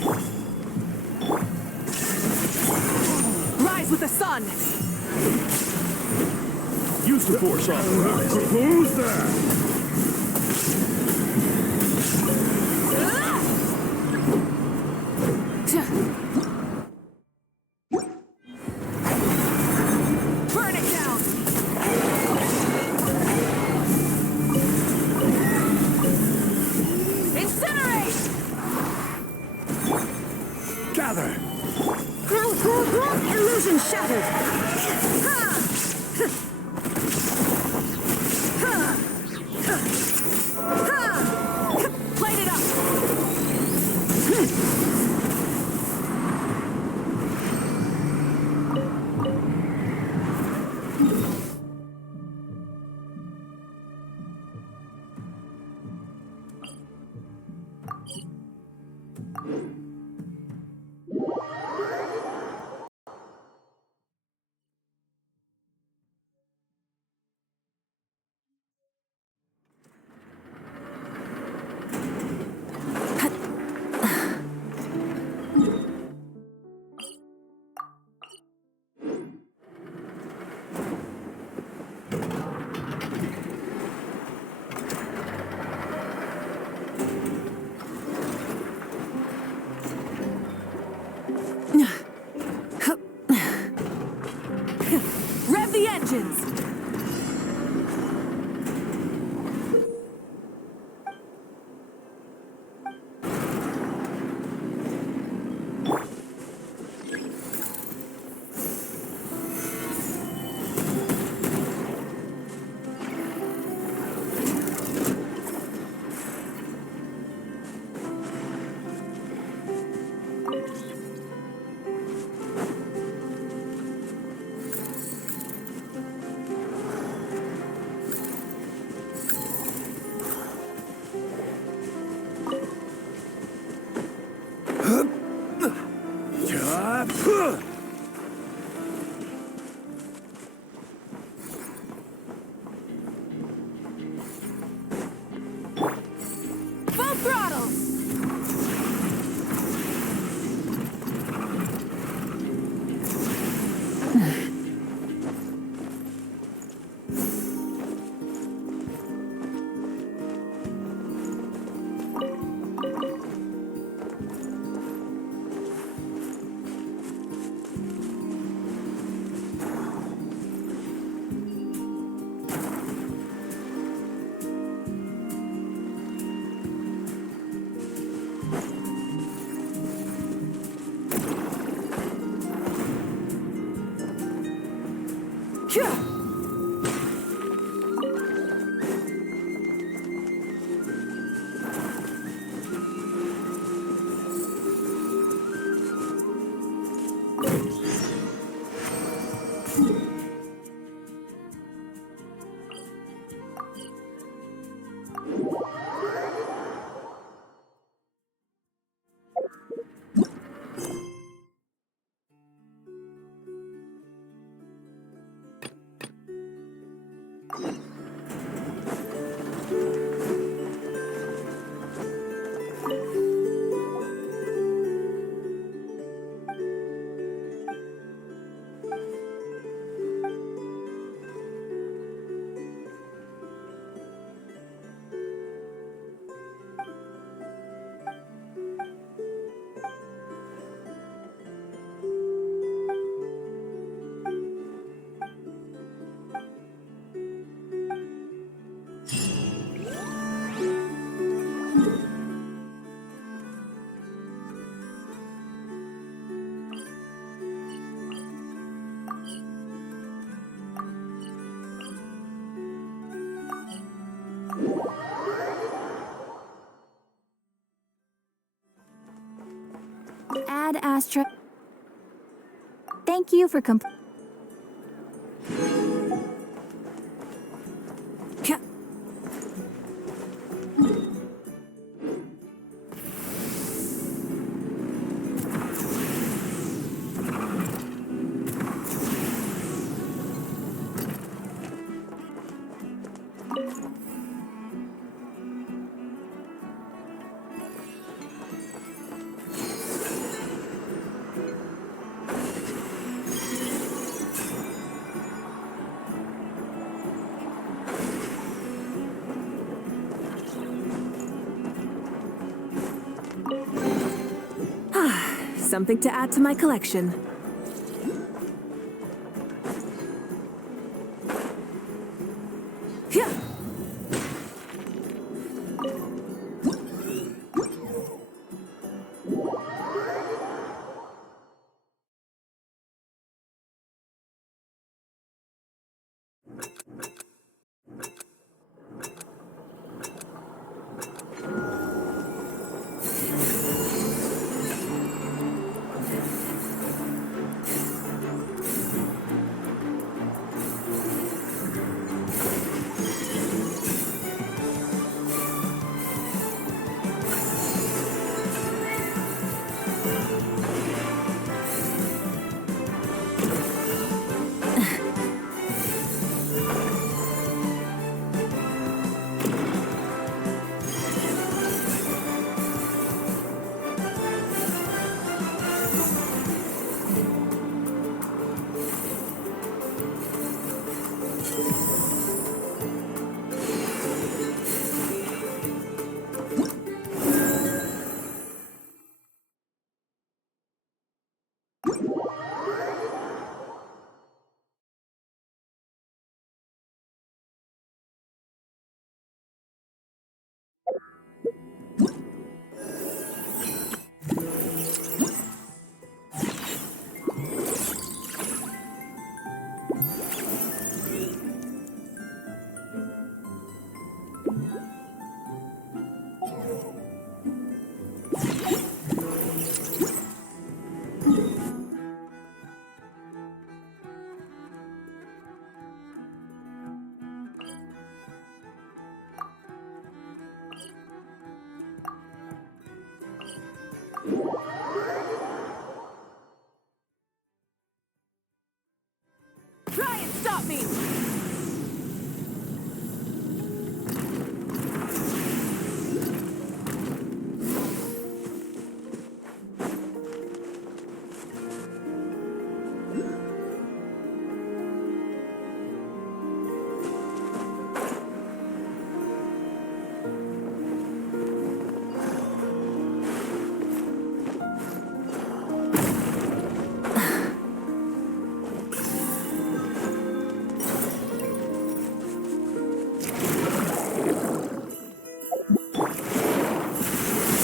Rise with the sun! Use the force authorized. Who's that? Burn it down! Incinerate! Gather! Illusion shattered! Light it up! Rev the engines! Full throttle! Ad Astra. Thank you for Something to add to my collection. Yeah. Try and stop me!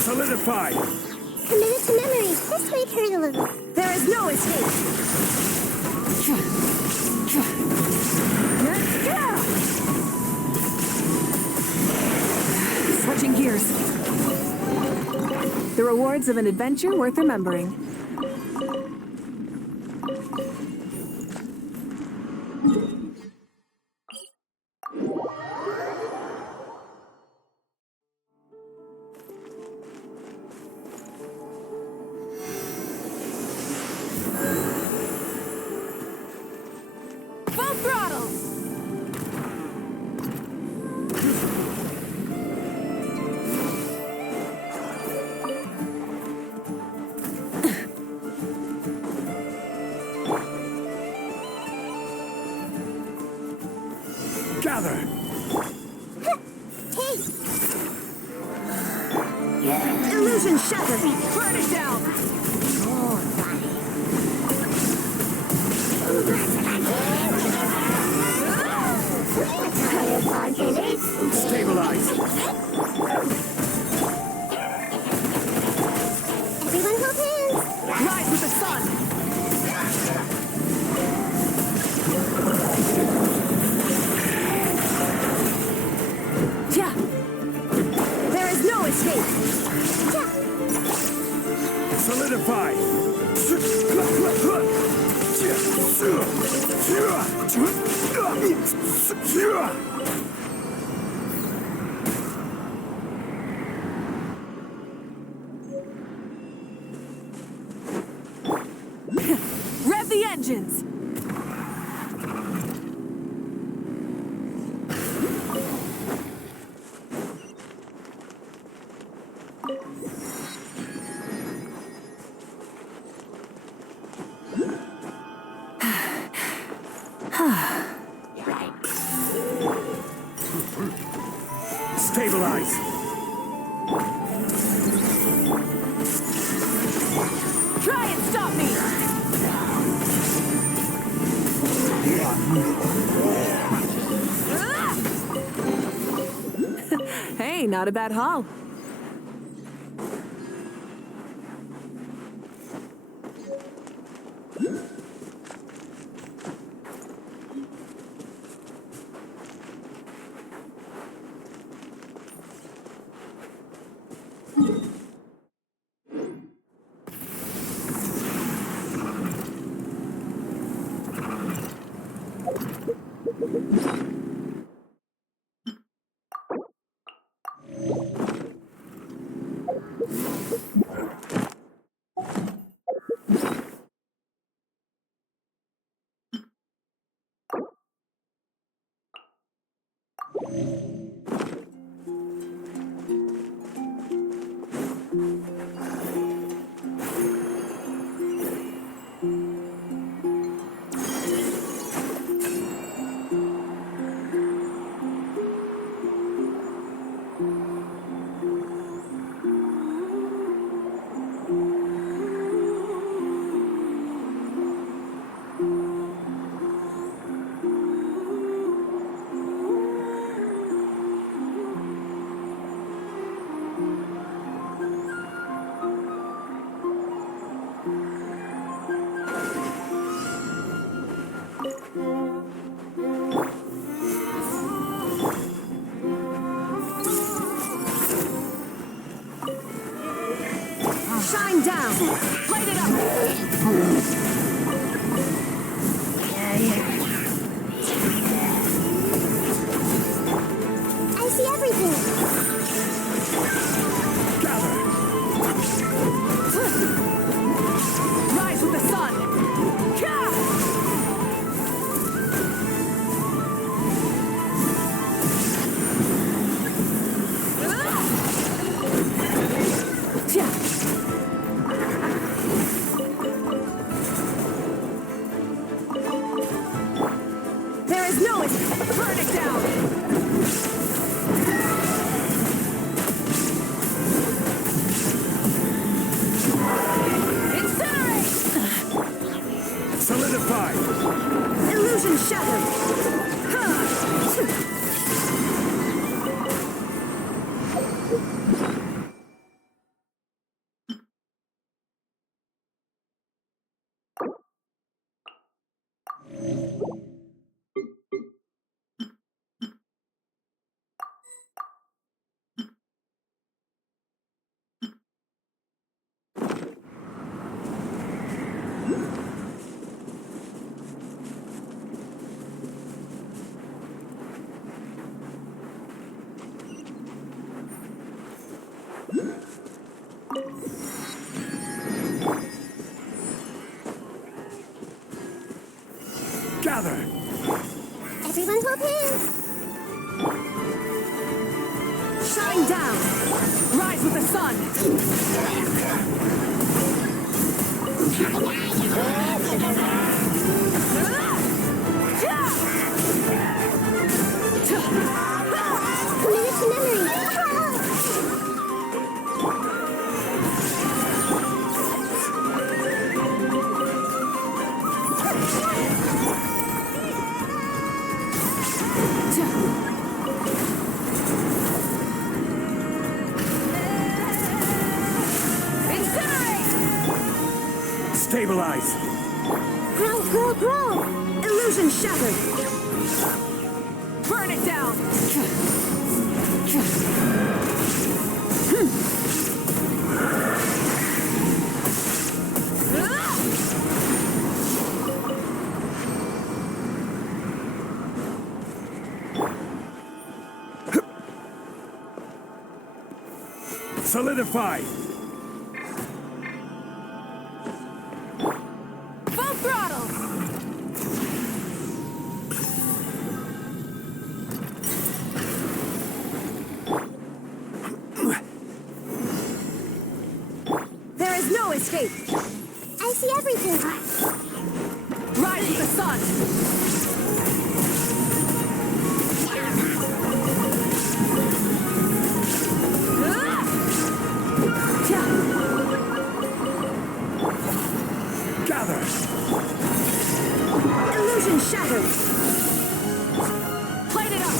Solidify! Committed to memory. This way, carry a little. There is no escape! Switching gears. The rewards of an adventure worth remembering. Full throttle! Gather! Illusion shattered! Burn it down! Stabilize! Everyone hold hands. Rise with the sun! Yeah! There is no escape! Solidify! Rev the engines! Stabilize! Try not a bad haul. Shine down! Light it up! I see everything. Rise with the sun! There is no escape! Burn it down! Solidify! Illusion shattered! Gather! Everyone hold hands. Shine down! Rise with the sun! Commit to memory. Stabilize! Grow, grow, grow! Illusion shattered! Burn it down! Solidify! Full throttle! There is no escape! I see everything. Rise with the sun! Gather! Illusion shattered! Light it up!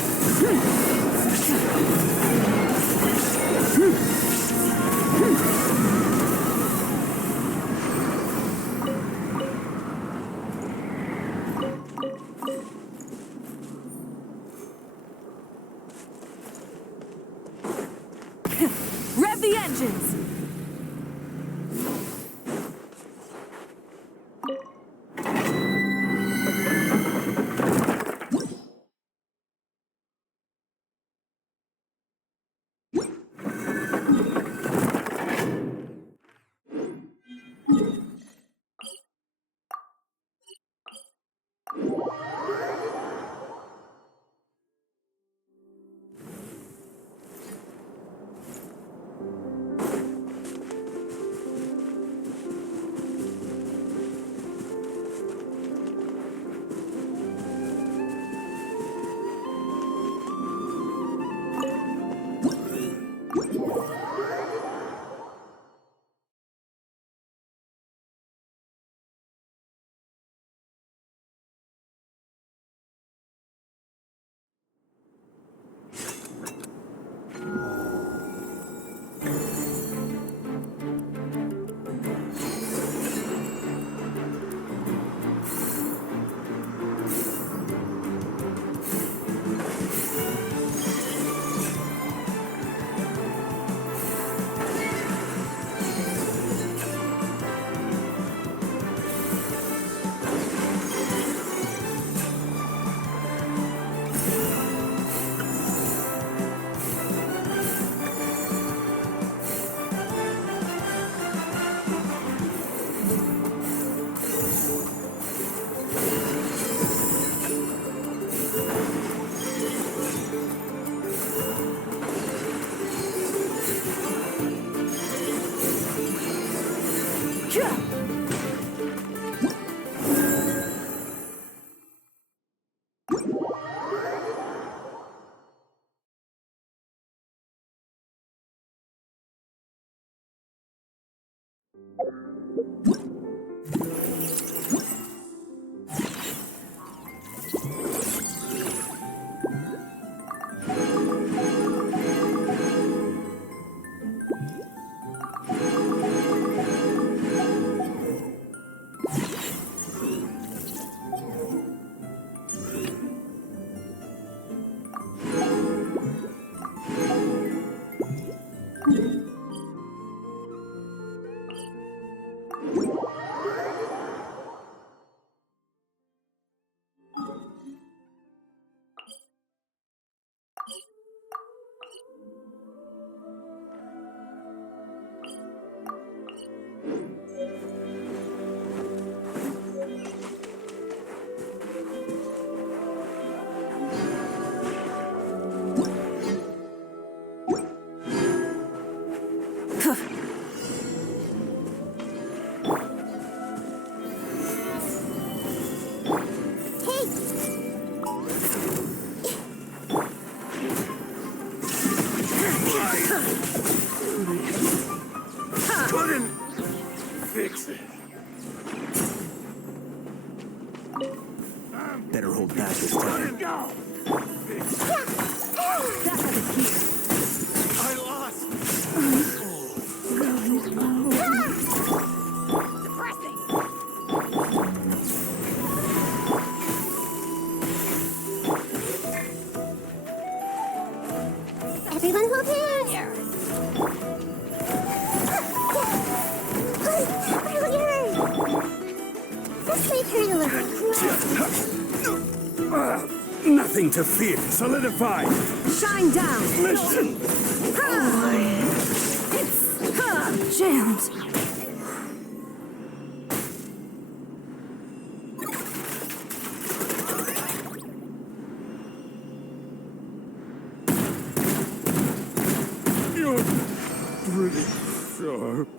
Couldn't fix it. Better hold back this time. Go! I lost. Everyone hold hands. This may hurt a little. Nothing to fear. Solidify. Shine down. Listen. It's jammed. You're pretty sharp.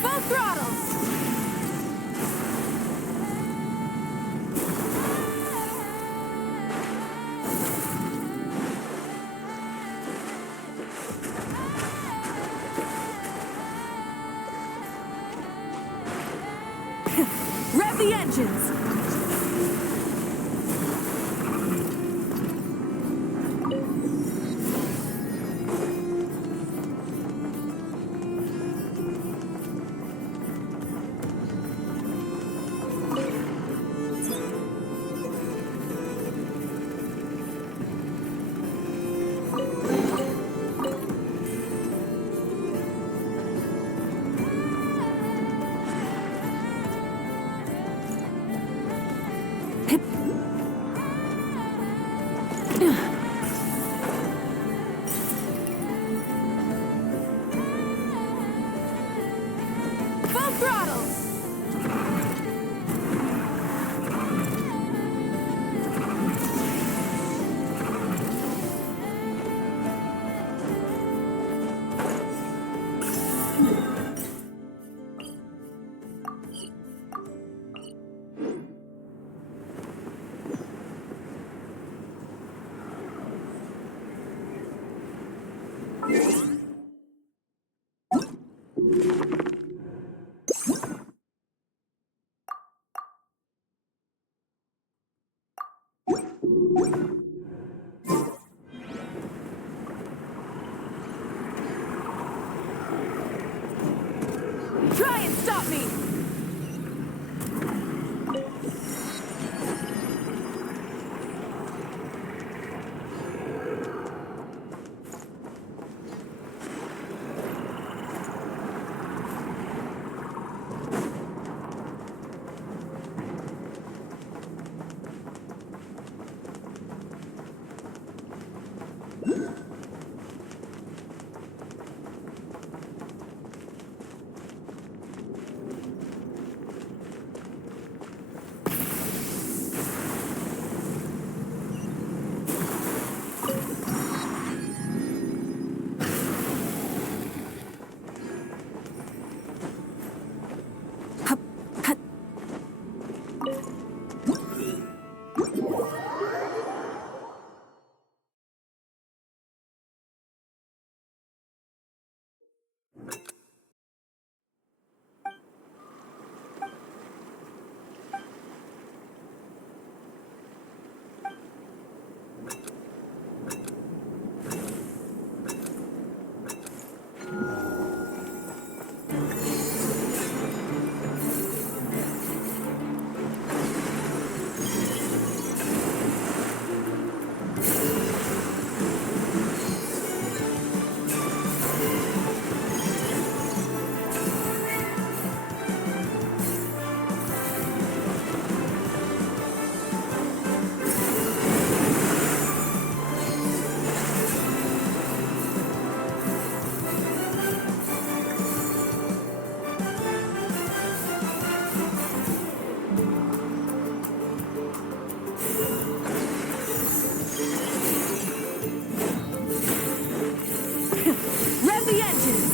Full throttle! Rev the engines! Full throttle! Try and stop me! Rev the engines!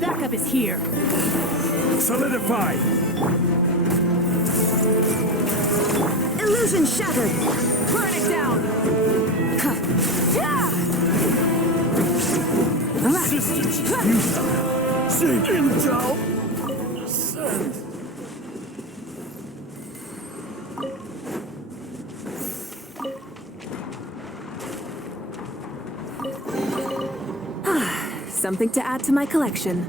Backup is here. Solidify! Illusion shattered. Burn it down. Resistance is futile. Send intel. Send. Something to add to my collection.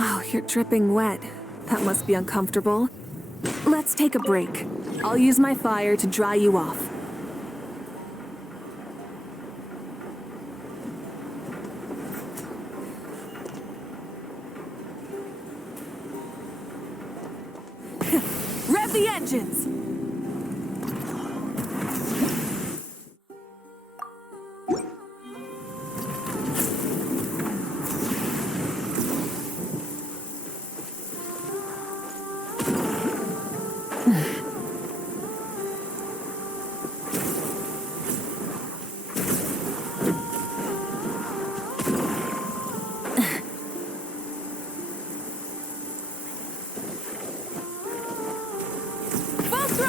Oh, you're dripping wet. That must be uncomfortable. Let's take a break. I'll use my fire to dry you off. Rev the engines! Walkhrough!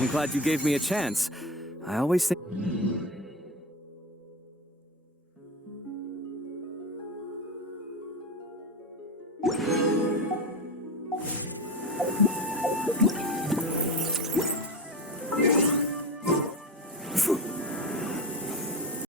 I'm glad you gave me a chance. I always think...